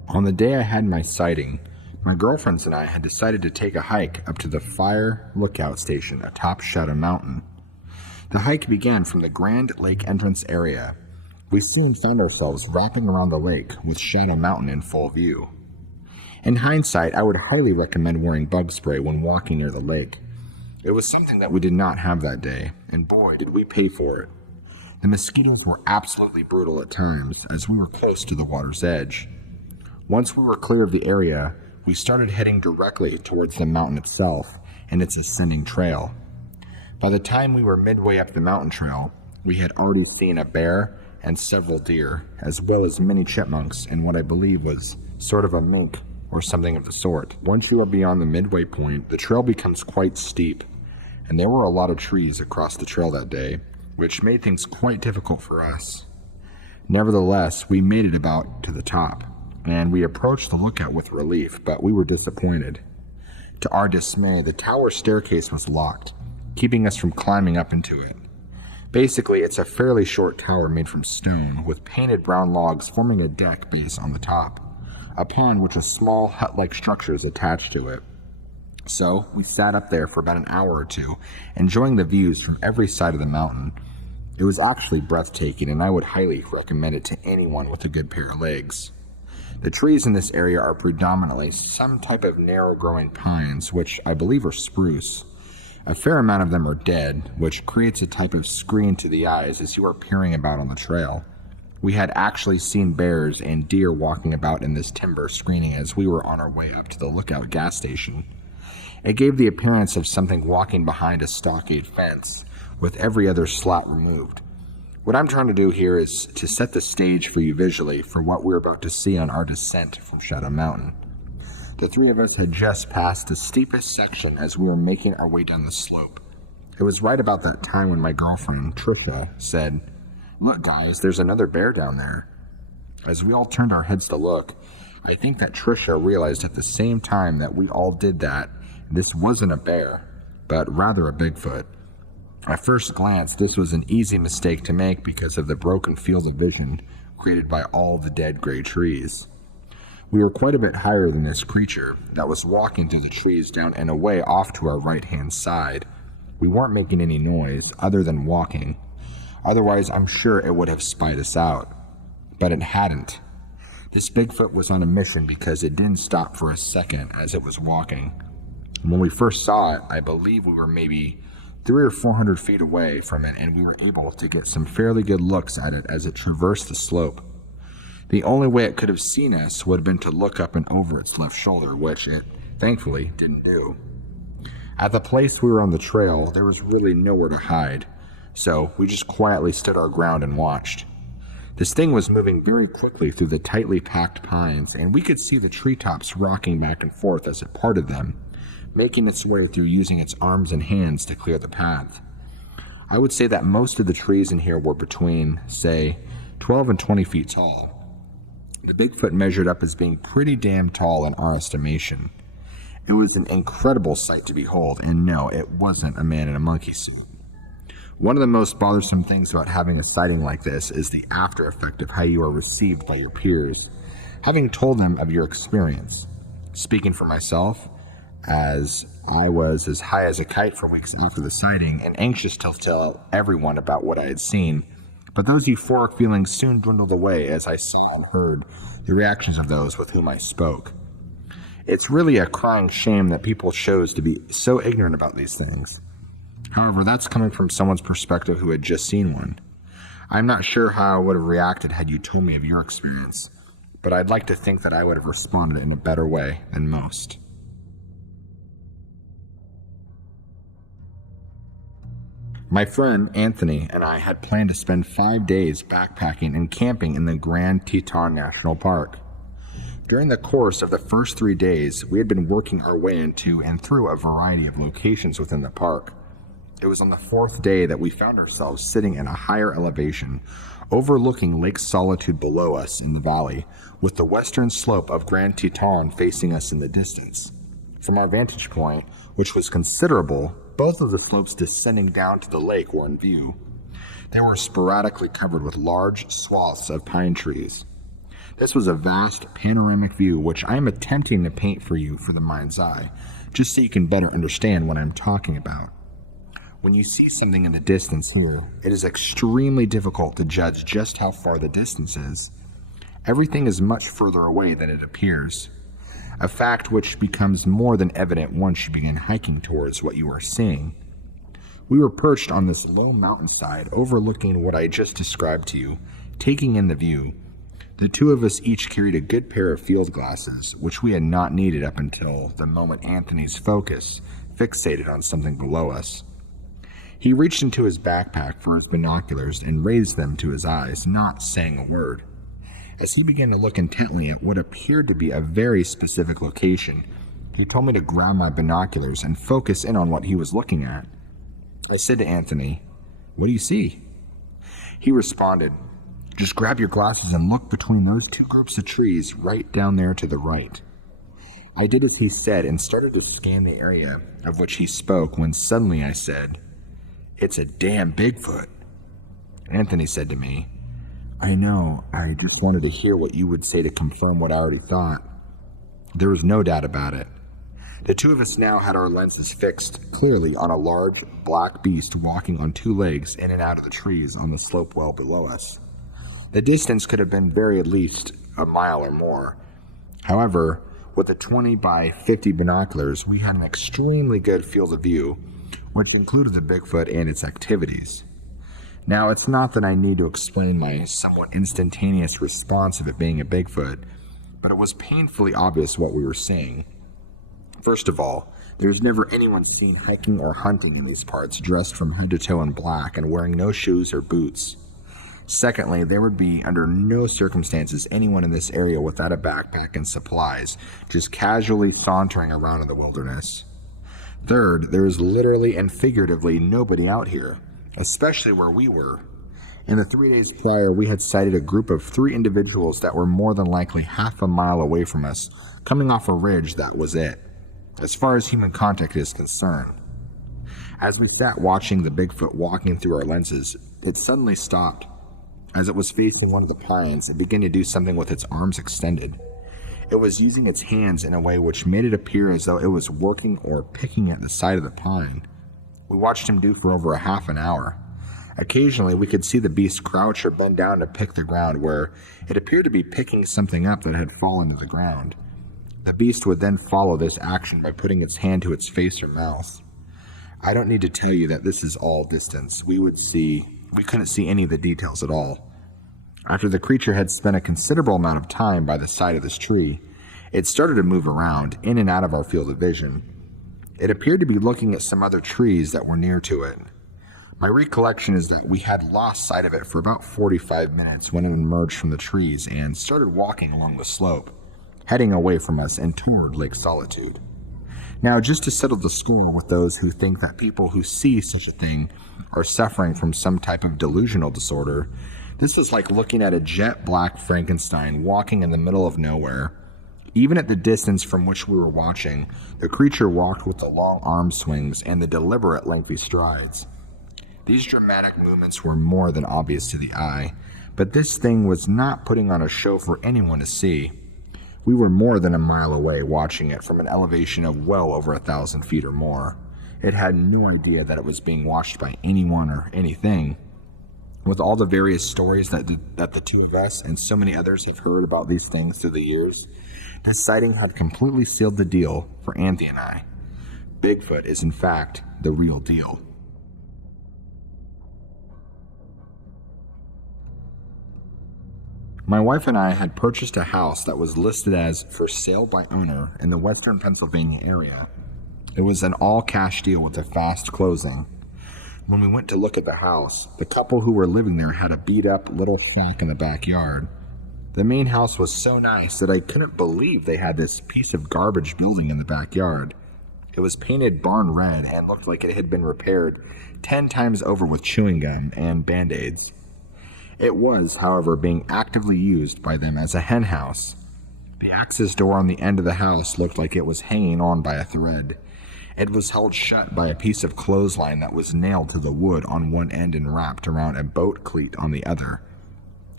On the day I had my sighting, my girlfriends and I had decided to take a hike up to the fire lookout station atop Shadow Mountain. The hike began from the Grand Lake entrance area. We soon found ourselves wrapping around the lake with Shadow Mountain in full view. In hindsight, I would highly recommend wearing bug spray when walking near the lake. It was something that we did not have that day, and boy, did we pay for it. The mosquitoes were absolutely brutal at times, as we were close to the water's edge. Once we were clear of the area, we started heading directly towards the mountain itself and its ascending trail. By the time we were midway up the mountain trail, we had already seen a bear and several deer, as well as many chipmunks and what I believe was sort of a mink or something of the sort. Once you are beyond the midway point, the trail becomes quite steep, and there were a lot of trees across the trail that day, which made things quite difficult for us. Nevertheless, we made it about to the top, and we approached the lookout with relief, but we were disappointed. To our dismay, the tower staircase was locked, keeping us from climbing up into it. Basically, it's a fairly short tower made from stone, with painted brown logs forming a deck base on the top, upon which a small hut-like structure is attached to it. So, we sat up there for about an hour or two, enjoying the views from every side of the mountain. It was actually breathtaking, and I would highly recommend it to anyone with a good pair of legs. The trees in this area are predominantly some type of narrow-growing pines, which I believe are spruce. A fair amount of them are dead, which creates a type of screen to the eyes as you are peering about on the trail. We had actually seen bears and deer walking about in this timber screening as we were on our way up to the lookout gas station. It gave the appearance of something walking behind a stockade fence, with every other slat removed. What I'm trying to do here is to set the stage for you visually for what we're about to see on our descent from Shadow Mountain. The three of us had just passed the steepest section as we were making our way down the slope. It was right about that time when my girlfriend, Trisha, said, "Look guys, there's another bear down there." As we all turned our heads to look, I think that Trisha realized at the same time that we all did that this wasn't a bear, but rather a Bigfoot. At first glance, this was an easy mistake to make because of the broken field of vision created by all the dead gray trees. We were quite a bit higher than this creature that was walking through the trees down and away off to our right-hand side. We weren't making any noise other than walking. Otherwise, I'm sure it would have spied us out. But it hadn't. This Bigfoot was on a mission because it didn't stop for a second as it was walking. When we first saw it, I believe we were maybe 300 or 400 feet away from it, and we were able to get some fairly good looks at it as it traversed the slope. The only way it could have seen us would have been to look up and over its left shoulder, which it thankfully didn't do. At the place we were on the trail, there was really nowhere to hide, so we just quietly stood our ground and watched. This thing was moving very quickly through the tightly packed pines, and we could see the treetops rocking back and forth as it parted them, making its way through using its arms and hands to clear the path. I would say that most of the trees in here were between, say, 12 and 20 feet tall. The Bigfoot measured up as being pretty damn tall in our estimation. It was an incredible sight to behold, and no, it wasn't a man in a monkey suit. One of the most bothersome things about having a sighting like this is the after effect of how you are received by your peers, having told them of your experience. Speaking for myself, as I was as high as a kite for weeks after the sighting and anxious to tell everyone about what I had seen, but those euphoric feelings soon dwindled away as I saw and heard the reactions of those with whom I spoke. It's really a crying shame that people chose to be so ignorant about these things. However, that's coming from someone's perspective who had just seen one. I'm not sure how I would have reacted had you told me of your experience, but I'd like to think that I would have responded in a better way than most. My friend Anthony and I had planned to spend 5 days backpacking and camping in the Grand Teton National Park. During the course of the first 3 days, we had been working our way into and through a variety of locations within the park. It was on the 4th day that we found ourselves sitting in a higher elevation, overlooking Lake Solitude below us in the valley, with the western slope of Grand Teton facing us in the distance. From our vantage point, which was considerable, both of the slopes descending down to the lake were in view. They were sporadically covered with large swaths of pine trees. This was a vast panoramic view which I am attempting to paint for you for the mind's eye, just so you can better understand what I'm talking about. When you see something in the distance here, it is extremely difficult to judge just how far the distance is. Everything is much further away than it appears, a fact which becomes more than evident once you begin hiking towards what you are seeing. We were perched on this low mountainside overlooking what I just described to you, taking in the view. The two of us each carried a good pair of field glasses, which we had not needed up until the moment Anthony's focus fixated on something below us. He reached into his backpack for his binoculars and raised them to his eyes, not saying a word. As he began to look intently at what appeared to be a very specific location, he told me to grab my binoculars and focus in on what he was looking at. I said to Anthony, "What do you see?" He responded, "Just grab your glasses and look between those two groups of trees right down there to the right." I did as he said and started to scan the area of which he spoke when suddenly I said, "It's a damn Bigfoot." Anthony said to me, "I know, I just wanted to hear what you would say to confirm what I already thought." There was no doubt about it. The two of us now had our lenses fixed clearly on a large black beast walking on two legs in and out of the trees on the slope well below us. The distance could have been very at least a mile or more. However, with the 20 by 50 binoculars, we had an extremely good field of view, which included the Bigfoot and its activities. Now, it's not that I need to explain my somewhat instantaneous response of it being a Bigfoot, but it was painfully obvious what we were seeing. First of all, there's never anyone seen hiking or hunting in these parts dressed from head to toe in black and wearing no shoes or boots. Secondly, there would be under no circumstances anyone in this area without a backpack and supplies, just casually sauntering around in the wilderness. Third, there is literally and figuratively nobody out here, especially where we were. In the 3 days prior, we had sighted a group of 3 individuals that were more than likely half a mile away from us, coming off a ridge. That was it, as far as human contact is concerned. As we sat watching the Bigfoot walking through our lenses, it suddenly stopped. As it was facing one of the pines, it began to do something with its arms extended. It was using its hands in a way which made it appear as though it was working or picking at the side of the pine. We watched him do for over a half an hour. Occasionally, we could see the beast crouch or bend down to pick the ground, where it appeared to be picking something up that had fallen to the ground. The beast would then follow this action by putting its hand to its face or mouth. I don't need to tell you that this is all distance. We couldn't see any of the details at all. After the creature had spent a considerable amount of time by the side of this tree, it started to move around, in and out of our field of vision. It appeared to be looking at some other trees that were near to it. My recollection is that we had lost sight of it for about 45 minutes when it emerged from the trees and started walking along the slope, heading away from us and toward Lake Solitude. Now, just to settle the score with those who think that people who see such a thing are suffering from some type of delusional disorder, this was like looking at a jet black Frankenstein walking in the middle of nowhere. Even at the distance from which we were watching, the creature walked with the long arm swings and the deliberate lengthy strides. These dramatic movements were more than obvious to the eye, but this thing was not putting on a show for anyone to see. We were more than a mile away watching it from an elevation of well over 1,000 feet or more. It had no idea that it was being watched by anyone or anything. With all the various stories that the two of us and so many others have heard about these things through the years, this sighting had completely sealed the deal for Anthony and I. Bigfoot is in fact the real deal. My wife and I had purchased a house that was listed as for sale by owner in the western Pennsylvania area. It was an all-cash deal with a fast closing. When we went to look at the house, the couple who were living there had a beat-up little shack in the backyard. The main house was so nice that I couldn't believe they had this piece of garbage building in the backyard. It was painted barn red and looked like it had been repaired 10 times over with chewing gum and Band-Aids. It was, however, being actively used by them as a hen house. The access door on the end of the house looked like it was hanging on by a thread. It was held shut by a piece of clothesline that was nailed to the wood on one end and wrapped around a boat cleat on the other.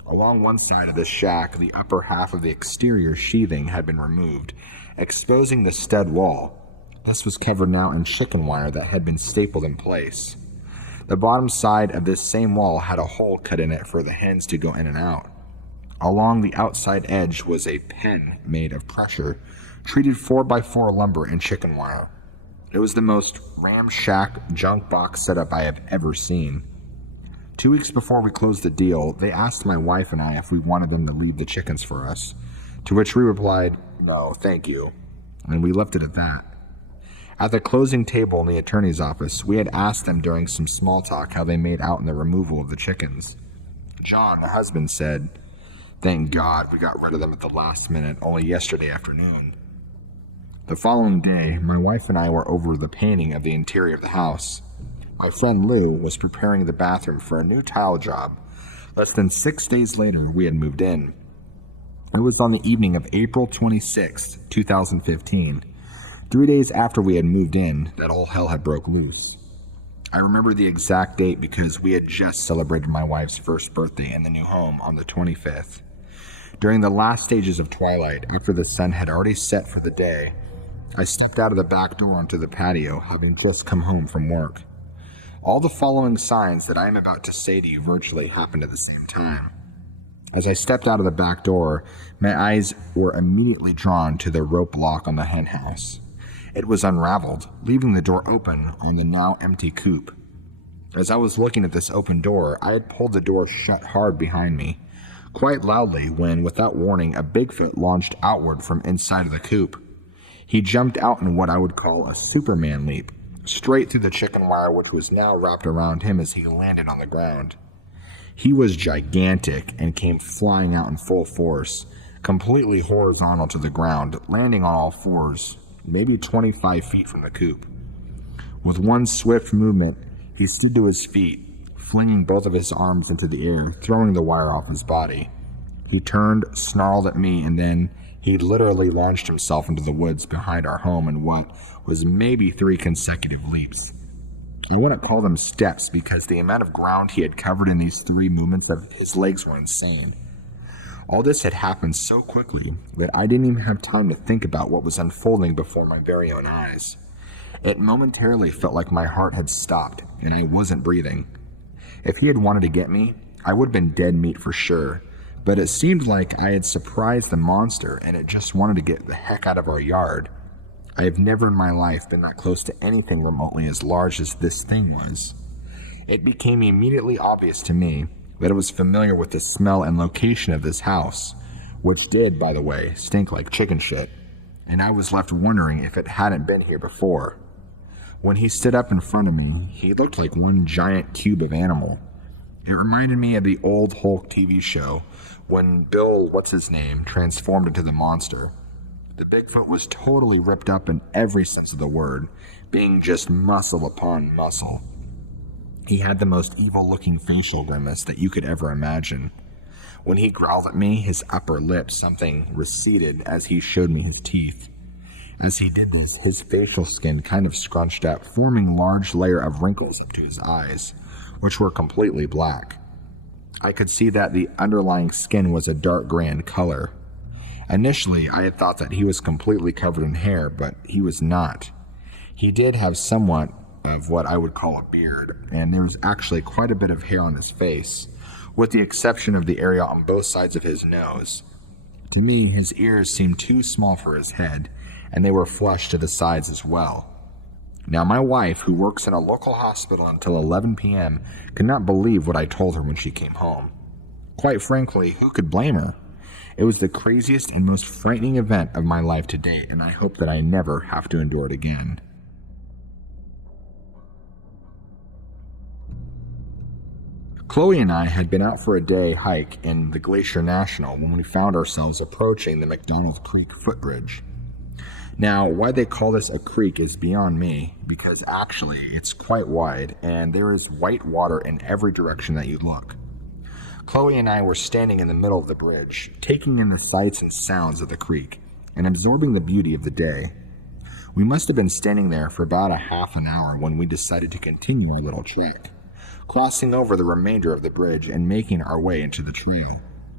Along one side of the shack, the upper half of the exterior sheathing had been removed, exposing the stud wall. This was covered now in chicken wire that had been stapled in place. The bottom side of this same wall had a hole cut in it for the hens to go in and out. Along the outside edge was a pen made of pressure, treated 4x4 lumber and chicken wire. It was the most ramshack junk box setup I have ever seen. 2 weeks before we closed the deal, they asked my wife and I if we wanted them to leave the chickens for us, to which we replied, "No, thank you," and we left it at that. At the closing table in the attorney's office, we had asked them during some small talk how they made out in the removal of the chickens. John, the husband, said, "Thank God we got rid of them at the last minute, only yesterday afternoon." The following day, my wife and I were over the painting of the interior of the house. My friend Lou was preparing the bathroom for a new tile job. Less than 6 days later, we had moved in. It was on the evening of April 26, 2015. 3 days after we had moved in, that all hell had broke loose. I remember the exact date because we had just celebrated my wife's first birthday in the new home on the 25th. During the last stages of twilight, after the sun had already set for the day, I stepped out of the back door onto the patio, having just come home from work. All the following signs that I am about to say to you virtually happened at the same time. As I stepped out of the back door, my eyes were immediately drawn to the rope lock on the hen house. It was unraveled, leaving the door open on the now empty coop. As I was looking at this open door, I had pulled the door shut hard behind me, quite loudly when, without warning, a Bigfoot launched outward from inside of the coop. He jumped out in what I would call a Superman leap, straight through the chicken wire which was now wrapped around him as he landed on the ground. He was gigantic and came flying out in full force, completely horizontal to the ground, landing on all fours, maybe 25 feet from the coop. With one swift movement, he stood to his feet, flinging both of his arms into the air, throwing the wire off his body. He turned, snarled at me, and then he literally launched himself into the woods behind our home in what was maybe 3 consecutive leaps. I wouldn't call them steps because the amount of ground he had covered in these 3 movements of his legs were insane. All this had happened so quickly that I didn't even have time to think about what was unfolding before my very own eyes. It momentarily felt like my heart had stopped and I wasn't breathing. If he had wanted to get me, I would have been dead meat for sure, but it seemed like I had surprised the monster and it just wanted to get the heck out of our yard. I have never in my life been that close to anything remotely as large as this thing was. It became immediately obvious to me that it was familiar with the smell and location of this house, which did, by the way, stink like chicken shit, and I was left wondering if it hadn't been here before. When he stood up in front of me, he looked like one giant cube of animal. It reminded me of the old Hulk TV show when Bill, what's-his-name, transformed into the monster. The Bigfoot was totally ripped up in every sense of the word, being just muscle upon muscle. He had the most evil-looking facial grimace that you could ever imagine. When he growled at me, his upper lip something receded as he showed me his teeth. As he did this, his facial skin kind of scrunched up, forming a large layer of wrinkles up to his eyes, which were completely black. I could see that the underlying skin was a dark gray in color. Initially, I had thought that he was completely covered in hair, but he was not. He did have somewhat of what I would call a beard, and there was actually quite a bit of hair on his face, with the exception of the area on both sides of his nose. To me, his ears seemed too small for his head, and they were flushed to the sides as well. Now, my wife, who works in a local hospital until 11 p.m., could not believe what I told her when she came home. Quite frankly, who could blame her? It was the craziest and most frightening event of my life to date, and I hope that I never have to endure it again. Chloe and I had been out for a day hike in the Glacier National when we found ourselves approaching the McDonald Creek footbridge. Now, why they call this a creek is beyond me, because actually it's quite wide and there is white water in every direction that you look. Chloe and I were standing in the middle of the bridge, taking in the sights and sounds of the creek and absorbing the beauty of the day. We must have been standing there for about a half an hour when we decided to continue our little trek, crossing over the remainder of the bridge and making our way into the trail.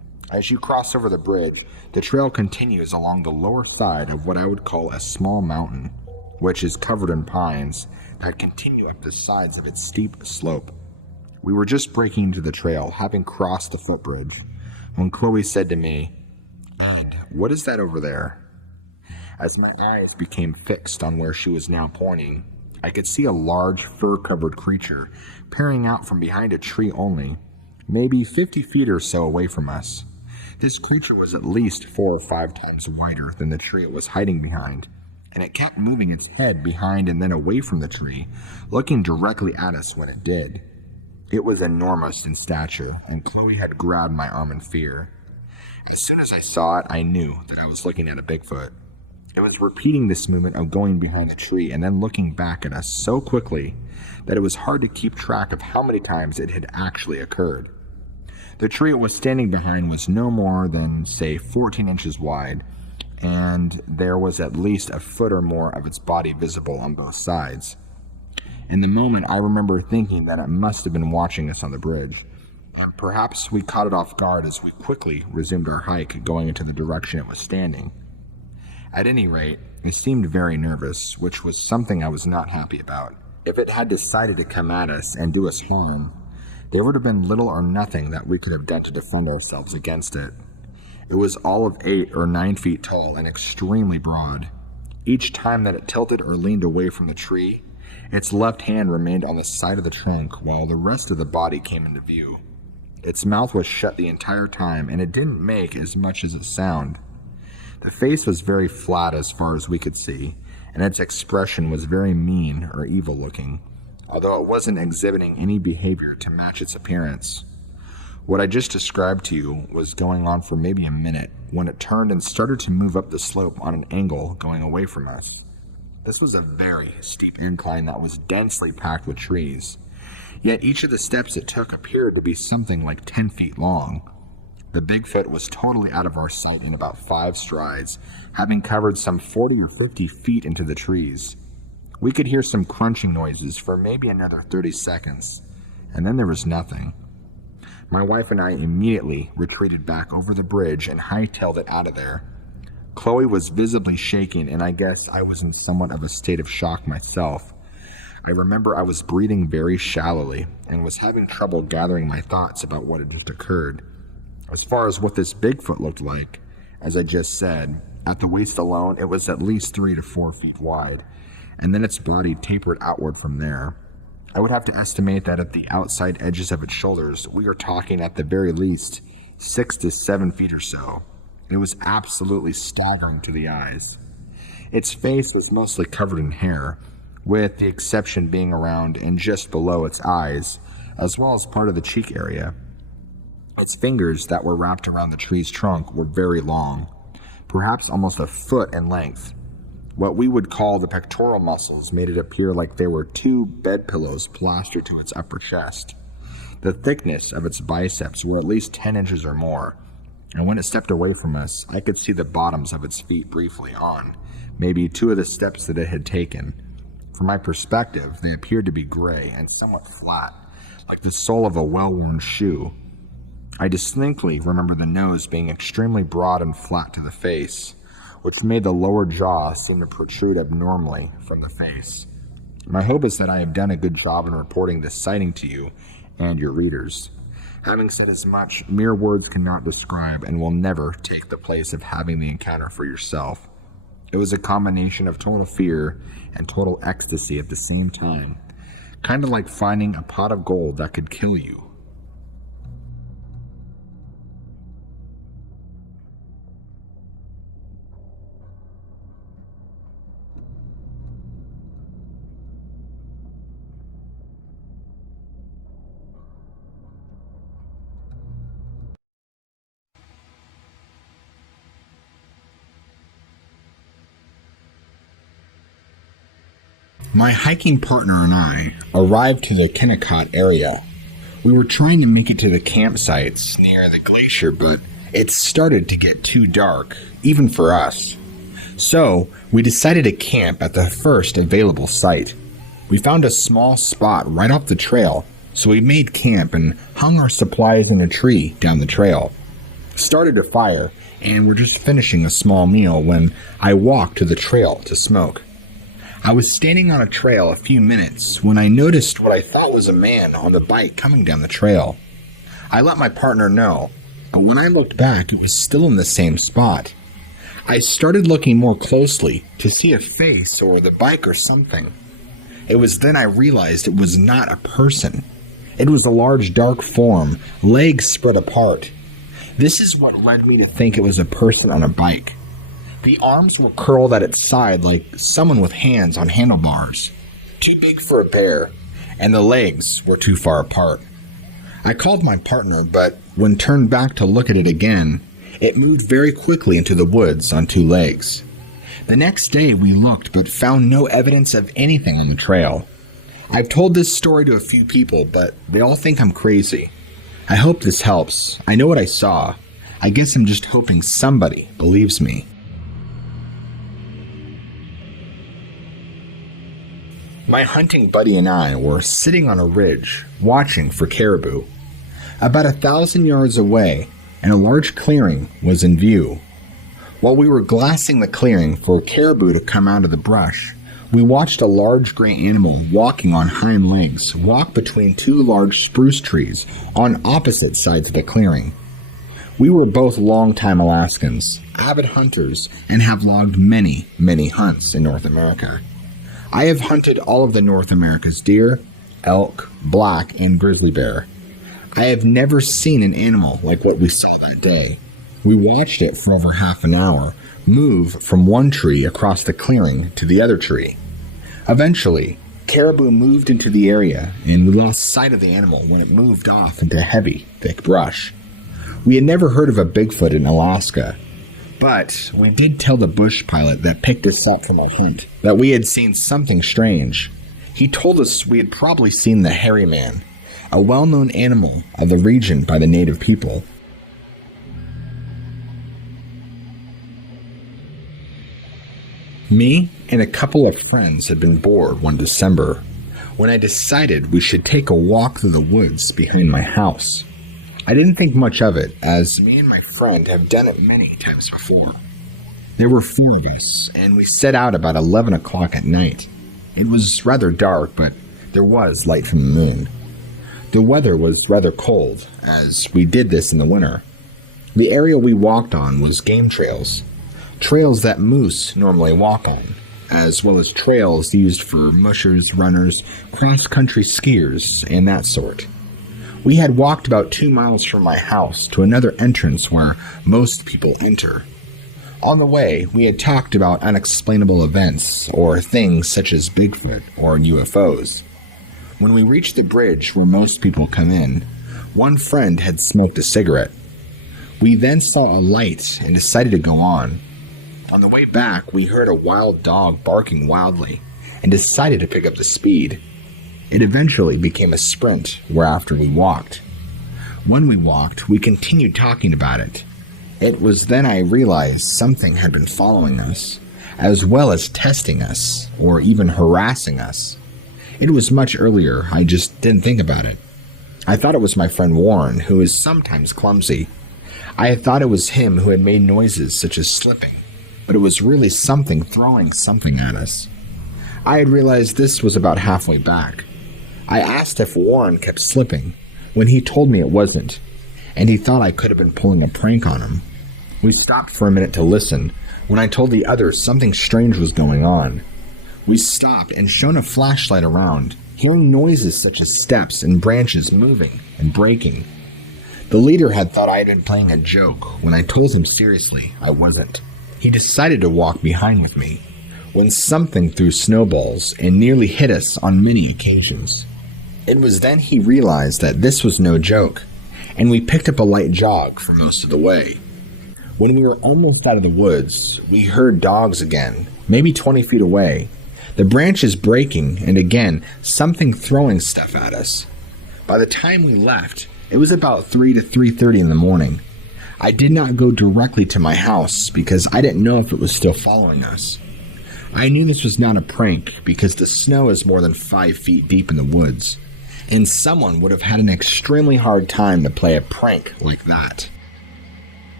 As you cross over the bridge, the trail continues along the lower side of what I would call a small mountain, which is covered in pines that continue up the sides of its steep slope. We were just breaking into the trail, having crossed the footbridge, when Chloe said to me, "Ed, what is that over there?" As my eyes became fixed on where she was now pointing, I could see a large fur-covered creature peering out from behind a tree only, maybe 50 feet or so away from us. This creature was at least 4 or 5 times wider than the tree it was hiding behind, and it kept moving its head behind and then away from the tree, looking directly at us when it did. It was enormous in stature, and Chloe had grabbed my arm in fear. As soon as I saw it, I knew that I was looking at a Bigfoot. It was repeating this movement of going behind the tree and then looking back at us so quickly that it was hard to keep track of how many times it had actually occurred. The tree it was standing behind was no more than, say, 14 inches wide, and there was at least a foot or more of its body visible on both sides. In the moment, I remember thinking that it must have been watching us on the bridge, and perhaps we caught it off guard as we quickly resumed our hike going into the direction it was standing. At any rate, it seemed very nervous, which was something I was not happy about. If it had decided to come at us and do us harm, there would have been little or nothing that we could have done to defend ourselves against it. It was all of 8 or 9 feet tall and extremely broad. Each time that it tilted or leaned away from the tree, its left hand remained on the side of the trunk while the rest of the body came into view. Its mouth was shut the entire time, and it didn't make as much as a sound. The face was very flat as far as we could see, and its expression was very mean or evil looking, although it wasn't exhibiting any behavior to match its appearance. What I just described to you was going on for maybe a minute when it turned and started to move up the slope on an angle going away from us. This was a very steep incline that was densely packed with trees, yet each of the steps it took appeared to be something like 10 feet long. The Bigfoot was totally out of our sight in about 5 strides, having covered some 40 or 50 feet into the trees. We could hear some crunching noises for maybe another 30 seconds, and then there was nothing. My wife and I immediately retreated back over the bridge and hightailed it out of there. Chloe was visibly shaking, and I guess I was in somewhat of a state of shock myself. I remember I was breathing very shallowly and was having trouble gathering my thoughts about what had just occurred. As far as what this Bigfoot looked like, as I just said, at the waist alone it was at least 3 to 4 feet wide, and then its body tapered outward from there. I would have to estimate that at the outside edges of its shoulders, we are talking at the very least 6 to 7 feet or so. It was absolutely staggering to the eyes. Its face was mostly covered in hair, with the exception being around and just below its eyes, as well as part of the cheek area. Its fingers that were wrapped around the tree's trunk were very long, perhaps almost a foot in length. What we would call the pectoral muscles made it appear like there were 2 bed pillows plastered to its upper chest. The thickness of its biceps were at least 10 inches or more, and when it stepped away from us, I could see the bottoms of its feet briefly on, maybe 2 of the steps that it had taken. From my perspective, they appeared to be gray and somewhat flat, like the sole of a well-worn shoe. I distinctly remember the nose being extremely broad and flat to the face, which made the lower jaw seem to protrude abnormally from the face. My hope is that I have done a good job in reporting this sighting to you and your readers. Having said as much, mere words cannot describe and will never take the place of having the encounter for yourself. It was a combination of total fear and total ecstasy at the same time, kind of like finding a pot of gold that could kill you. My hiking partner and I arrived to the Kennecott area. We were trying to make it to the campsites near the glacier, but it started to get too dark, even for us. So, we decided to camp at the first available site. We found a small spot right off the trail, so we made camp and hung our supplies in a tree down the trail. started to fire, and were just finishing a small meal when I walked to the trail to smoke. I was standing on a trail a few minutes when I noticed what I thought was a man on the bike coming down the trail. I let my partner know, but when I looked back, it was still in the same spot. I started looking more closely to see a face or the bike or something. It was then I realized it was not a person. It was a large dark form, legs spread apart. This is what led me to think it was a person on a bike. The arms were curled at its side like someone with hands on handlebars, too big for a bear, and the legs were too far apart. I called my partner, but when turned back to look at it again, it moved very quickly into the woods on two legs. The next day we looked but found no evidence of anything on the trail. I've told this story to a few people, but they all think I'm crazy. I hope this helps. I know what I saw. I guess I'm just hoping somebody believes me. My hunting buddy and I were sitting on a ridge, watching for caribou. About 1,000 yards away, and a large clearing was in view. While we were glassing the clearing for caribou to come out of the brush, we watched a large gray animal walking on hind legs walk between two large spruce trees on opposite sides of the clearing. We were both longtime Alaskans, avid hunters, and have logged many, many hunts in North America. I have hunted all of the North America's deer, elk, black, and grizzly bear. I have never seen an animal like what we saw that day. We watched it for over half an hour, move from one tree across the clearing to the other tree. Eventually, caribou moved into the area, and we lost sight of the animal when it moved off into heavy, thick brush. We had never heard of a Bigfoot in Alaska, but we did tell the bush pilot that picked us up from our hunt that we had seen something strange. He told us we had probably seen the hairy man, a well-known animal of the region by the native people. Me and a couple of friends had been bored one December when I decided we should take a walk through the woods behind my house. I didn't think much of it, as me and my friend have done it many times before. There were 4 of us, and we set out about 11 o'clock at night. It was rather dark, but there was light from the moon. The weather was rather cold, as we did this in the winter. The area we walked on was game trails that moose normally walk on, as well as trails used for mushers, runners, cross-country skiers, and that sort. We had walked about 2 miles from my house to another entrance where most people enter. On the way, we had talked about unexplainable events, or things such as Bigfoot or UFOs. When we reached the bridge where most people come in, one friend had smoked a cigarette. We then saw a light and decided to go on. On the way back, we heard a wild dog barking wildly and decided to pick up the speed. It eventually became a sprint whereafter we walked. When we walked, we continued talking about it. It was then I realized something had been following us, as well as testing us, or even harassing us. It was much earlier, I just didn't think about it. I thought it was my friend Warren, who is sometimes clumsy. I had thought it was him who had made noises such as slipping, but it was really something throwing something at us. I had realized this was about halfway back. I asked if Warren kept slipping, when he told me it wasn't, and he thought I could have been pulling a prank on him. We stopped for a minute to listen, when I told the others something strange was going on. We stopped and shone a flashlight around, hearing noises such as steps and branches moving and breaking. The leader had thought I had been playing a joke when I told him seriously I wasn't. He decided to walk behind with me, when something threw snowballs and nearly hit us on many occasions. It was then he realized that this was no joke, and we picked up a light jog for most of the way. When we were almost out of the woods, we heard dogs again, maybe 20 feet away, the branches breaking, and again, something throwing stuff at us. By the time we left, it was about 3 to 3:30 in the morning. I did not go directly to my house because I didn't know if it was still following us. I knew this was not a prank because the snow is more than 5 feet deep in the woods, and someone would have had an extremely hard time to play a prank like that.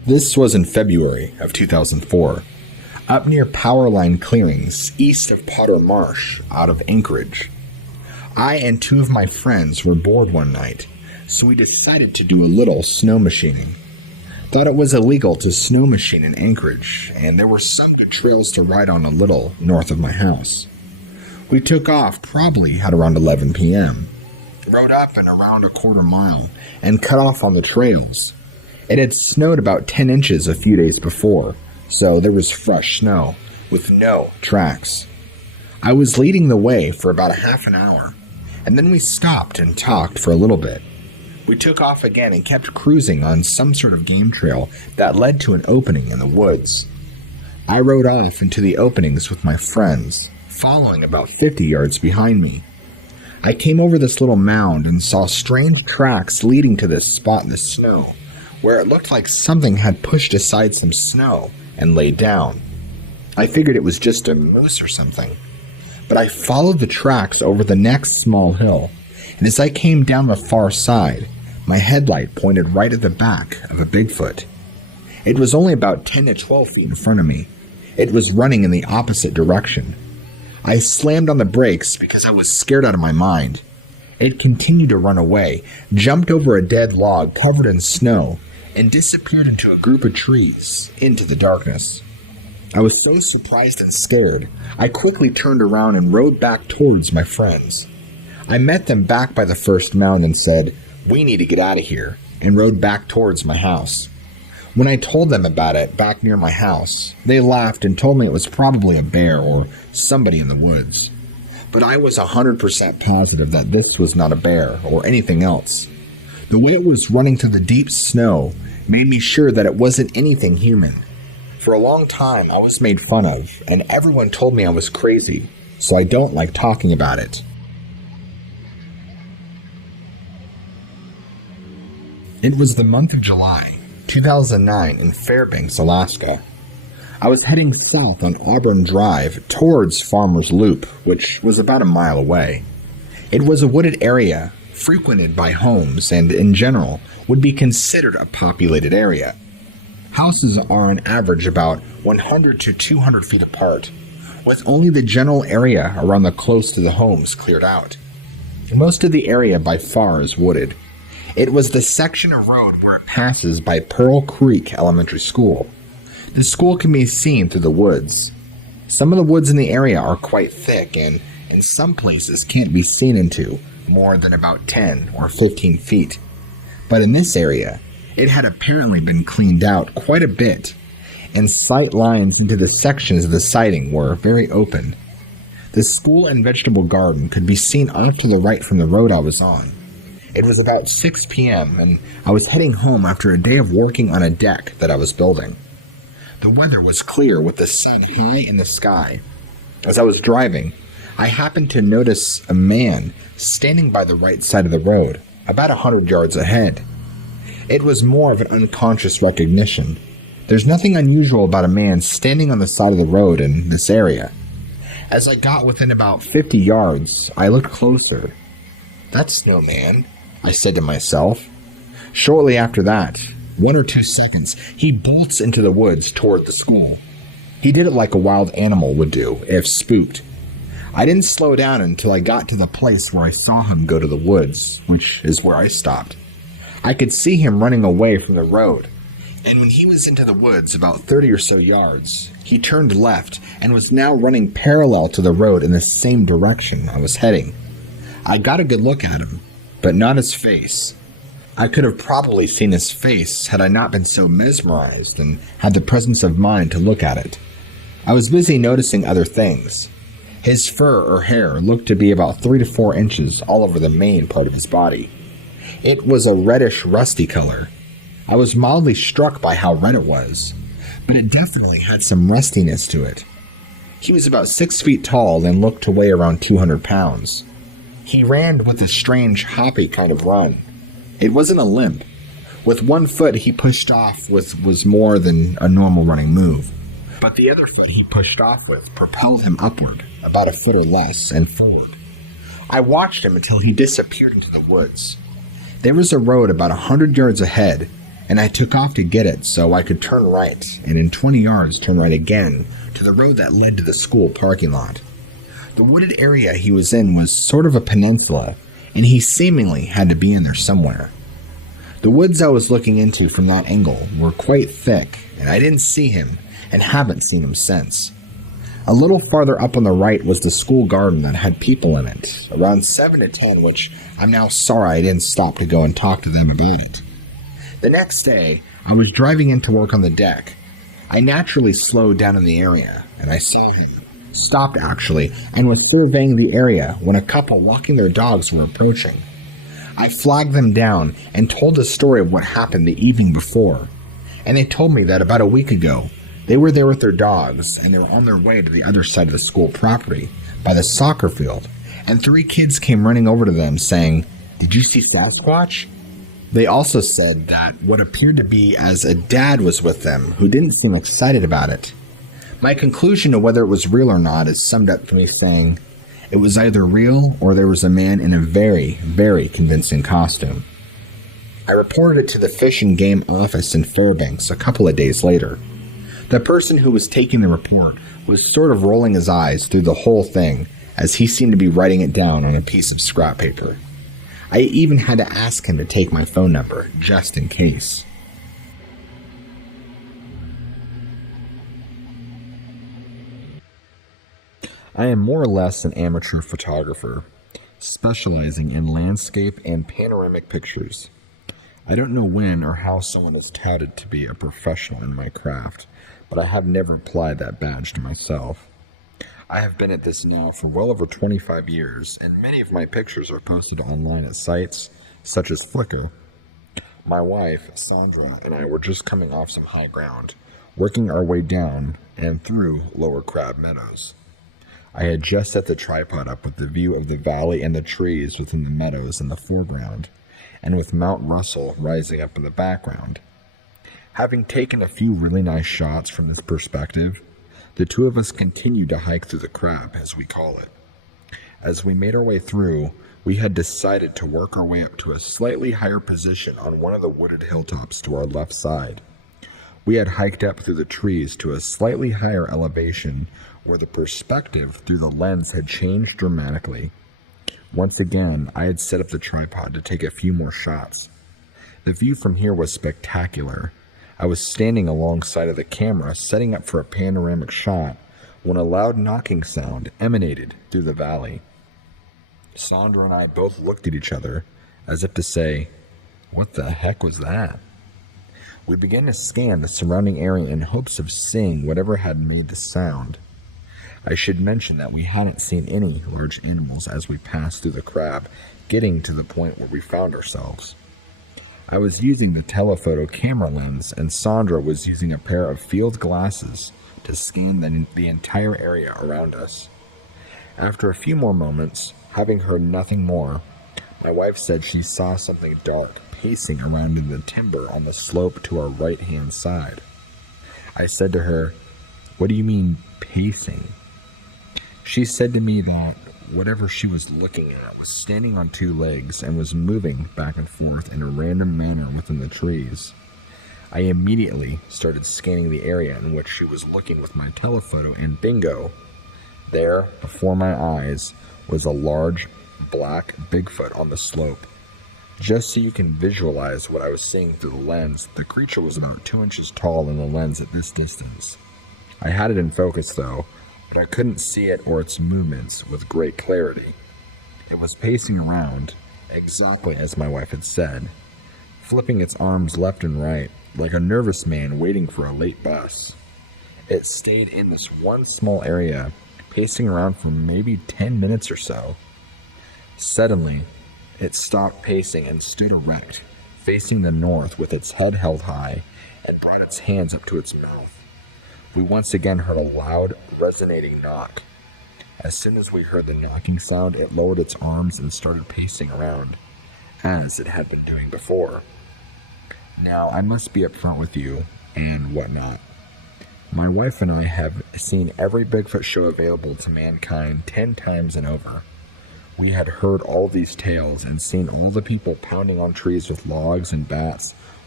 This was in February of 2004, up near Powerline Clearings east of Potter Marsh out of Anchorage. I and two of my friends were bored one night, so we decided to do a little snow machining. Thought it was illegal to snow machine in Anchorage, and there were some good trails to ride on a little north of my house. We took off probably at around 11 p.m., rode up and around a quarter mile, and cut off on the trails. It had snowed about 10 inches a few days before, so there was fresh snow, with no tracks. I was leading the way for about a half an hour, and then we stopped and talked for a little bit. We took off again and kept cruising on some sort of game trail that led to an opening in the woods. I rode off into the openings with my friends, following about 50 yards behind me. I came over this little mound and saw strange tracks leading to this spot in the snow, where it looked like something had pushed aside some snow and laid down. I figured it was just a moose or something, but I followed the tracks over the next small hill, and as I came down the far side, my headlight pointed right at the back of a Bigfoot. It was only about 10 to 12 feet in front of me. It was running in the opposite direction. I slammed on the brakes because I was scared out of my mind. It continued to run away, jumped over a dead log covered in snow, and disappeared into a group of trees into the darkness. I was so surprised and scared, I quickly turned around and rode back towards my friends. I met them back by the first mound and said, "We need to get out of here," and rode back towards my house. When I told them about it back near my house, they laughed and told me it was probably a bear or somebody in the woods. But I was 100% positive that this was not a bear or anything else. The way it was running through the deep snow made me sure that it wasn't anything human. For a long time, I was made fun of, and everyone told me I was crazy, so I don't like talking about it. It was the month of July, 2009 in Fairbanks, Alaska. I was heading south on Auburn Drive towards Farmer's Loop, which was about a mile away. It was a wooded area, frequented by homes, and in general, would be considered a populated area. Houses are on average about 100 to 200 feet apart, with only the general area around the close to the homes cleared out. Most of the area by far is wooded. It was the section of road where it passes by Pearl Creek Elementary School. The school can be seen through the woods. Some of the woods in the area are quite thick and in some places can't be seen into more than about 10 or 15 feet. But in this area, it had apparently been cleaned out quite a bit, and sight lines into the sections of the siding were very open. The school and vegetable garden could be seen off to the right from the road I was on. It was about 6 p.m., and I was heading home after a day of working on a deck that I was building. The weather was clear with the sun high in the sky. As I was driving, I happened to notice a man standing by the right side of the road, about 100 yards ahead. It was more of an unconscious recognition. There's nothing unusual about a man standing on the side of the road in this area. As I got within about 50 yards, I looked closer. "That's no man," I said to myself. Shortly after that, 1 or 2 seconds, he bolts into the woods toward the school. He did it like a wild animal would do if spooked. I didn't slow down until I got to the place where I saw him go to the woods, which is where I stopped. I could see him running away from the road, and when he was into the woods about 30 or so yards, he turned left and was now running parallel to the road in the same direction I was heading. I got a good look at him, but not his face. I could have probably seen his face had I not been so mesmerized and had the presence of mind to look at it. I was busy noticing other things. His fur or hair looked to be about 3 to 4 inches all over the main part of his body. It was a reddish, rusty color. I was mildly struck by how red it was, but it definitely had some rustiness to it. He was about 6 feet tall and looked to weigh around 200 pounds. He ran with a strange, hoppy kind of run. It wasn't a limp. With one foot he pushed off with was more than a normal running move, but the other foot he pushed off with propelled him upward, about a foot or less, and forward. I watched him until he disappeared into the woods. There was a road about 100 yards ahead, and I took off to get it so I could turn right, and in 20 yards turn right again to the road that led to the school parking lot. The wooded area he was in was sort of a peninsula, and he seemingly had to be in there somewhere. The woods I was looking into from that angle were quite thick, and I didn't see him, and haven't seen him since. A little farther up on the right was the school garden that had people in it, around 7 to 10, which I'm now sorry I didn't stop to go and talk to them about it. The next day, I was driving in to work on the deck. I naturally slowed down in the area, and I saw him. Stopped actually, and was surveying the area when a couple walking their dogs were approaching. I flagged them down and told the story of what happened the evening before, and they told me that about a week ago, they were there with their dogs, and they were on their way to the other side of the school property, by the soccer field, and 3 kids came running over to them saying, "Did you see Sasquatch?" They also said that what appeared to be as a dad was with them, who didn't seem excited about it. My conclusion of whether it was real or not is summed up to me saying, it was either real or there was a man in a very, very convincing costume. I reported it to the Fish and Game office in Fairbanks a couple of days later. The person who was taking the report was sort of rolling his eyes through the whole thing as he seemed to be writing it down on a piece of scrap paper. I even had to ask him to take my phone number, just in case. I am more or less an amateur photographer, specializing in landscape and panoramic pictures. I don't know when or how someone is touted to be a professional in my craft, but I have never applied that badge to myself. I have been at this now for well over 25 years, and many of my pictures are posted online at sites such as Flickr. My wife, Sandra, and I were just coming off some high ground, working our way down and through Lower Crab Meadows. I had just set the tripod up with the view of the valley and the trees within the meadows in the foreground, and with Mount Russell rising up in the background. Having taken a few really nice shots from this perspective, the two of us continued to hike through the crab, as we call it. As we made our way through, we had decided to work our way up to a slightly higher position on one of the wooded hilltops to our left side. We had hiked up through the trees to a slightly higher elevation where the perspective through the lens had changed dramatically. Once again, I had set up the tripod to take a few more shots. The view from here was spectacular. I was standing alongside of the camera, setting up for a panoramic shot, when a loud knocking sound emanated through the valley. Sandra and I both looked at each other, as if to say, "What the heck was that?" We began to scan the surrounding area in hopes of seeing whatever had made the sound. I should mention that we hadn't seen any large animals as we passed through the crab, getting to the point where we found ourselves. I was using the telephoto camera lens, and Sandra was using a pair of field glasses to scan the entire area around us. After a few more moments, having heard nothing more, my wife said she saw something dark pacing around in the timber on the slope to our right-hand side. I said to her, "What do you mean, pacing?" She said to me that whatever she was looking at was standing on 2 legs and was moving back and forth in a random manner within the trees. I immediately started scanning the area in which she was looking with my telephoto, and bingo! There, before my eyes, was a large, black Bigfoot on the slope. Just so you can visualize what I was seeing through the lens, the creature was about 2 inches tall in the lens at this distance. I had it in focus though, but I couldn't see it or its movements with great clarity. It was pacing around, exactly as my wife had said, flipping its arms left and right, like a nervous man waiting for a late bus. It stayed in this one small area, pacing around for maybe 10 minutes or so. Suddenly, it stopped pacing and stood erect, facing the north with its head held high, and brought its hands up to its mouth. We once again heard a loud, resonating knock. As soon as we heard the knocking sound, it lowered its arms and started pacing around, as it had been doing before. Now, I must be upfront with you, and whatnot. My wife and I have seen every Bigfoot show available to mankind 10 times and over. We had heard all these tales and seen all the people pounding on trees with logs and bats,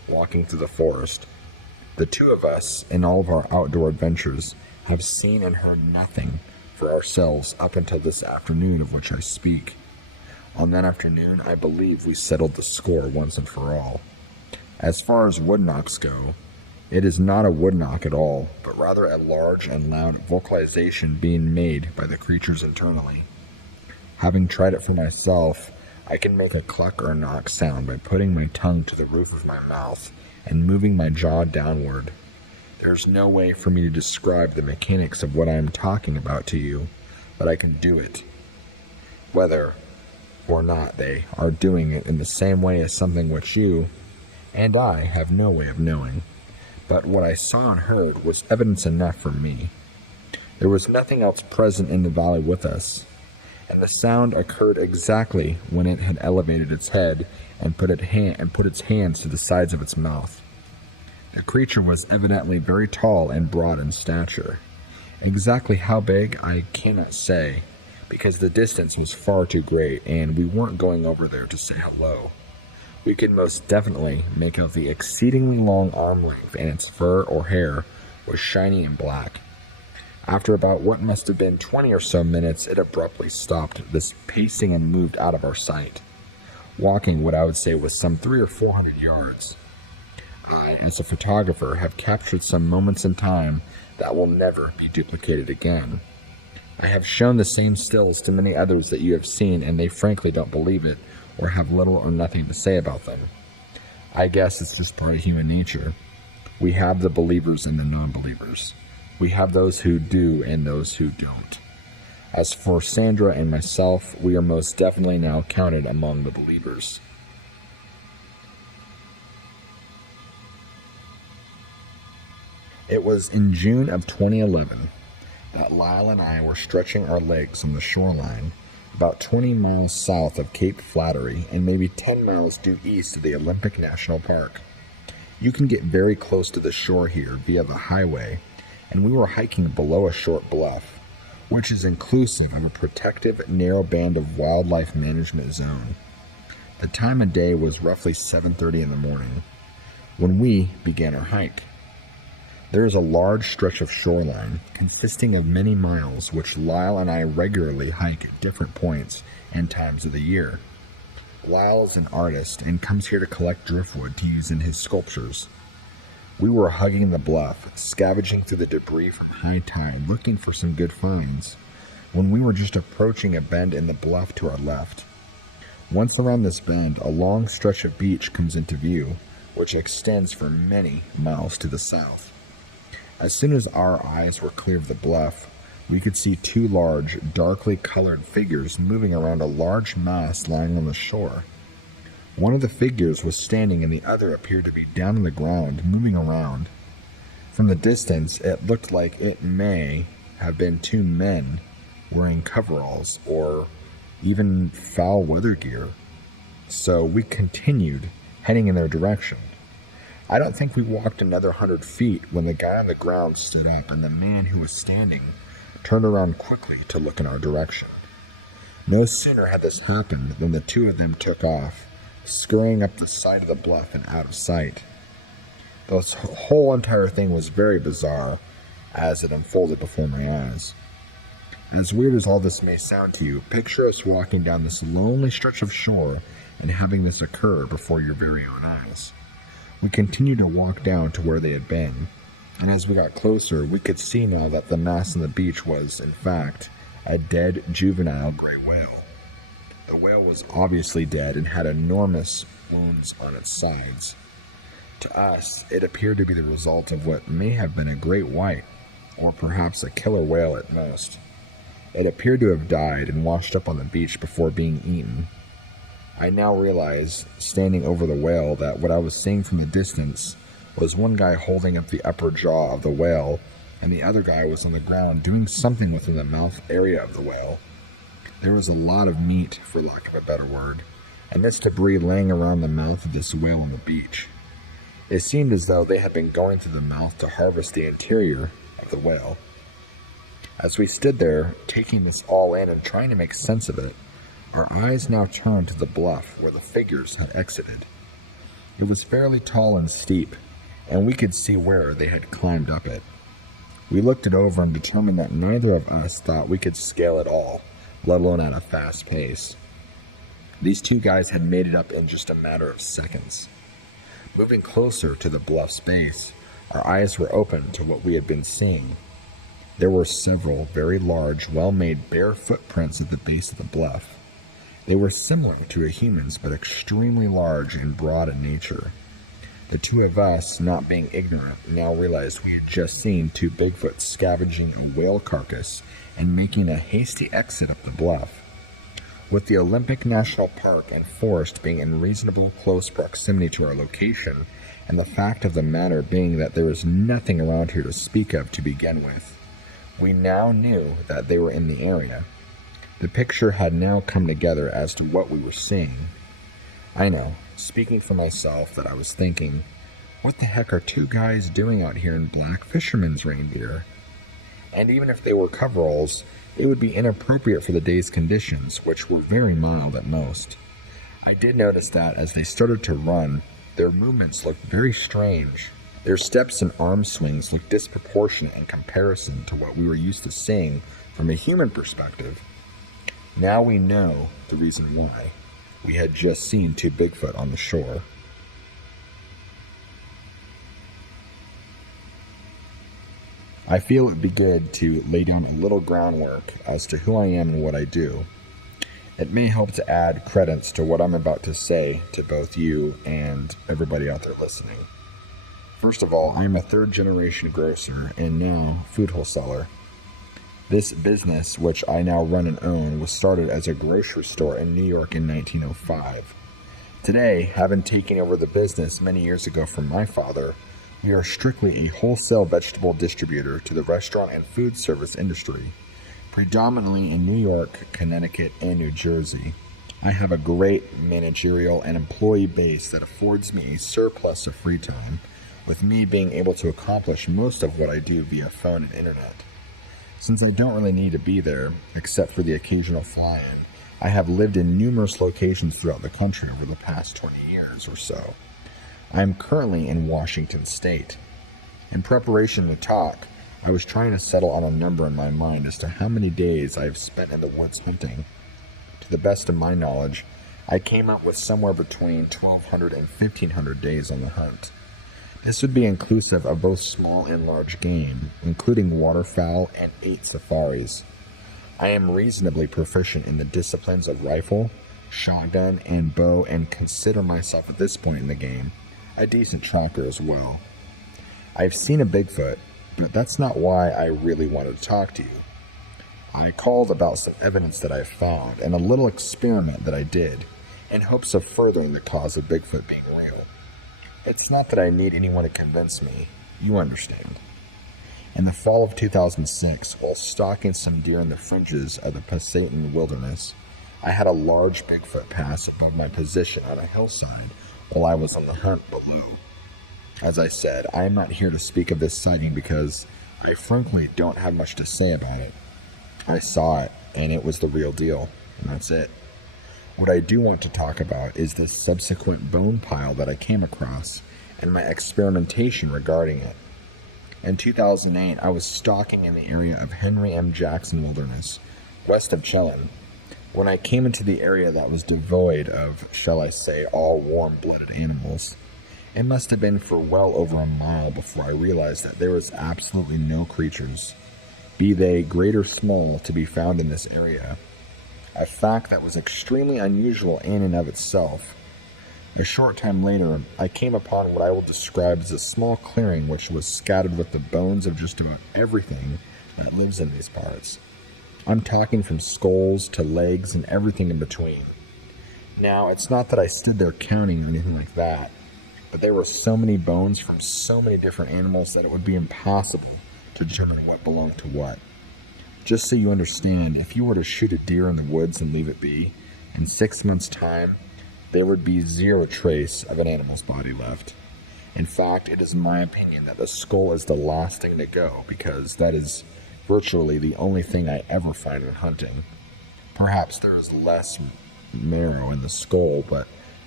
walking through the forest. The two of us, in all of our outdoor adventures, have seen and heard nothing for ourselves up until this afternoon of which I speak. On that afternoon, I believe we settled the score once and for all. As far as wood knocks go, it is not a wood knock at all, but rather a large and loud vocalization being made by the creatures internally. Having tried it for myself, I can make a cluck or knock sound by putting my tongue to the roof of my mouth and moving my jaw downward. There's no way for me to describe the mechanics of what I am talking about to you, but I can do it. Whether or not they are doing it in the same way as something which you and I have no way of knowing. But what I saw and heard was evidence enough for me. There was nothing else present in the valley with us, and the sound occurred exactly when it had elevated its head and put its hands to the sides of its mouth. The creature was evidently very tall and broad in stature. Exactly how big I cannot say, because the distance was far too great and we weren't going over there to say hello. We could most definitely make out the exceedingly long arm length, and its fur or hair was shiny and black. After about what must have been 20 or so minutes, it abruptly stopped this pacing and moved out of our sight, walking what I would say was some 300 or 400 yards. I, as a photographer, have captured some moments in time that will never be duplicated again. I have shown the same stills to many others that you have seen, and they frankly don't believe it, or have little or nothing to say about them. I guess it's just part of human nature. We have the believers and the non-believers. We have those who do and those who don't. As for Sandra and myself, we are most definitely now counted among the believers. It was in June of 2011 that Lyle and I were stretching our legs on the shoreline about 20 miles south of Cape Flattery and maybe 10 miles due east of the Olympic National Park. You can get very close to the shore here via the highway, and we were hiking below a short bluff, which is inclusive of a protective, narrow band of wildlife management zone. The time of day was roughly 7:30 in the morning when we began our hike. There is a large stretch of shoreline consisting of many miles which Lyle and I regularly hike at different points and times of the year. Lyle is an artist and comes here to collect driftwood to use in his sculptures. We were hugging the bluff, scavenging through the debris from high tide, looking for some good finds, when we were just approaching a bend in the bluff to our left. Once around this bend, a long stretch of beach comes into view, which extends for many miles to the south. As soon as our eyes were clear of the bluff, we could see two large, darkly colored figures moving around a large mass lying on the shore. One of the figures was standing and the other appeared to be down on the ground, moving around. From the distance, it looked like it may have been two men wearing coveralls or even foul weather gear. So we continued heading in their direction. I don't think we walked another 100 feet when the guy on the ground stood up and the man who was standing turned around quickly to look in our direction. No sooner had this happened than the two of them took off, scurrying up the side of the bluff and out of sight. The whole entire thing was very bizarre as it unfolded before my eyes. As weird as all this may sound to you, picture us walking down this lonely stretch of shore and having this occur before your very own eyes. We continued to walk down to where they had been, and as we got closer, we could see now that the mass on the beach was, in fact, a dead juvenile gray whale. The whale was obviously dead and had enormous wounds on its sides. To us, it appeared to be the result of what may have been a great white, or perhaps a killer whale at most. It appeared to have died and washed up on the beach before being eaten. I now realize, standing over the whale, that what I was seeing from a distance was one guy holding up the upper jaw of the whale, and the other guy was on the ground doing something within the mouth area of the whale. There was a lot of meat, for lack of a better word, and this debris laying around the mouth of this whale on the beach. It seemed as though they had been going through the mouth to harvest the interior of the whale. As we stood there, taking this all in and trying to make sense of it, our eyes now turned to the bluff where the figures had exited. It was fairly tall and steep, and we could see where they had climbed up it. We looked it over and determined that neither of us thought we could scale it all, let alone at a fast pace. These two guys had made it up in just a matter of seconds. Moving closer to the bluff's base, our eyes were open to what we had been seeing. There were several very large, well-made bare footprints at the base of the bluff. They were similar to a human's, but extremely large and broad in nature. The two of us, not being ignorant, now realized we had just seen two Bigfoots scavenging a whale carcass and making a hasty exit up the bluff. With the Olympic National Park and forest being in reasonable close proximity to our location, and the fact of the matter being that there was nothing around here to speak of to begin with, we now knew that they were in the area. The picture had now come together as to what we were seeing. I know, speaking for myself, that I was thinking, what the heck are two guys doing out here in black fisherman's reindeer? And even if they were coveralls, it would be inappropriate for the day's conditions, which were very mild at most. I did notice that as they started to run, their movements looked very strange. Their steps and arm swings looked disproportionate in comparison to what we were used to seeing from a human perspective. Now we know the reason why. We had just seen two Bigfoot on the shore. I feel it would be good to lay down a little groundwork as to who I am and what I do. It may help to add credence to what I'm about to say to both you and everybody out there listening. First of all, I am a third-generation grocer and now food wholesaler. This business, which I now run and own, was started as a grocery store in New York in 1905. Today, having taken over the business many years ago from my father, we are strictly a wholesale vegetable distributor to the restaurant and food service industry, predominantly in New York, Connecticut, and New Jersey. I have a great managerial and employee base that affords me a surplus of free time, with me being able to accomplish most of what I do via phone and internet. Since I don't really need to be there, except for the occasional fly-in, I have lived in numerous locations throughout the country over the past 20 years or so. I am currently in Washington State. In preparation to talk, I was trying to settle on a number in my mind as to how many days I have spent in the woods hunting. To the best of my knowledge, I came up with somewhere between 1,200 and 1,500 days on the hunt. This would be inclusive of both small and large game, including waterfowl and 8 safaris. I am reasonably proficient in the disciplines of rifle, shotgun, and bow, and consider myself at this point in the game a decent tracker as well. I've seen a Bigfoot, but that's not why I really wanted to talk to you. I called about some evidence that I found and a little experiment that I did in hopes of furthering the cause of Bigfoot being real. It's not that I need anyone to convince me. You understand. In the fall of 2006, while stalking some deer in the fringes of the Pasayten Wilderness, I had a large Bigfoot pass above my position on a hillside while I was on the hunt below. As I said, I am not here to speak of this sighting because I frankly don't have much to say about it. I saw it, and it was the real deal, and that's it. What I do want to talk about is the subsequent bone pile that I came across and my experimentation regarding it. In 2008, I was stalking in the area of Henry M. Jackson Wilderness, west of Chelan, when I came into the area that was devoid of, shall I say, all warm-blooded animals. It must have been for well over a mile before I realized that there was absolutely no creatures, be they great or small, to be found in this area. A fact that was extremely unusual in and of itself. A short time later, I came upon what I will describe as a small clearing which was scattered with the bones of just about everything that lives in these parts. I'm talking from skulls to legs and everything in between. Now, it's not that I stood there counting or anything like that, but there were so many bones from so many different animals that it would be impossible to determine what belonged to what. Just so you understand, if you were to shoot a deer in the woods and leave it be, in 6 months' time, there would be zero trace of an animal's body left. In fact, it is my opinion that the skull is the last thing to go, because that is virtually the only thing I ever find in hunting. Perhaps there is less marrow in the skull, but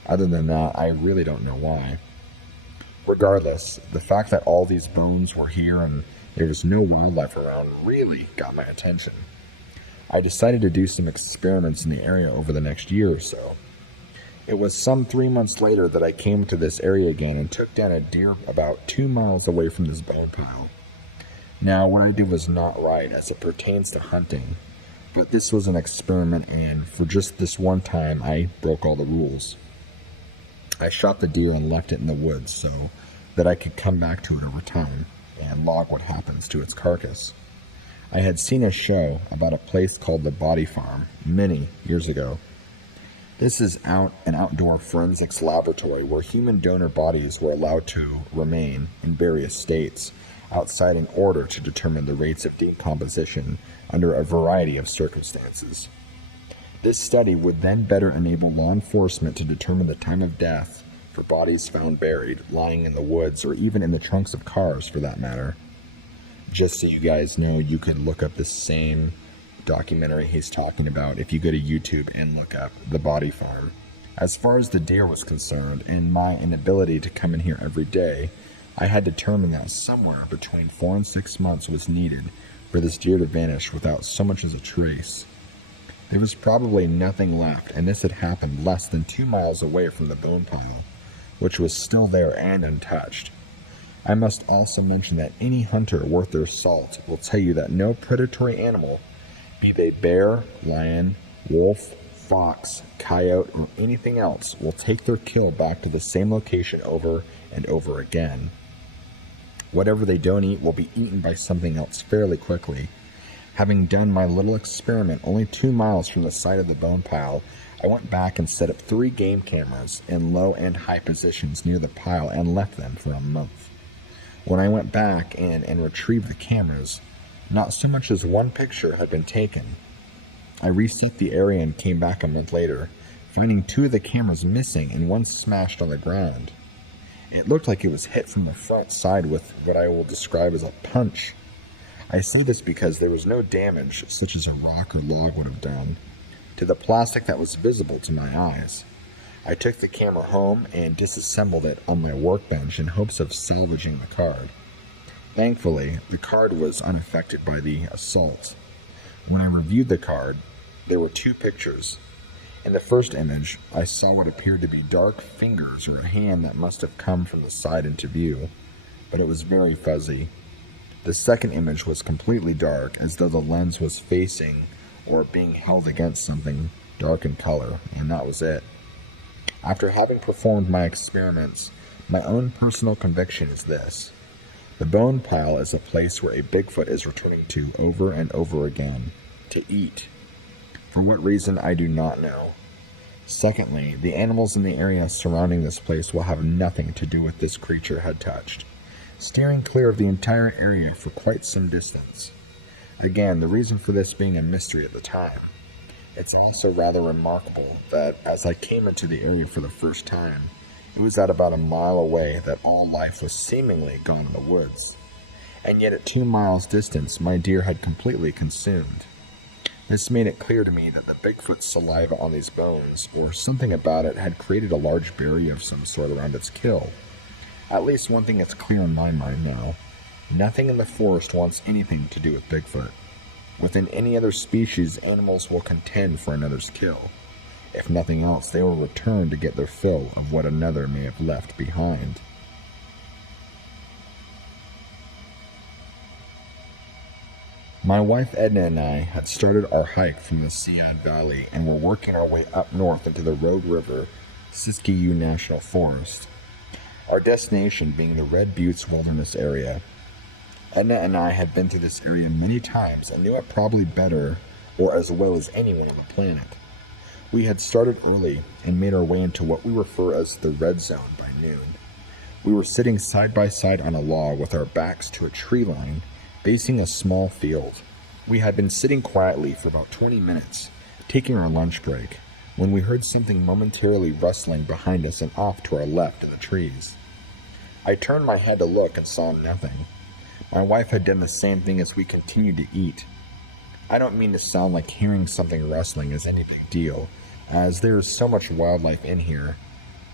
Other than that, I really don't know why. Regardless, the fact that all these bones were here and there was no wildlife around really got my attention. I decided to do some experiments in the area over the next year or so. It was some 3 months later that I came to this area again and took down a deer about 2 miles away from this bone pile. Now, what I did was not right as it pertains to hunting, but this was an experiment, and for just this one time, I broke all the rules. I shot the deer and left it in the woods so that I could come back to it over time and log what happens to its carcass. I had seen a show about a place called the Body Farm many years ago. This is an outdoor forensics laboratory where human donor bodies were allowed to remain in various states outside in order to determine the rates of decomposition under a variety of circumstances. This study would then better enable law enforcement to determine the time of death for bodies found buried, lying in the woods, or even in the trunks of cars for that matter. Just so you guys know, you can look up the same documentary he's talking about if you go to YouTube and look up The Body Farm. As far as the deer was concerned, and my inability to come in here every day, I had determined that somewhere between 4 and 6 months was needed for this deer to vanish without so much as a trace. There was probably nothing left, and this had happened less than 2 miles away from the bone pile, which was still there and untouched. I must also mention that any hunter worth their salt will tell you that no predatory animal, be they bear, lion, wolf, fox, coyote, or anything else, will take their kill back to the same location over and over again. Whatever they don't eat will be eaten by something else fairly quickly. Having done my little experiment only 2 miles from the site of the bone pile, I went back and set up 3 game cameras in low and high positions near the pile and left them for a month. When I went back in and retrieved the cameras, not so much as one picture had been taken. I reset the area and came back a month later, finding 2 of the cameras missing and one smashed on the ground. It looked like it was hit from the front side with what I will describe as a punch. I say this because there was no damage, such as a rock or log would have done, to the plastic that was visible to my eyes. I took the camera home and disassembled it on my workbench in hopes of salvaging the card. Thankfully, the card was unaffected by the assault. When I reviewed the card, there were 2 pictures. In the first image, I saw what appeared to be dark fingers or a hand that must have come from the side into view, but it was very fuzzy. The second image was completely dark, as though the lens was facing or being held against something dark in color, and that was it. After having performed my experiments, my own personal conviction is this: the bone pile is a place where a Bigfoot is returning to over and over again, to eat. For what reason, I do not know. Secondly, the animals in the area surrounding this place will have nothing to do with this creature had touched, steering clear of the entire area for quite some distance. Again, the reason for this being a mystery at the time. It's also rather remarkable that as I came into the area for the first time, it was at about a mile away that all life was seemingly gone in the woods, and yet at 2 miles distance my deer had completely consumed. This made it clear to me that the Bigfoot's saliva on these bones, or something about it, had created a large barrier of some sort around its kill. At least one thing is clear in my mind now: nothing in the forest wants anything to do with Bigfoot. Within any other species, animals will contend for another's kill. If nothing else, they will return to get their fill of what another may have left behind. My wife Edna and I had started our hike from the Siad Valley and were working our way up north into the Rogue River, Siskiyou National Forest, our destination being the Red Buttes Wilderness area. Edna and I had been to this area many times and knew it probably better or as well as anyone on the planet. We had started early and made our way into what we refer as the Red Zone by noon. We were sitting side by side on a log with our backs to a tree line facing a small field. We had been sitting quietly for about 20 minutes, taking our lunch break, when we heard something momentarily rustling behind us and off to our left in the trees. I turned my head to look and saw nothing. My wife had done the same thing as we continued to eat. I don't mean to sound like hearing something rustling is any big deal, as there is so much wildlife in here,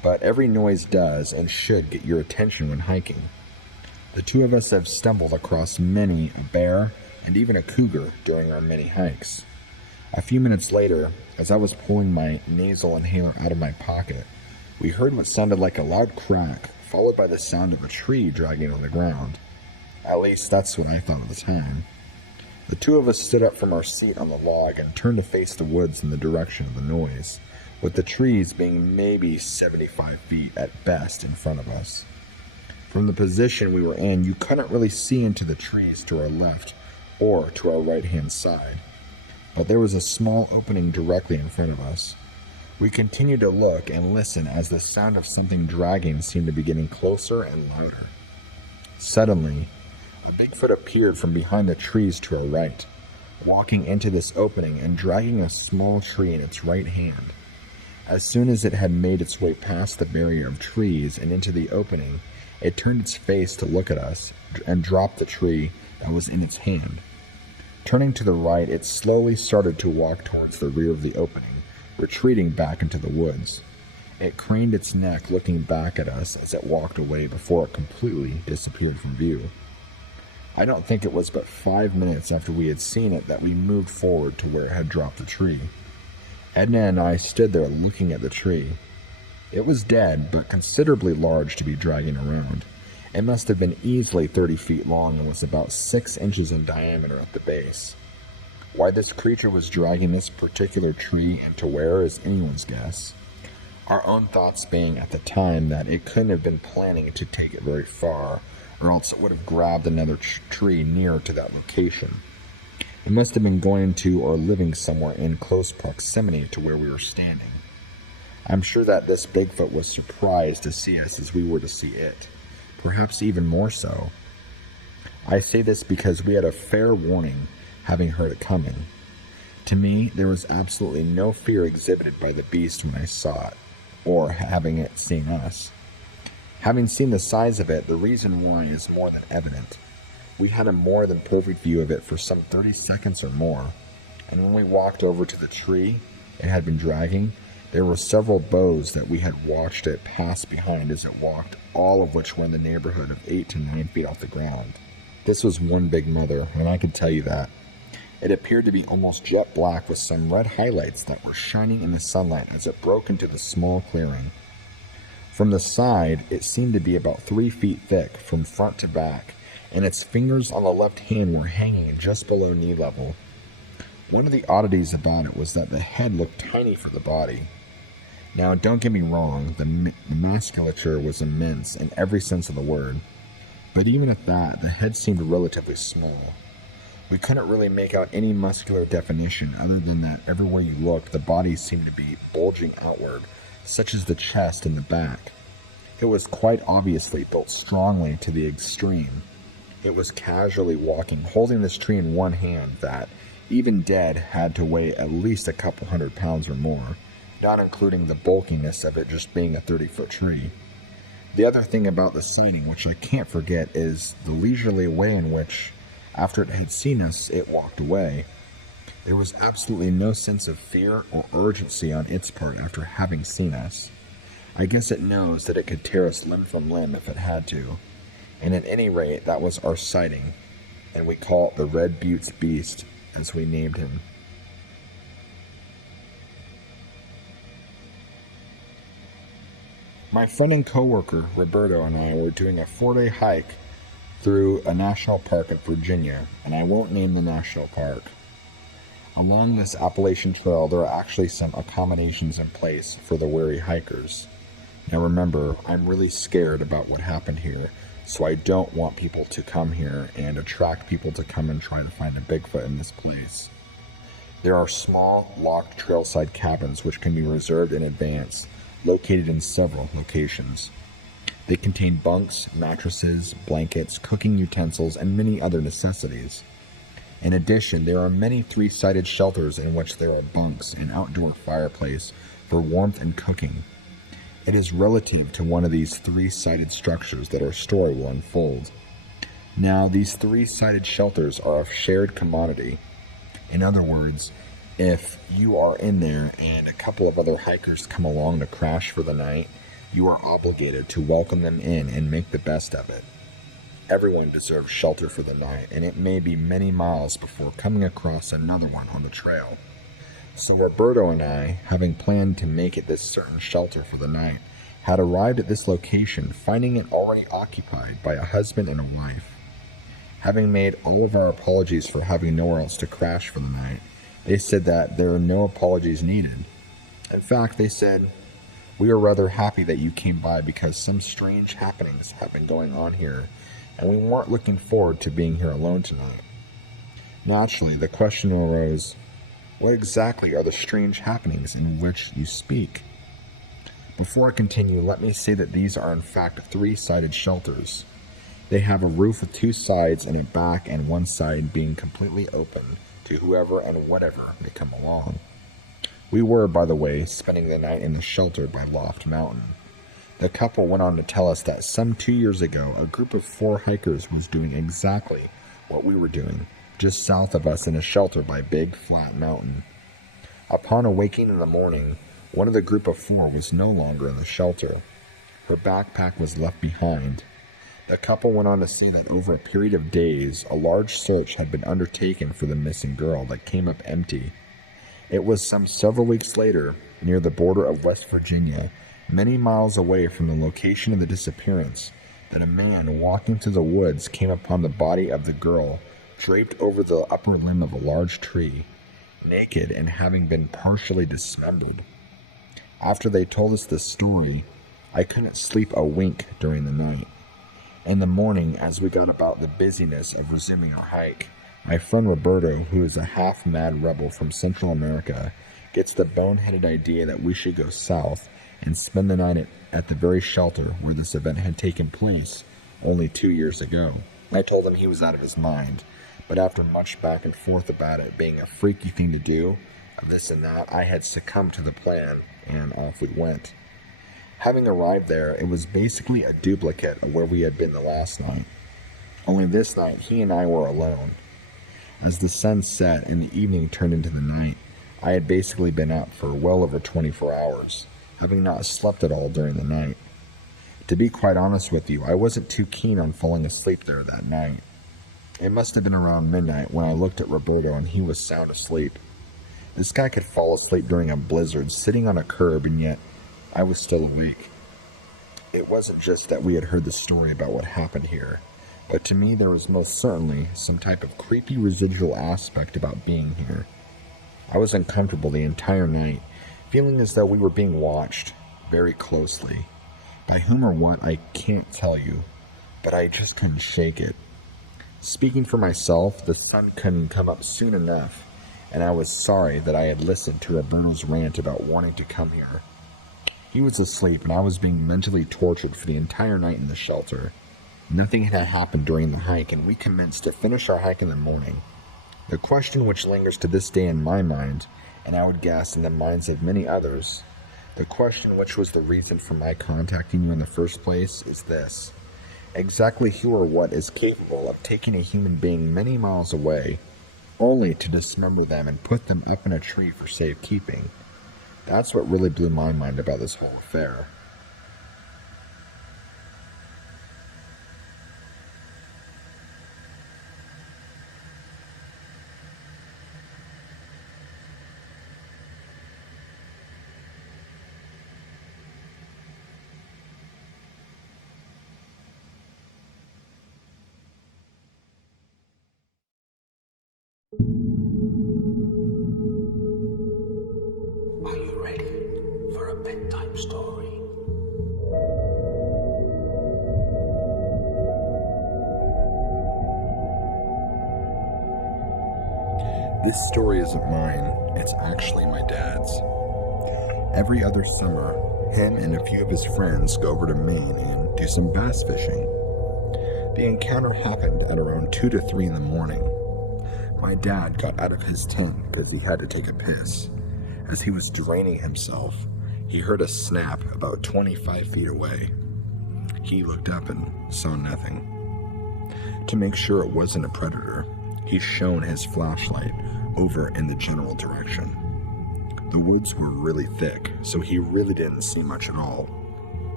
but every noise does and should get your attention when hiking. The two of us have stumbled across many a bear and even a cougar during our many hikes. A few minutes later, as I was pulling my nasal inhaler out of my pocket, we heard what sounded like a loud crack, followed by the sound of a tree dragging on the ground. At least that's what I thought at the time. The two of us stood up from our seat on the log and turned to face the woods in the direction of the noise, with the trees being maybe 75 feet at best in front of us. From the position we were in, you couldn't really see into the trees to our left or to our right-hand side, but there was a small opening directly in front of us. We continued to look and listen as the sound of something dragging seemed to be getting closer and louder. Suddenly, a Bigfoot appeared from behind the trees to our right, walking into this opening and dragging a small tree in its right hand. As soon as it had made its way past the barrier of trees and into the opening, it turned its face to look at us and dropped the tree that was in its hand. Turning to the right, it slowly started to walk towards the rear of the opening, retreating back into the woods. It craned its neck, looking back at us as it walked away before it completely disappeared from view. I don't think it was but 5 minutes after we had seen it that we moved forward to where it had dropped the tree. Edna and I stood there looking at the tree. It was dead, but considerably large to be dragging around. It must have been easily 30 feet long and was about 6 inches in diameter at the base. Why this creature was dragging this particular tree and to where is anyone's guess. Our own thoughts being at the time that it couldn't have been planning to take it very far, or else it would have grabbed another tree nearer to that location. It must have been going to or living somewhere in close proximity to where we were standing. I'm sure that this Bigfoot was surprised to see us as we were to see it, perhaps even more so. I say this because we had a fair warning having heard it coming. To me, there was absolutely no fear exhibited by the beast when I saw it, or having it seen us. Having seen the size of it, the reason why is more than evident. We had a more than perfect view of it for some 30 seconds or more, and when we walked over to the tree it had been dragging, there were several bows that we had watched it pass behind as it walked, all of which were in the neighborhood of 8 to 9 feet off the ground. This was one big mother, and I can tell you that. It appeared to be almost jet black with some red highlights that were shining in the sunlight as it broke into the small clearing. From the side, it seemed to be about 3 feet thick from front to back, and its fingers on the left hand were hanging just below knee level. One of the oddities about it was that the head looked tiny for the body. Now, don't get me wrong, the musculature was immense in every sense of the word, but even at that, the head seemed relatively small. We couldn't really make out any muscular definition other than that everywhere you looked, the body seemed to be bulging outward, such as the chest and the back. It was quite obviously built strongly to the extreme. It was casually walking, holding this tree in one hand that, even dead, had to weigh at least a couple 100 pounds or more, not including the bulkiness of it just being a 30-foot tree. The other thing about the sighting, which I can't forget, is the leisurely way in which, after it had seen us, it walked away. There was absolutely no sense of fear or urgency on its part after having seen us. I guess it knows that it could tear us limb from limb if it had to. And at any rate, that was our sighting, and we call it the Red Buttes Beast, as we named him. My friend and coworker, Roberto, and I were doing a 4-day hike through a national park in Virginia, and I won't name the national park. Along this Appalachian Trail, there are actually some accommodations in place for the wary hikers. Now remember, I'm really scared about what happened here, so I don't want people to come here and attract people to come and try to find a Bigfoot in this place. There are small, locked trailside cabins which can be reserved in advance, located in several locations. They contain bunks, mattresses, blankets, cooking utensils, and many other necessities. In addition, there are many 3-sided shelters in which there are bunks and outdoor fireplace for warmth and cooking. It is relative to one of these 3-sided structures that our story will unfold. Now, these 3-sided shelters are a shared commodity. In other words, if you are in there and a couple of other hikers come along to crash for the night, You are obligated to welcome them in and make the best of it. Everyone deserves shelter for the night, and it may be many miles before coming across another one on the trail. So Roberto and I, having planned to make it this certain shelter for the night, had arrived at this location, finding it already occupied by a husband and a wife. Having made all of our apologies for having nowhere else to crash for the night, they said that there are no apologies needed. In fact, they said, "We are rather happy that you came by because some strange happenings have been going on here, and we weren't looking forward to being here alone tonight." Naturally, the question arose, what exactly are the strange happenings in which you speak? Before I continue, let me say that these are in fact three-sided shelters. They have a roof with two sides and a back, and one side being completely open to whoever and whatever may come along. We were, by the way, spending the night in the shelter by Loft Mountain. The couple went on to tell us that some 2 years ago, a group of 4 hikers was doing exactly what we were doing, just south of us in a shelter by Big Flat Mountain. Upon awaking in the morning, one of the group of 4 was no longer in the shelter. Her backpack was left behind. The couple went on to say that over a period of days, a large search had been undertaken for the missing girl that came up empty. It was some several weeks later, near the border of West Virginia, many miles away from the location of the disappearance, that a man walking through the woods came upon the body of the girl draped over the upper limb of a large tree, naked and having been partially dismembered. After they told us this story, I couldn't sleep a wink during the night. In the morning, as we got about the busyness of resuming our hike, my friend Roberto, who is a half-mad rebel from Central America, gets the boneheaded idea that we should go south and spend the night at the very shelter where this event had taken place only 2 years ago. I told him he was out of his mind, but after much back and forth about it being a freaky thing to do, of this and that, I had succumbed to the plan, and off we went. Having arrived there, it was basically a duplicate of where we had been the last night. Only this night, he and I were alone. As the sun set and the evening turned into the night, I had basically been up for well over 24 hours, having not slept at all during the night. To be quite honest with you, I wasn't too keen on falling asleep there that night. It must have been around midnight when I looked at Roberto and he was sound asleep. This guy could fall asleep during a blizzard sitting on a curb, and yet I was still awake. It wasn't just that we had heard the story about what happened here, but to me there was most certainly some type of creepy residual aspect about being here. I was uncomfortable the entire night, feeling as though we were being watched very closely. By whom or what, I can't tell you, but I just couldn't shake it. Speaking for myself, the sun couldn't come up soon enough, and I was sorry that I had listened to Roberto's rant about wanting to come here. He was asleep, and I was being mentally tortured for the entire night in the shelter. Nothing had happened during the hike, and we commenced to finish our hike in the morning. The question which lingers to this day in my mind, and I would guess in the minds of many others, the question which was the reason for my contacting you in the first place, is this. Exactly who or what is capable of taking a human being many miles away, only to dismember them and put them up in a tree for safekeeping? That's what really blew my mind about this whole affair. Are you ready for a bedtime story? This story isn't mine, it's actually my dad's. Every other summer, him and a few of his friends go over to Maine and do some bass fishing. The encounter happened at around 2 to 3 in the morning. My dad got out of his tent because he had to take a piss. As he was draining himself, he heard a snap about 25 feet away. He looked up and saw nothing. To make sure it wasn't a predator, he shone his flashlight over in the general direction. The woods were really thick, so he really didn't see much at all.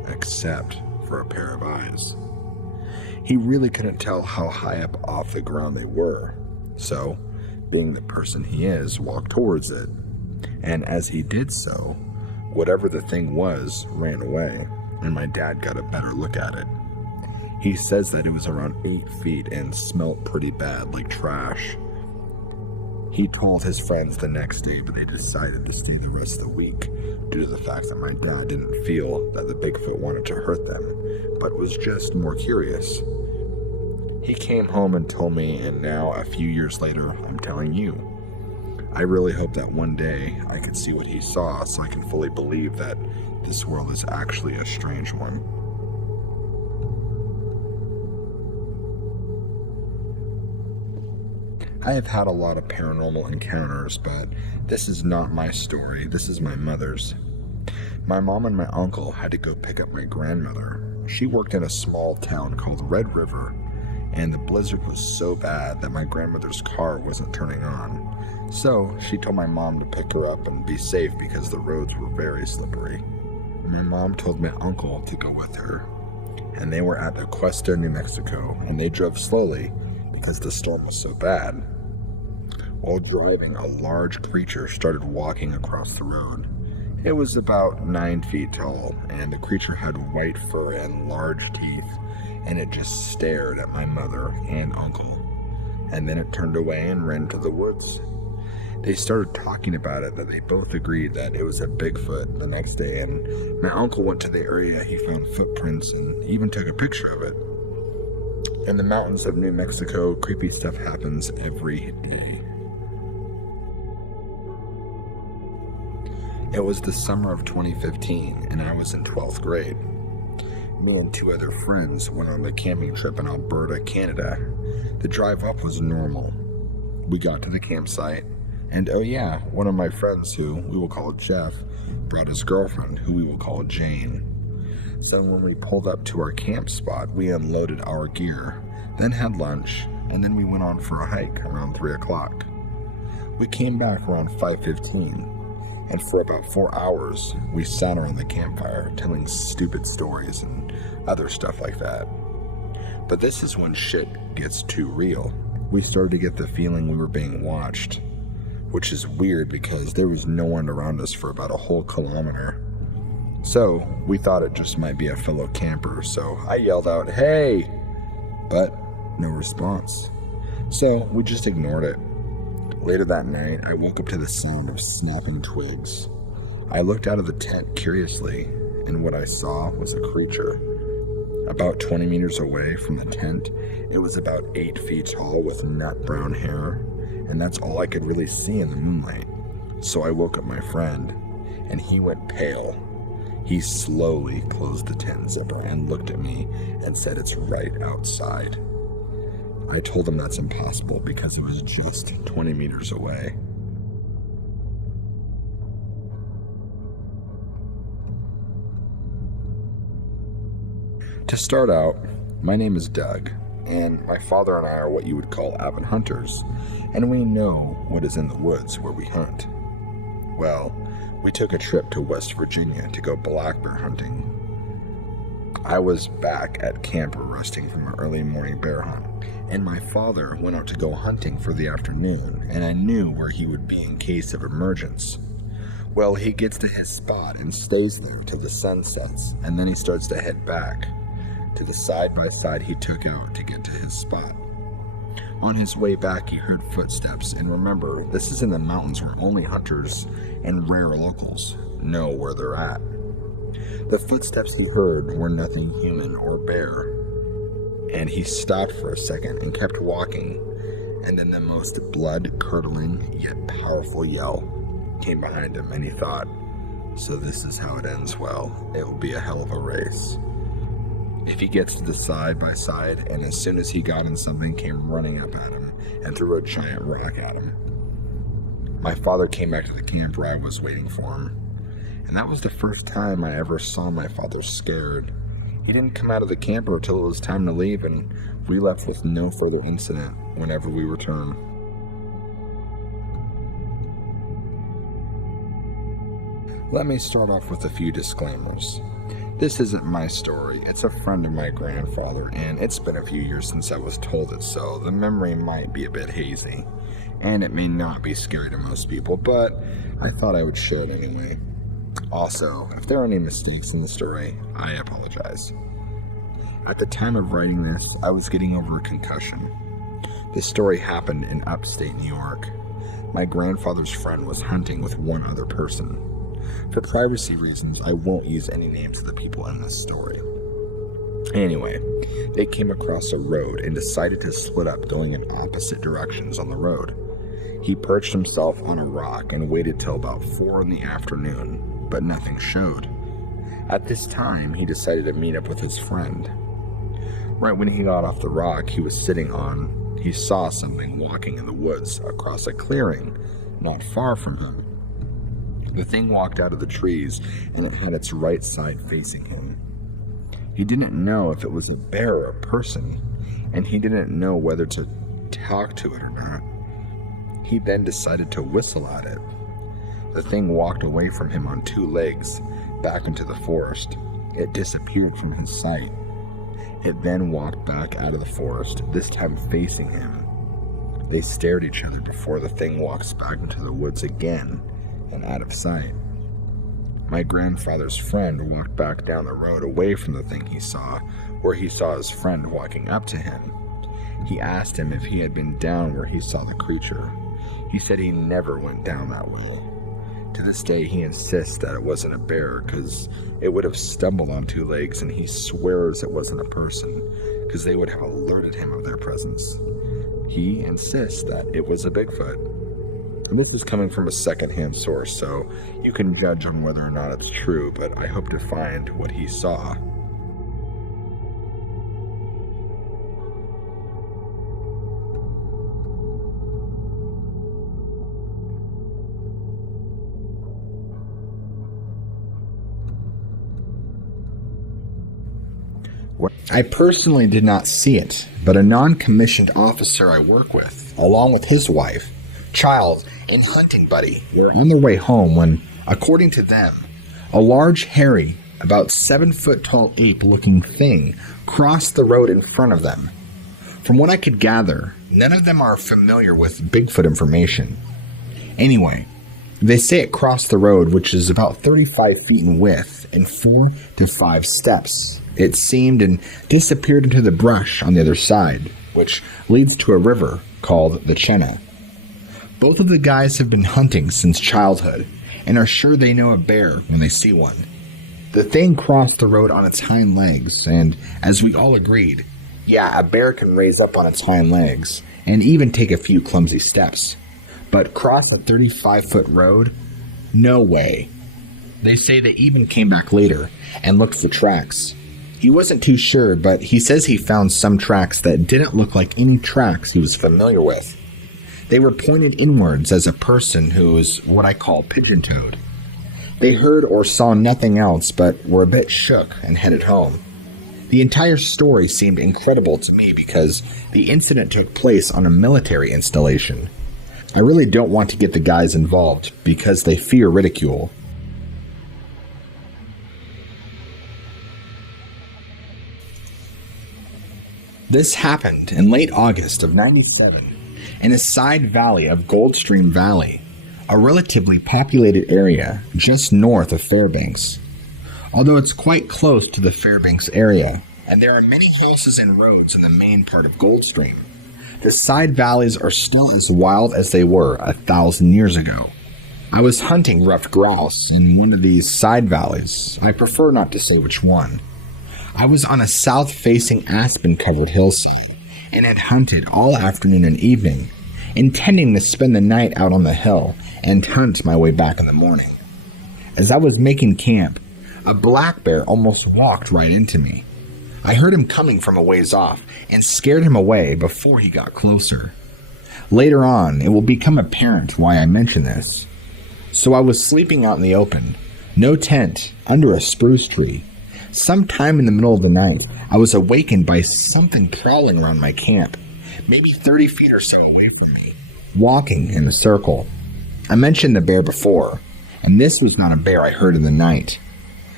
except for a pair of eyes. He really couldn't tell how high up off the ground they were, so, being the person he is, walked towards it. And as he did so, whatever the thing was ran away, and my dad got a better look at it. He says that it was around 8 feet and smelt pretty bad, like trash. He told his friends the next day, but they decided to stay the rest of the week due to the fact that my dad didn't feel that the Bigfoot wanted to hurt them, but was just more curious. He came home and told me, and now, a few years later, I'm telling you. I really hope that one day I could see what he saw so I can fully believe that this world is actually a strange one. I have had a lot of paranormal encounters, but this is not my story. This is my mother's. My mom and my uncle had to go pick up my grandmother. She worked in a small town called Red River, and the blizzard was so bad that my grandmother's car wasn't turning on. So she told my mom to pick her up and be safe because the roads were very slippery. My mom told my uncle to go with her, and they were at Cuesta, New Mexico, and they drove slowly because the storm was so bad. While driving, a large creature started walking across the road. It was about 9 feet tall, and the creature had white fur and large teeth, and it just stared at my mother and uncle. And then it turned away and ran to the woods. They started talking about it, that they both agreed that it was a Bigfoot the next day, and my uncle went to the area. He found footprints and even took a picture of it. In the mountains of New Mexico, creepy stuff happens every day. It was the summer of 2015, and I was in 12th grade. Me and 2 other friends went on a camping trip in Alberta, Canada. The drive up was normal. We got to the campsite, and oh yeah, one of my friends, who we will call Jeff, brought his girlfriend, who we will call Jane. So when we pulled up to our camp spot, we unloaded our gear, then had lunch, and then we went on for a hike around 3 o'clock. We came back around 5:15. And for about 4 hours, we sat around the campfire telling stupid stories and other stuff like that. But this is when shit gets too real. We started to get the feeling we were being watched, which is weird because there was no one around us for about a whole kilometer. So we thought it just might be a fellow camper, so I yelled out, "Hey!" But no response. So we just ignored it. Later that night, I woke up to the sound of snapping twigs. I looked out of the tent curiously, and what I saw was a creature. About 20 meters away from the tent, it was about 8 feet tall with nut brown hair, and that's all I could really see in the moonlight. So I woke up my friend, and he went pale. He slowly closed the tent zipper and looked at me and said, "It's right outside." I told him that's impossible because it was just 20 meters away. To start out, my name is Doug, and my father and I are what you would call avid hunters, and we know what is in the woods where we hunt. Well, we took a trip to West Virginia to go black bear hunting. I was back at camp resting from an early morning bear hunt, and my father went out to go hunting for the afternoon, and I knew where he would be in case of emergence. Well, he gets to his spot and stays there till the sun sets, and then he starts to head back to the side-by-side he took out to get to his spot. On his way back, he heard footsteps, and remember, this is in the mountains where only hunters and rare locals know where they're at. The footsteps he heard were nothing human or bear, and he stopped for a second and kept walking, and then the most blood-curdling yet powerful yell came behind him, and he thought, so this is how it ends. Well, it will be a hell of a race. If he gets to the side-by-side, and as soon as he got in, something came running up at him and threw a giant rock at him. My father came back to the camp where I was waiting for him, and that was the first time I ever saw my father scared. He didn't come out of the camper until it was time to leave, and we left with no further incident whenever we returned. Let me start off with a few disclaimers. This isn't my story. It's a friend of my grandfather, and it's been a few years since I was told it, so the memory might be a bit hazy. And it may not be scary to most people, but I thought I would show it anyway. Also, if there are any mistakes in the story, I apologize. At the time of writing this, I was getting over a concussion. This story happened in upstate New York. My grandfather's friend was hunting with one other person. For privacy reasons, I won't use any names of the people in this story. Anyway, they came across a road and decided to split up, going in opposite directions on the road. He perched himself on a rock and waited till about 4 in the afternoon, but nothing showed. At this time, he decided to meet up with his friend. Right when he got off the rock he was sitting on, he saw something walking in the woods across a clearing not far from him. The thing walked out of the trees, and it had its right side facing him. He didn't know if it was a bear or a person, and he didn't know whether to talk to it or not. He then decided to whistle at it. The thing walked away from him on 2 legs, back into the forest. It disappeared from his sight. It then walked back out of the forest, this time facing him. They stared at each other before the thing walks back into the woods again and out of sight. My grandfather's friend walked back down the road away from the thing he saw, where he saw his friend walking up to him. He asked him if he had been down where he saw the creature. He said he never went down that way. To this day, he insists that it wasn't a bear because it would have stumbled on 2 legs, and he swears it wasn't a person because they would have alerted him of their presence. He insists that it was a Bigfoot. And this is coming from a second-hand source, so you can judge on whether or not it's true, but I hope to find what he saw. I personally did not see it, but a non-commissioned officer I work with, along with his wife, child, and hunting buddy, were on their way home when, according to them, a large, hairy, about 7-foot-tall ape-looking thing crossed the road in front of them. From what I could gather, none of them are familiar with Bigfoot information. Anyway, they say it crossed the road, which is about 35 feet in width, in 4 to 5 steps. It seemed, and disappeared into the brush on the other side, which leads to a river called the Chenna. Both of the guys have been hunting since childhood, and are sure they know a bear when they see one. The thing crossed the road on its hind legs, and as we all agreed, yeah, a bear can raise up on its hind legs, and even take a few clumsy steps. But cross a 35-foot road? No way. They say they even came back later and looked for tracks. He wasn't too sure, but he says he found some tracks that didn't look like any tracks he was familiar with. They were pointed inwards as a person who was what I call pigeon-toed. They heard or saw nothing else but were a bit shook and headed home. The entire story seemed incredible to me because the incident took place on a military installation. I really don't want to get the guys involved because they fear ridicule. This happened in late August of '97 in a side valley of Goldstream Valley, a relatively populated area just north of Fairbanks. Although it's quite close to the Fairbanks area, and there are many houses and roads in the main part of Goldstream, the side valleys are still as wild as they were 1,000 years ago. I was hunting ruffed grouse in one of these side valleys. I prefer not to say which one. I was on a south-facing aspen-covered hillside and had hunted all afternoon and evening, intending to spend the night out on the hill and hunt my way back in the morning. As I was making camp, a black bear almost walked right into me. I heard him coming from a ways off and scared him away before he got closer. Later on, it will become apparent why I mention this. So I was sleeping out in the open, no tent, under a spruce tree. Sometime in the middle of the night, I was awakened by something prowling around my camp, maybe 30 feet or so away from me, walking in a circle. I mentioned the bear before, and this was not a bear I heard in the night.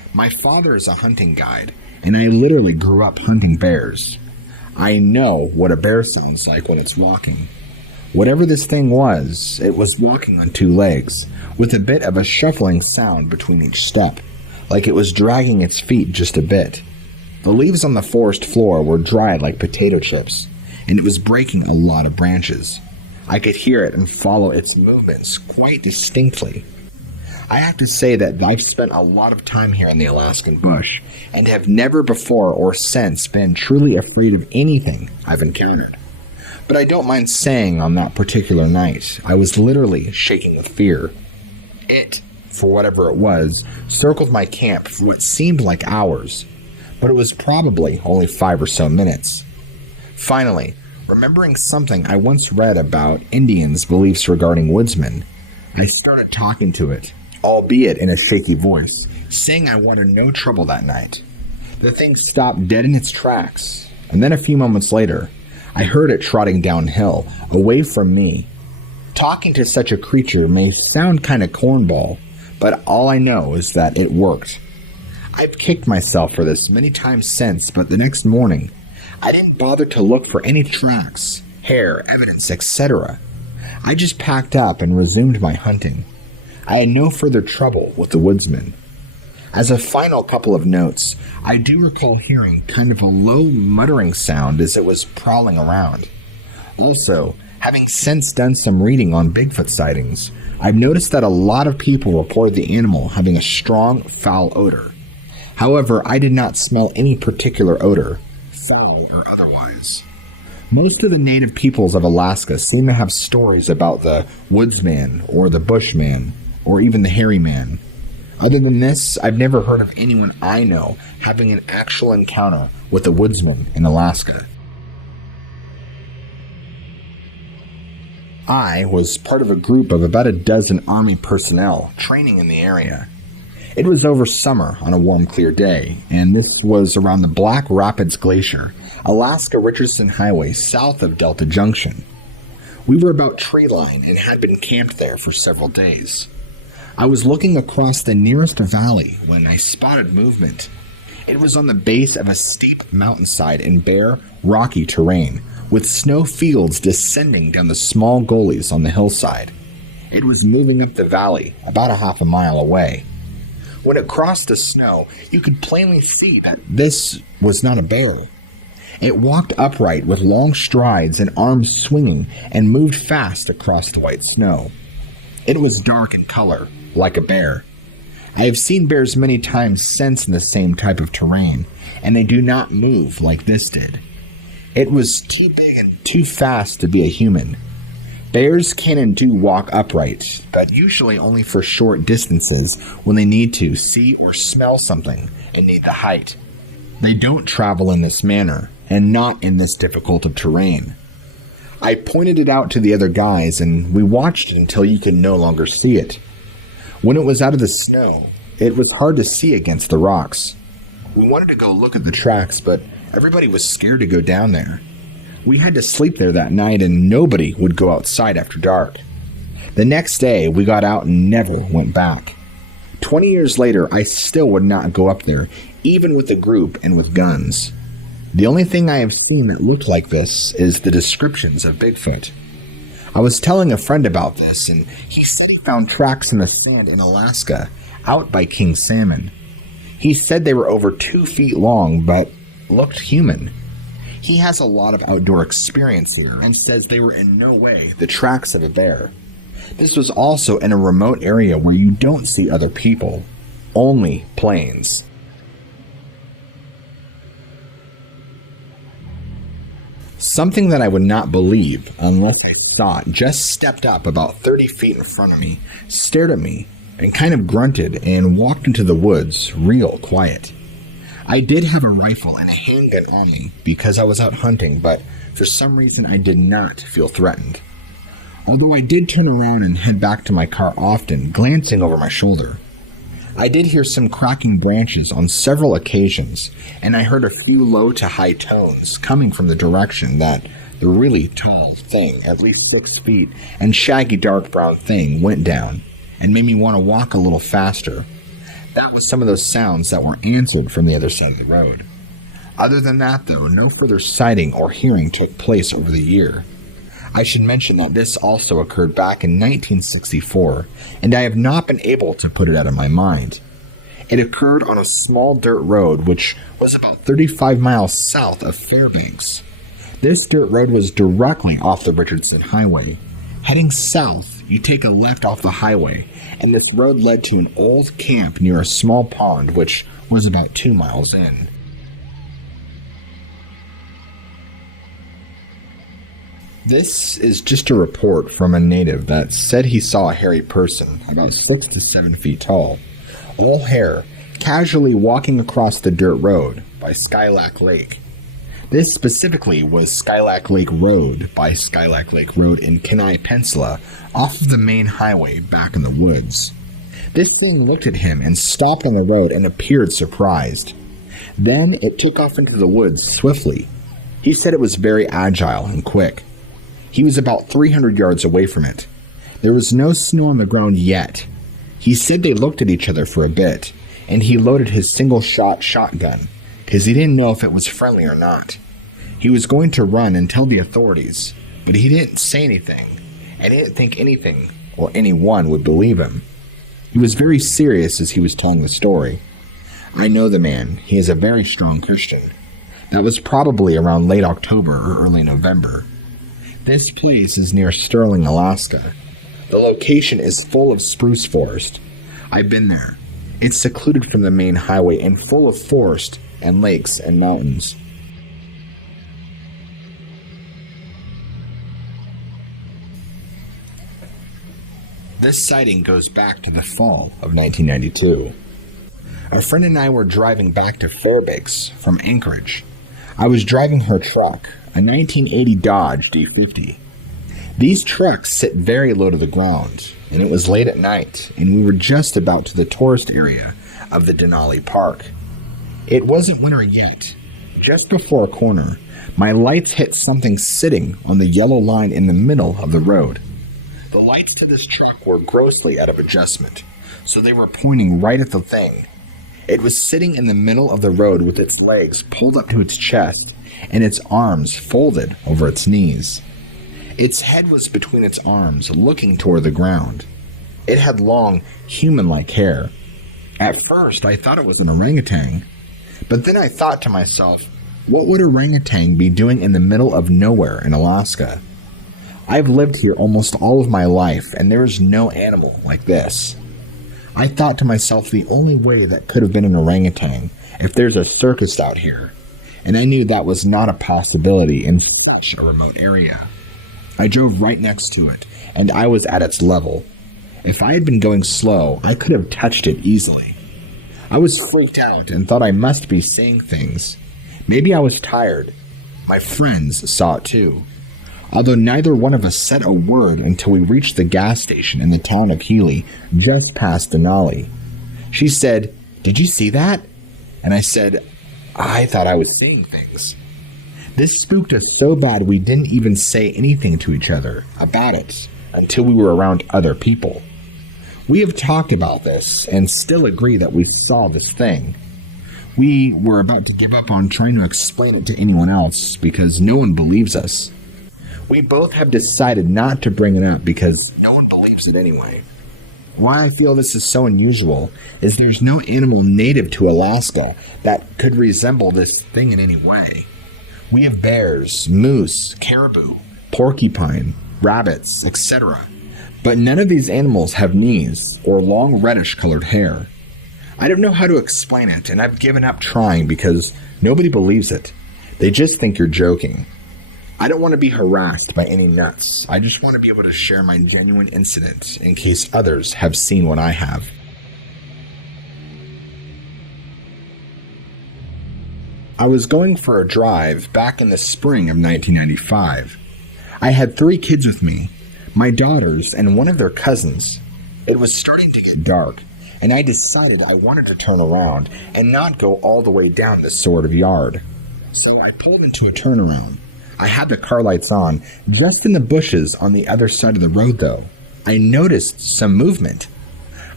My father is a hunting guide, and I literally grew up hunting bears. I know what a bear sounds like when it's walking. Whatever this thing was, it was walking on two legs, with a bit of a shuffling sound between each step, like it was dragging its feet just a bit. The leaves on the forest floor were dried like potato chips, and it was breaking a lot of branches. I could hear it and follow its movements quite distinctly. I have to say that I've spent a lot of time here in the Alaskan bush, and have never before or since been truly afraid of anything I've encountered. But I don't mind saying on that particular night, I was literally shaking with fear. It, for whatever it was, circled my camp for what seemed like hours, but it was probably only 5 or so minutes. Finally, remembering something I once read about Indians' beliefs regarding woodsmen, I started talking to it, albeit in a shaky voice, saying I wanted no trouble that night. The thing stopped dead in its tracks, and then a few moments later, I heard it trotting downhill, away from me. Talking to such a creature may sound kinda cornball, but all I know is that it worked. I've kicked myself for this many times since, but the next morning, I didn't bother to look for any tracks, hair, evidence, etc. I just packed up and resumed my hunting. I had no further trouble with the woodsman. As a final couple of notes, I do recall hearing kind of a low muttering sound as it was prowling around. Also, having since done some reading on Bigfoot sightings, I've noticed that a lot of people report the animal having a strong, foul odor. However, I did not smell any particular odor, foul or otherwise. Most of the native peoples of Alaska seem to have stories about the woodsman or the bushman, or even the hairy man. Other than this, I've never heard of anyone I know having an actual encounter with a woodsman in Alaska. I was part of a group of about a dozen Army personnel training in the area. It was over summer on a warm, clear day, and this was around the Black Rapids Glacier, Alaska-Richardson Highway south of Delta Junction. We were about tree line and had been camped there for several days. I was looking across the nearest valley when I spotted movement. It was on the base of a steep mountainside in bare, rocky terrain, with snow fields descending down the small gullies on the hillside. It was moving up the valley, about a half a mile away. When it crossed the snow, you could plainly see that this was not a bear. It walked upright with long strides and arms swinging and moved fast across the white snow. It was dark in color, like a bear. I have seen bears many times since in the same type of terrain, and they do not move like this did. It was too big and too fast to be a human. Bears can and do walk upright, but usually only for short distances when they need to see or smell something and need the height. They don't travel in this manner, and not in this difficult of terrain. I pointed it out to the other guys, and we watched it until you could no longer see it. When it was out of the snow, it was hard to see against the rocks. We wanted to go look at the tracks, but everybody was scared to go down there. We had to sleep there that night, and nobody would go outside after dark. The next day, we got out and never went back. 20 years later, I still would not go up there, even with a group and with guns. The only thing I have seen that looked like this is the descriptions of Bigfoot. I was telling a friend about this, and he said he found tracks in the sand in Alaska, out by King Salmon. He said they were over 2 feet long, but looked human. He has a lot of outdoor experience here, and says they were in no way the tracks of a bear. This was also in a remote area where you don't see other people, only planes. Something that I would not believe unless I saw it just stepped up about 30 feet in front of me, stared at me, and kind of grunted and walked into the woods real quiet. I did have a rifle and a handgun on me because I was out hunting, but for some reason I did not feel threatened. Although I did turn around and head back to my car often, glancing over my shoulder. I did hear some cracking branches on several occasions, and I heard a few low to high tones coming from the direction that the really tall thing, at least 6 feet, and shaggy dark brown thing went down, and made me want to walk a little faster. That was some of those sounds that were answered from the other side of the road. Other than that, though, no further sighting or hearing took place over the year. I should mention that this also occurred back in 1964, and I have not been able to put it out of my mind. It occurred on a small dirt road which was about 35 miles south of Fairbanks. This dirt road was directly off the Richardson Highway. Heading south, you take a left off the highway, and this road led to an old camp near a small pond which was about 2 miles in. This is just a report from a native that said he saw a hairy person about 6 to 7 feet tall, all hair, casually walking across the dirt road by Skylac Lake. This specifically was Skylac Lake Road by Skylac Lake Road in Kenai Peninsula, off of the main highway back in the woods. This thing looked at him and stopped on the road and appeared surprised. Then it took off into the woods swiftly. He said it was very agile and quick. He was about 300 yards away from it. There was no snow on the ground yet. He said they looked at each other for a bit, and he loaded his single-shot shotgun, because he didn't know if it was friendly or not. He was going to run and tell the authorities, but he didn't say anything, and he didn't think anything or anyone would believe him. He was very serious as he was telling the story. I know the man. He is a very strong Christian. That was probably around late October or early November. This place is near Sterling, Alaska. The location is full of spruce forest. I've been there. It's secluded from the main highway and full of forest and lakes and mountains. This sighting goes back to the fall of 1992. A friend and I were driving back to Fairbanks from Anchorage. I was driving her truck, a 1980 Dodge D50. These trucks sit very low to the ground, and it was late at night, and we were just about to the tourist area of the Denali Park. It wasn't winter yet. Just before a corner, my lights hit something sitting on the yellow line in the middle of the road. The lights to this truck were grossly out of adjustment, so they were pointing right at the thing. It was sitting in the middle of the road with its legs pulled up to its chest and its arms folded over its knees. Its head was between its arms, looking toward the ground. It had long, human-like hair. At first, I thought it was an orangutan, but then I thought to myself, what would an orangutan be doing in the middle of nowhere in Alaska? I've lived here almost all of my life, and there is no animal like this. I thought to myself the only way that could have been an orangutan if there's a circus out here, and I knew that was not a possibility in such a remote area. I drove right next to it, and I was at its level. If I had been going slow, I could have touched it easily. I was freaked out and thought I must be seeing things. Maybe I was tired. My friends saw it too, although neither one of us said a word until we reached the gas station in the town of Healy, just past Denali. She said, "Did you see that?" And I said, "I thought I was seeing things." This spooked us so bad we didn't even say anything to each other about it until we were around other people. We have talked about this and still agree that we saw this thing. We were about to give up on trying to explain it to anyone else because no one believes us. We both have decided not to bring it up because no one believes it anyway. Why I feel this is so unusual is there's no animal native to Alaska that could resemble this thing in any way. We have bears, moose, caribou, porcupine, rabbits, etc. But none of these animals have knees or long reddish-colored hair. I don't know how to explain it, and I've given up trying because nobody believes it. They just think you're joking. I don't want to be harassed by any nuts. I just want to be able to share my genuine incident in case others have seen what I have. I was going for a drive back in the spring of 1995. I had 3 kids with me, my daughters and one of their cousins. It was starting to get dark, and I decided I wanted to turn around and not go all the way down this sort of yard. So I pulled into a turnaround. I had the car lights on, just in the bushes on the other side of the road though. I noticed some movement.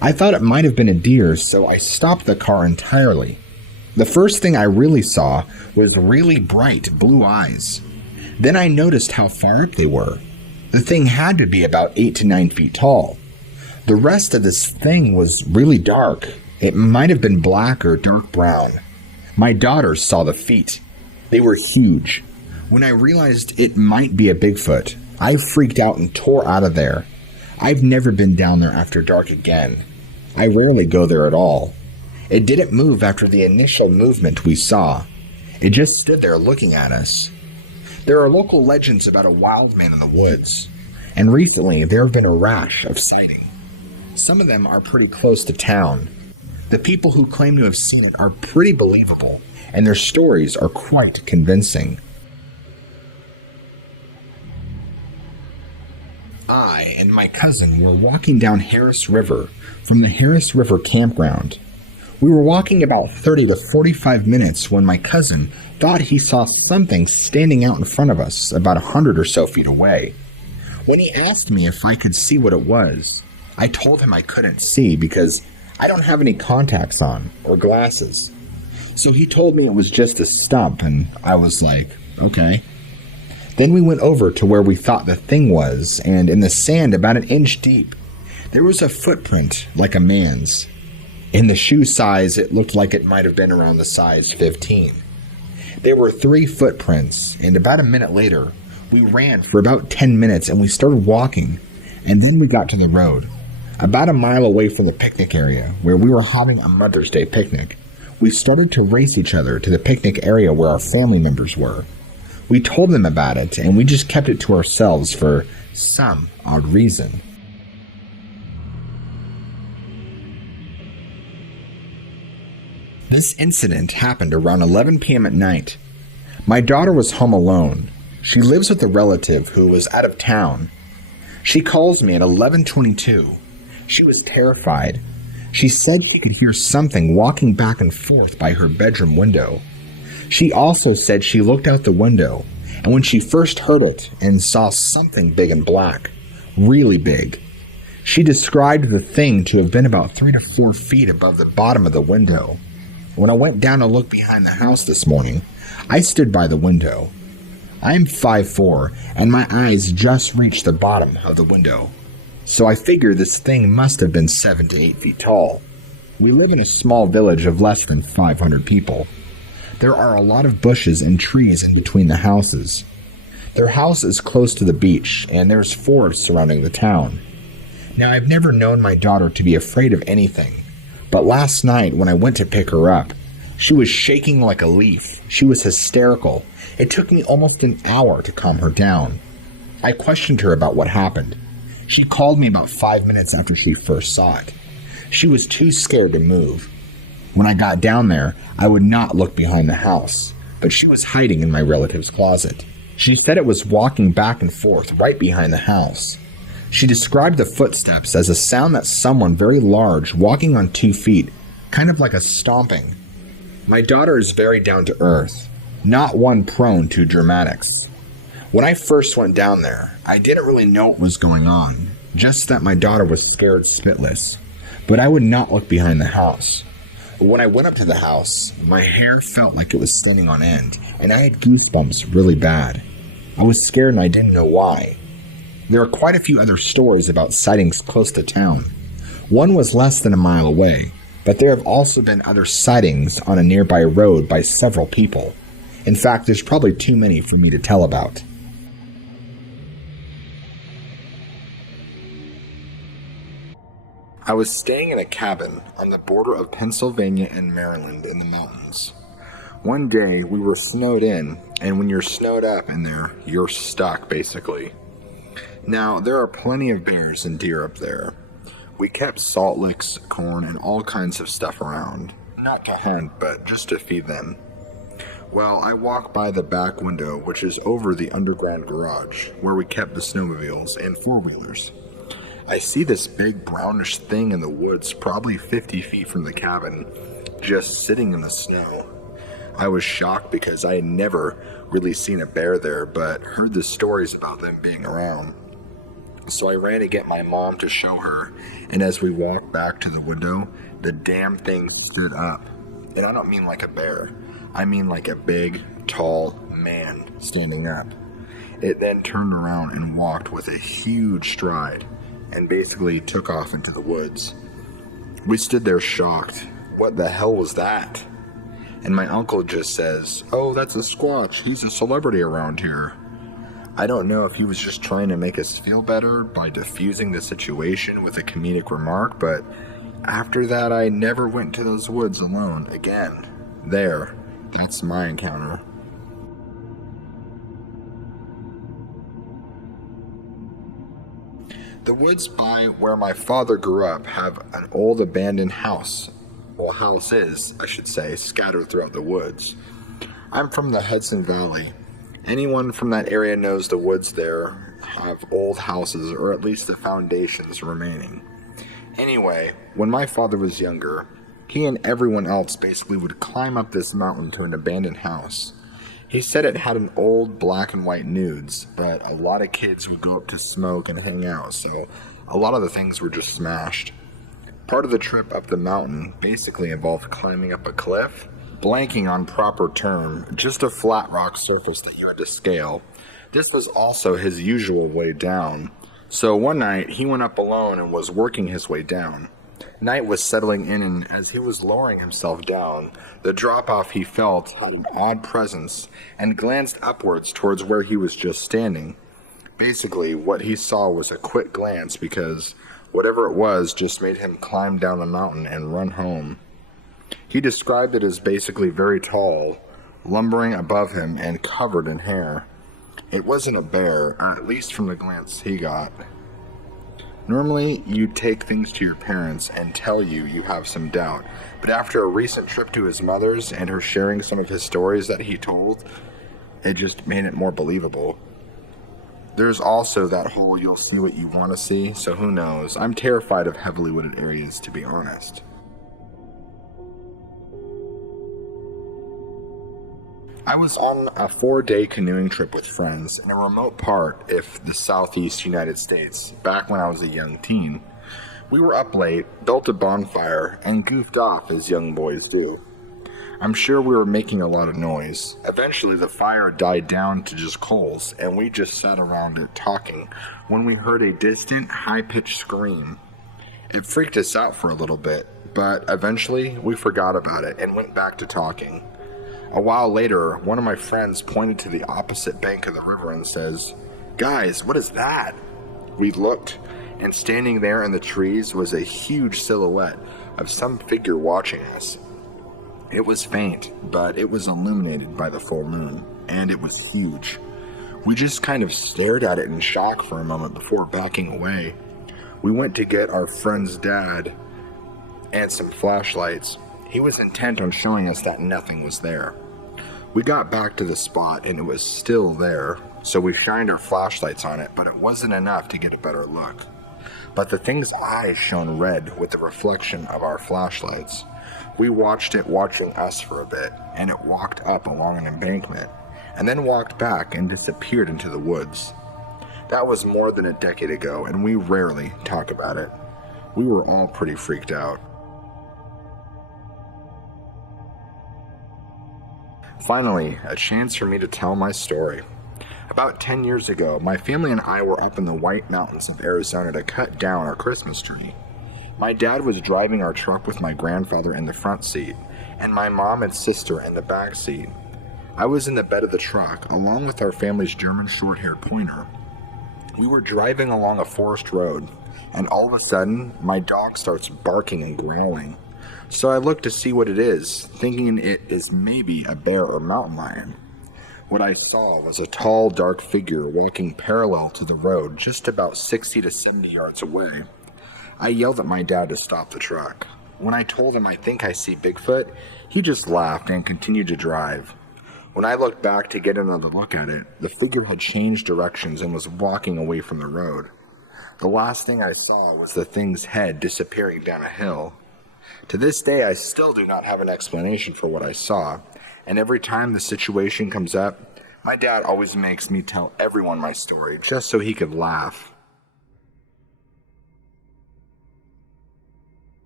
I thought it might have been a deer, so I stopped the car entirely. The first thing I really saw was really bright blue eyes. Then I noticed how far up they were. The thing had to be about 8 to 9 feet tall. The rest of this thing was really dark. It might have been black or dark brown. My daughters saw the feet. They were huge. When I realized it might be a Bigfoot, I freaked out and tore out of there. I've never been down there after dark again. I rarely go there at all. It didn't move after the initial movement we saw. It just stood there looking at us. There are local legends about a wild man in the woods, and recently there have been a rash of sighting. Some of them are pretty close to town. The people who claim to have seen it are pretty believable, and their stories are quite convincing. I and my cousin were walking down Harris River from the Harris River campground. We were walking about 30 to 45 minutes when my cousin thought he saw something standing out in front of us about 100 or so feet away. When he asked me if I could see what it was, I told him I couldn't see because I don't have any contacts on or glasses. So he told me it was just a stump, and I was like, okay. Then we went over to where we thought the thing was, and in the sand about an inch deep, there was a footprint like a man's. In the shoe size, it looked like it might have been around the size 15. There were 3 footprints, and about a minute later, we ran for about 10 minutes and we started walking, and then we got to the road. About a mile away from the picnic area, where we were having a Mother's Day picnic, we started to race each other to the picnic area where our family members were. We told them about it, and we just kept it to ourselves for some odd reason. This incident happened around 11 p.m. at night. My daughter was home alone. She lives with a relative who was out of town. She calls me at 11:22. She was terrified. She said she could hear something walking back and forth by her bedroom window. She also said she looked out the window, and when she first heard it and saw something big and black, really big, she described the thing to have been about 3 to 4 feet above the bottom of the window. When I went down to look behind the house this morning, I stood by the window. I'm 5'4", and my eyes just reached the bottom of the window. So I figure this thing must have been 7 to 8 feet tall. We live in a small village of less than 500 people. There are a lot of bushes and trees in between the houses. Their house is close to the beach, and there's forests surrounding the town. Now, I've never known my daughter to be afraid of anything, but last night when I went to pick her up, she was shaking like a leaf. She was hysterical. It took me almost an hour to calm her down. I questioned her about what happened. She called me about 5 minutes after she first saw it. She was too scared to move. When I got down there, I would not look behind the house, but she was hiding in my relative's closet. She said it was walking back and forth right behind the house. She described the footsteps as a sound that someone very large walking on 2 feet, kind of like a stomping. My daughter is very down to earth, not one prone to dramatics. When I first went down there, I didn't really know what was going on, just that my daughter was scared spitless, but I would not look behind the house. When I went up to the house, my hair felt like it was standing on end, and I had goosebumps really bad. I was scared and I didn't know why. There are quite a few other stories about sightings close to town. One was less than a mile away, but there have also been other sightings on a nearby road by several people. In fact, there's probably too many for me to tell about. I was staying in a cabin on the border of Pennsylvania and Maryland in the mountains. One day, we were snowed in, and when you're snowed up in there, you're stuck, basically. Now, there are plenty of bears and deer up there. We kept salt licks, corn, and all kinds of stuff around. Not to hunt, but just to feed them. Well, I walk by the back window, which is over the underground garage, where we kept the snowmobiles and four-wheelers. I see this big brownish thing in the woods, probably 50 feet from the cabin, just sitting in the snow. I was shocked because I had never really seen a bear there, but heard the stories about them being around. So I ran to get my mom to show her, and as we walked looked back to the window, the damn thing stood up. And I don't mean like a bear. I mean like a big, tall man standing up. It then turned around and walked with a huge stride and basically took off into the woods. We stood there shocked. What the hell was that? And my uncle just says, "Oh, that's a Squatch. He's a celebrity around here." I don't know if he was just trying to make us feel better by diffusing the situation with a comedic remark, but after that I never went to those woods alone again. That's my encounter. The woods by where my father grew up have an old abandoned house. Well, houses, I should say, scattered throughout the woods. I'm from the Hudson Valley. Anyone from that area knows the woods there have old houses, or at least the foundations remaining. Anyway, when my father was younger, he and everyone else basically would climb up this mountain to an abandoned house. He said it had an old black and white nudes, but a lot of kids would go up to smoke and hang out, so a lot of the things were just smashed. Part of the trip up the mountain basically involved climbing up a cliff, blanking on proper term, just a flat rock surface that you had to scale. This was also his usual way down. So one night, he went up alone and was working his way down. Night was settling in, and as he was lowering himself down, the drop-off he felt had an odd presence and glanced upwards towards where he was just standing. Basically, what he saw was a quick glance because whatever it was just made him climb down the mountain and run home. He described it as basically very tall, lumbering above him and covered in hair. It wasn't a bear, or at least from the glance he got. Normally, you'd take things to your parents and tell you have some doubt, but after a recent trip to his mother's and her sharing some of his stories that he told, it just made it more believable. There's also that whole you'll see what you want to see, so who knows. I'm terrified of heavily wooded areas, to be honest. I was on a 4-day canoeing trip with friends in a remote part of the southeast United States back when I was a young teen. We were up late, built a bonfire, and goofed off as young boys do. I'm sure we were making a lot of noise. Eventually the fire died down to just coals, and we just sat around it talking when we heard a distant, high-pitched scream. It freaked us out for a little bit, but eventually we forgot about it and went back to talking. A while later, one of my friends pointed to the opposite bank of the river and says, "Guys, what is that?" We looked, and standing there in the trees was a huge silhouette of some figure watching us. It was faint, but it was illuminated by the full moon, and it was huge. We just kind of stared at it in shock for a moment before backing away. We went to get our friend's dad and some flashlights. He was intent on showing us that nothing was there. We got back to the spot and it was still there, so we shined our flashlights on it, but it wasn't enough to get a better look. But the thing's eyes shone red with the reflection of our flashlights. We watched it watching us for a bit, and it walked up along an embankment, and then walked back and disappeared into the woods. That was more than a decade ago, and we rarely talk about it. We were all pretty freaked out. Finally, a chance for me to tell my story. About 10 years ago, my family and I were up in the White Mountains of Arizona to cut down our Christmas tree. My dad was driving our truck with my grandfather in the front seat, and my mom and sister in the back seat. I was in the bed of the truck, along with our family's German short-haired pointer. We were driving along a forest road, and all of a sudden, my dog starts barking and growling. So I looked to see what it is, thinking it is maybe a bear or mountain lion. What I saw was a tall, dark figure walking parallel to the road just about 60 to 70 yards away. I yelled at my dad to stop the truck. When I told him I think I see Bigfoot, he just laughed and continued to drive. When I looked back to get another look at it, the figure had changed directions and was walking away from the road. The last thing I saw was the thing's head disappearing down a hill. To this day, I still do not have an explanation for what I saw, and every time the situation comes up, my dad always makes me tell everyone my story just so he could laugh.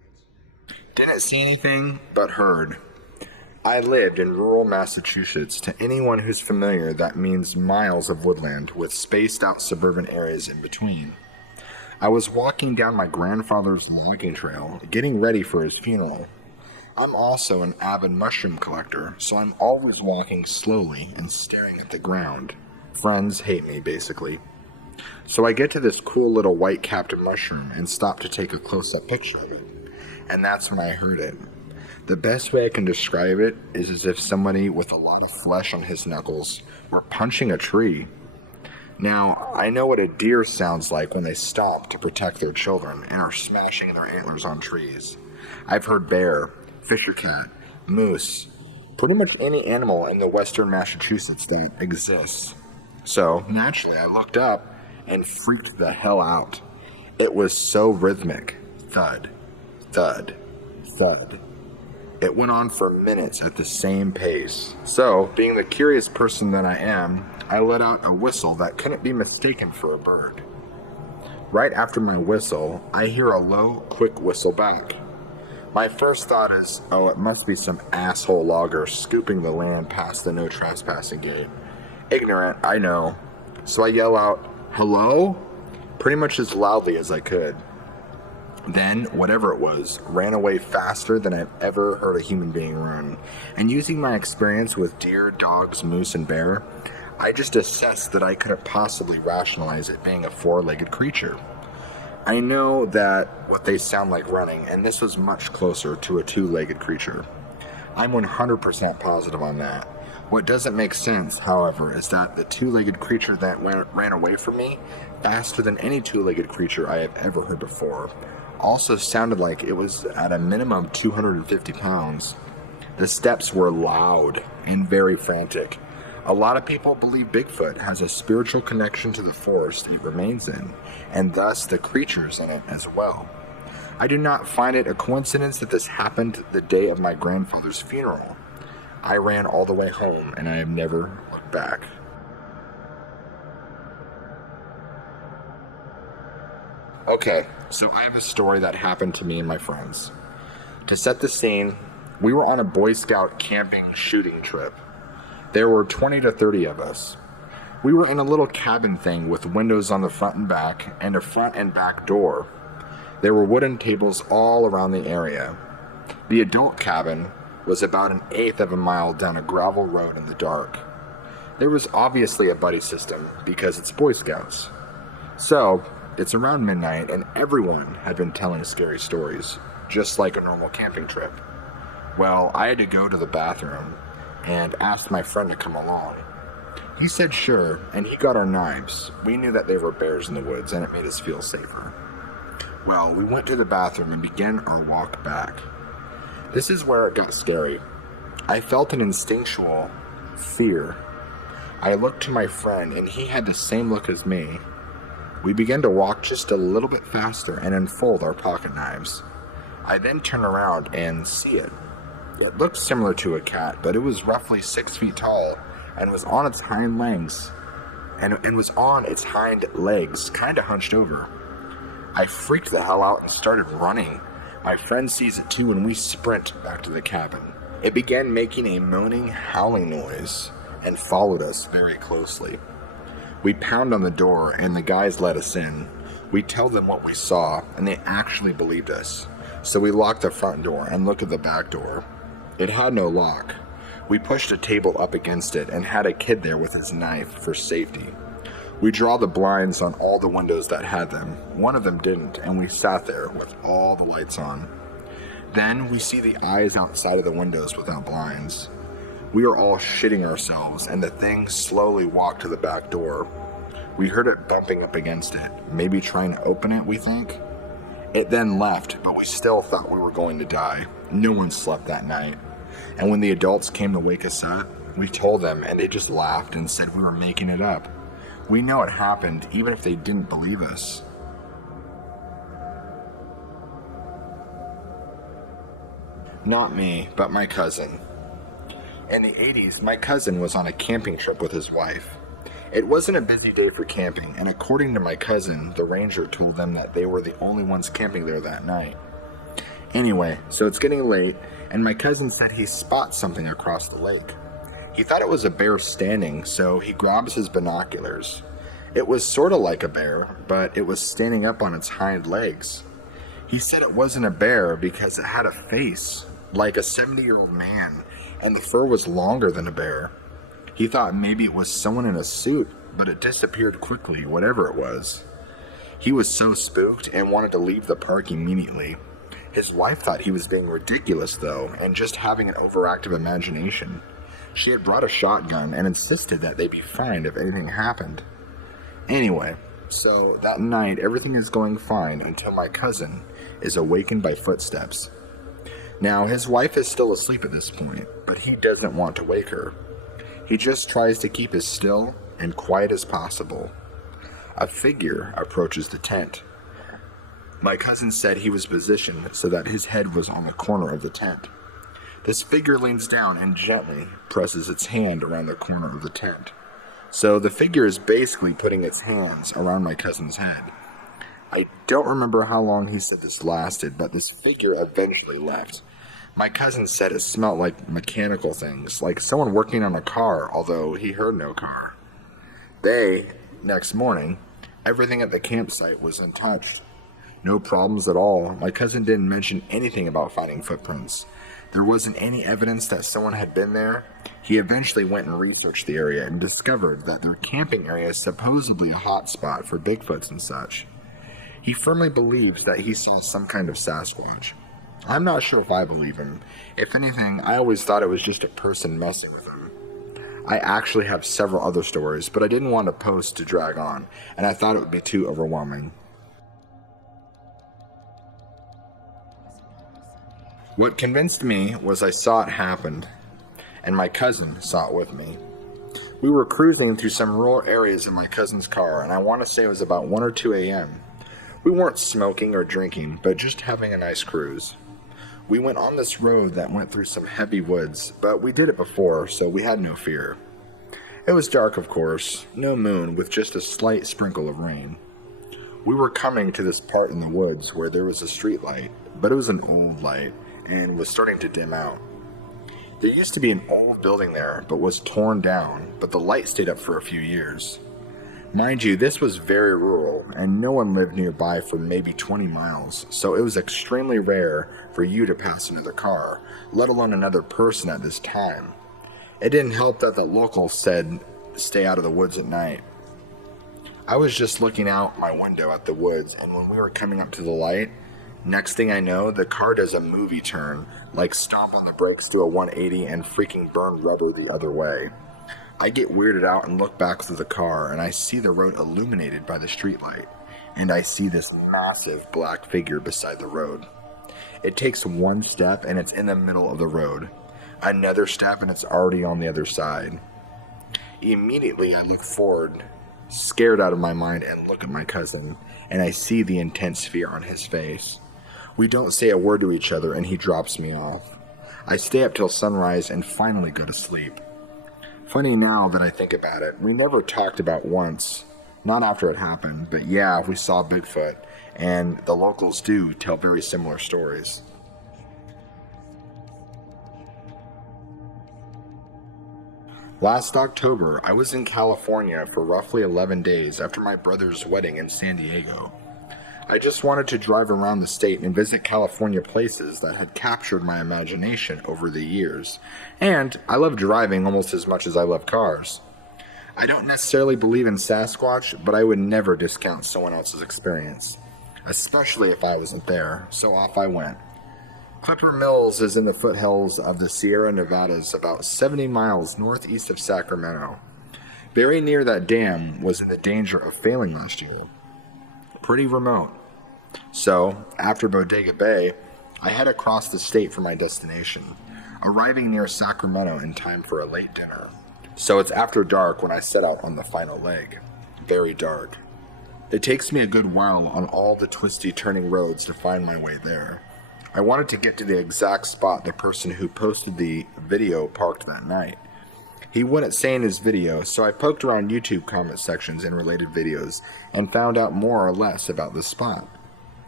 Didn't see anything, but heard. I lived in rural Massachusetts. To anyone who's familiar, that means miles of woodland with spaced out suburban areas in between. I was walking down my grandfather's logging trail, getting ready for his funeral. I'm also an avid mushroom collector, so I'm always walking slowly and staring at the ground. Friends hate me, basically. So I get to this cool little white-capped mushroom and stop to take a close-up picture of it. And that's when I heard it. The best way I can describe it is as if somebody with a lot of flesh on his knuckles were punching a tree. Now, I know what a deer sounds like when they stomp to protect their children and are smashing their antlers on trees. I've heard bear, fisher cat, moose, pretty much any animal in the western Massachusetts that exists. So, naturally, I looked up and freaked the hell out. It was so rhythmic. Thud, thud, thud. It went on for minutes at the same pace. So, being the curious person that I am, I let out a whistle that couldn't be mistaken for a bird. Right after my whistle, I hear a low, quick whistle back. My first thought is, oh, it must be some asshole logger scooping the land past the no trespassing gate. Ignorant, I know. So I yell out, "Hello?" pretty much as loudly as I could. Then, whatever it was, ran away faster than I've ever heard a human being run. And using my experience with deer, dogs, moose, and bear, I just assessed that I couldn't possibly rationalize it being a four-legged creature. I know that what they sound like running, and this was much closer to a two-legged creature. I'm 100% positive on that. What doesn't make sense, however, is that the two-legged creature that ran away from me, faster than any two-legged creature I have ever heard before, also sounded like it was at a minimum 250 pounds. The steps were loud and very frantic. A lot of people believe Bigfoot has a spiritual connection to the forest it remains in, and thus the creatures in it as well. I do not find it a coincidence that this happened the day of my grandfather's funeral. I ran all the way home, and I have never looked back. Okay, so I have a story that happened to me and my friends. To set the scene, we were on a Boy Scout camping shooting trip. There were 20 to 30 of us. We were in a little cabin thing with windows on the front and back, and a front and back door. There were wooden tables all around the area. The adult cabin was about an eighth of a mile down a gravel road in the dark. There was obviously a buddy system because it's Boy Scouts. So, it's around midnight and everyone had been telling scary stories, just like a normal camping trip. Well, I had to go to the bathroom and asked my friend to come along. He said sure, and he got our knives. We knew that there were bears in the woods and it made us feel safer. Well, we went to the bathroom and began our walk back. This is where it got scary. I felt an instinctual fear. I looked to my friend and he had the same look as me. We began to walk just a little bit faster and unfold our pocket knives. I then turn around and see it. It looked similar to a cat, but it was roughly 6 feet tall and was on its hind legs, kind of hunched over. I freaked the hell out and started running. My friend sees it too, and we sprint back to the cabin. It began making a moaning, howling noise and followed us very closely. We pound on the door, and the guys let us in. We tell them what we saw, and they actually believed us. So we locked the front door and looked at the back door. It had no lock. We pushed a table up against it and had a kid there with his knife for safety. We draw the blinds on all the windows that had them. One of them didn't, and we sat there with all the lights on. Then we see the eyes outside of the windows without blinds. We were all shitting ourselves, and the thing slowly walked to the back door. We heard it bumping up against it, maybe trying to open it, we think. It then left, but we still thought we were going to die. No one slept that night. And when the adults came to wake us up, we told them, and they just laughed and said we were making it up. We know it happened, even if they didn't believe us. Not me, but my cousin. In the 80s, my cousin was on a camping trip with his wife. It wasn't a busy day for camping, and according to my cousin, the ranger told them that they were the only ones camping there that night. Anyway, so it's getting late, and my cousin said he spots something across the lake. He thought it was a bear standing, so he grabs his binoculars. It was sort of like a bear, but it was standing up on its hind legs. He said it wasn't a bear because it had a face, like a 70-year-old man, and the fur was longer than a bear. He thought maybe it was someone in a suit, but it disappeared quickly, whatever it was. He was so spooked and wanted to leave the park immediately. His wife thought he was being ridiculous, though, and just having an overactive imagination. She had brought a shotgun and insisted that they be fine if anything happened. Anyway, so that night everything is going fine until my cousin is awakened by footsteps. Now, his wife is still asleep at this point, but he doesn't want to wake her. He just tries to keep as still and quiet as possible. A figure approaches the tent. My cousin said he was positioned so that his head was on the corner of the tent. This figure leans down and gently presses its hand around the corner of the tent. So the figure is basically putting its hands around my cousin's head. I don't remember how long he said this lasted, but this figure eventually left. My cousin said it smelled like mechanical things, like someone working on a car, although he heard no car. Next morning, everything at the campsite was untouched. No problems at all. My cousin didn't mention anything about finding footprints. There wasn't any evidence that someone had been there. He eventually went and researched the area and discovered that their camping area is supposedly a hot spot for Bigfoots and such. He firmly believes that he saw some kind of Sasquatch. I'm not sure if I believe him. If anything, I always thought it was just a person messing with him. I actually have several other stories, but I didn't want to post to drag on, and I thought it would be too overwhelming. What convinced me was I saw it happen, and my cousin saw it with me. We were cruising through some rural areas in my cousin's car, and I want to say it was about 1 or 2 a.m. We weren't smoking or drinking, but just having a nice cruise. We went on this road that went through some heavy woods, but we did it before, so we had no fear. It was dark, of course, no moon, with just a slight sprinkle of rain. We were coming to this part in the woods where there was a street light, but it was an old light, and was starting to dim out. There used to be an old building there, but was torn down, but the light stayed up for a few years. Mind you, this was very rural, and no one lived nearby for maybe 20 miles, so it was extremely rare for you to pass another car, let alone another person at this time. It didn't help that the locals said, stay out of the woods at night. I was just looking out my window at the woods, and when we were coming up to the light, next thing I know, the car does a movie turn, like stomp on the brakes, do a 180, and freaking burn rubber the other way. I get weirded out and look back through the car, and I see the road illuminated by the streetlight, and I see this massive black figure beside the road. It takes one step, and it's in the middle of the road. Another step, and it's already on the other side. Immediately, I look forward, scared out of my mind, and look at my cousin, and I see the intense fear on his face. We don't say a word to each other, and he drops me off. I stay up till sunrise and finally go to sleep. Funny now that I think about it, we never talked about once, not after it happened, but yeah, we saw Bigfoot, and the locals do tell very similar stories. Last October, I was in California for roughly 11 days after my brother's wedding in San Diego. I just wanted to drive around the state and visit California places that had captured my imagination over the years, and I love driving almost as much as I love cars. I don't necessarily believe in Sasquatch, but I would never discount someone else's experience, especially if I wasn't there, so off I went. Clipper Mills is in the foothills of the Sierra Nevadas, about 70 miles northeast of Sacramento. Very near that dam was in the danger of failing last year. Pretty remote. So, after Bodega Bay, I head across the state for my destination, arriving near Sacramento in time for a late dinner. So it's after dark when I set out on the final leg. Very dark. It takes me a good while on all the twisty turning roads to find my way there. I wanted to get to the exact spot the person who posted the video parked that night. He wouldn't say in his video, so I poked around YouTube comment sections and related videos and found out more or less about the spot.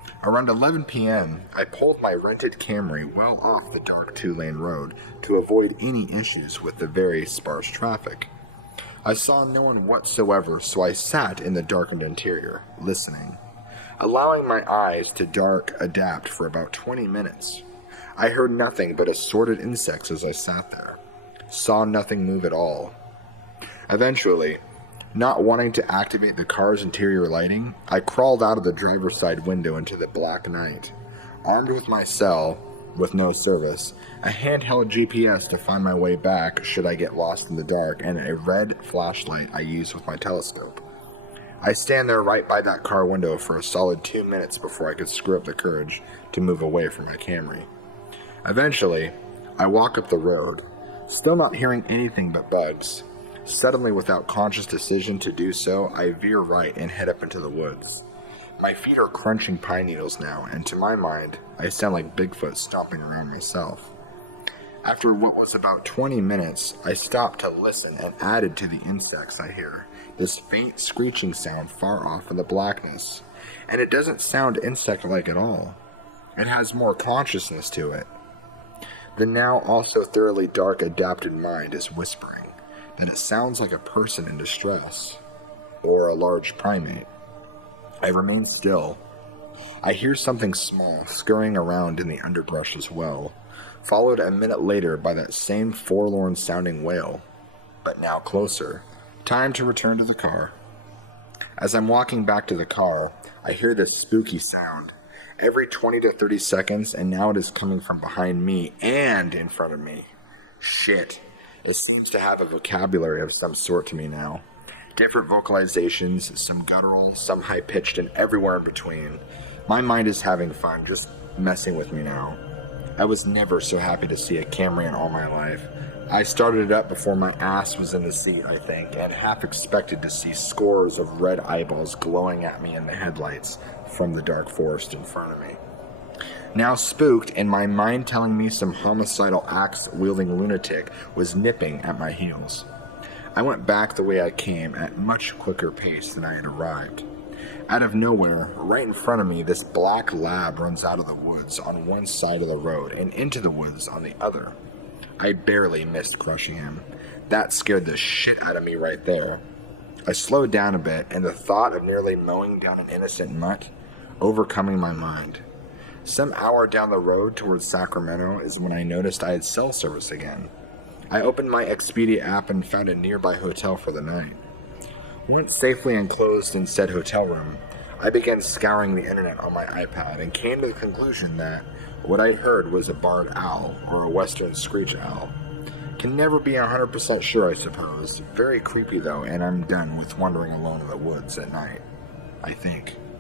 Around 11 p.m., I pulled my rented Camry well off the dark two-lane road to avoid any issues with the very sparse traffic. I saw no one whatsoever, so I sat in the darkened interior, listening, allowing my eyes to dark adapt for about 20 minutes. I heard nothing but assorted insects as I sat there, saw nothing move at all. Eventually, not wanting to activate the car's interior lighting, I crawled out of the driver's side window into the black night, armed with my cell, with no service, a handheld GPS to find my way back should I get lost in the dark, and a red flashlight I use with my telescope. I stand there right by that car window for a solid 2 minutes before I could screw up the courage to move away from my Camry. Eventually, I walk up the road, still not hearing anything but bugs. Suddenly, without conscious decision to do so, I veer right and head up into the woods. My feet are crunching pine needles now, and to my mind, I sound like Bigfoot stomping around myself. After what was about 20 minutes, I stopped to listen and added to the insects I hear this faint screeching sound far off in the blackness. And it doesn't sound insect-like at all. It has more consciousness to it. The now also thoroughly dark adapted mind is whispering that it sounds like a person in distress, or a large primate. I remain still. I hear something small scurrying around in the underbrush as well, followed a minute later by that same forlorn-sounding wail, but now closer. Time to return to the car. As I'm walking back to the car, I hear this spooky sound, every 20 to 30 seconds, and now it is coming from behind me and in front of me. Shit. It seems to have a vocabulary of some sort to me now. Different vocalizations, some guttural, some high-pitched, and everywhere in between. My mind is having fun, just messing with me now. I was never so happy to see a Camry in all my life. I started it up before my ass was in the seat, I think, and half expected to see scores of red eyeballs glowing at me in the headlights from the dark forest in front of me. Now spooked, and my mind telling me some homicidal axe-wielding lunatic was nipping at my heels. I went back the way I came at much quicker pace than I had arrived. Out of nowhere, right in front of me, this black lab runs out of the woods on one side of the road and into the woods on the other. I barely missed crushing him. That scared the shit out of me right there. I slowed down a bit, and the thought of nearly mowing down an innocent mutt overcoming my mind. Some hour down the road towards Sacramento is when I noticed I had cell service again. I opened my Expedia app and found a nearby hotel for the night. Once safely enclosed in said hotel room, I began scouring the internet on my iPad and came to the conclusion that what I heard was a barred owl or a western screech owl. Can never be 100% sure, I suppose. Very creepy though, and I'm done with wandering alone in the woods at night, I think.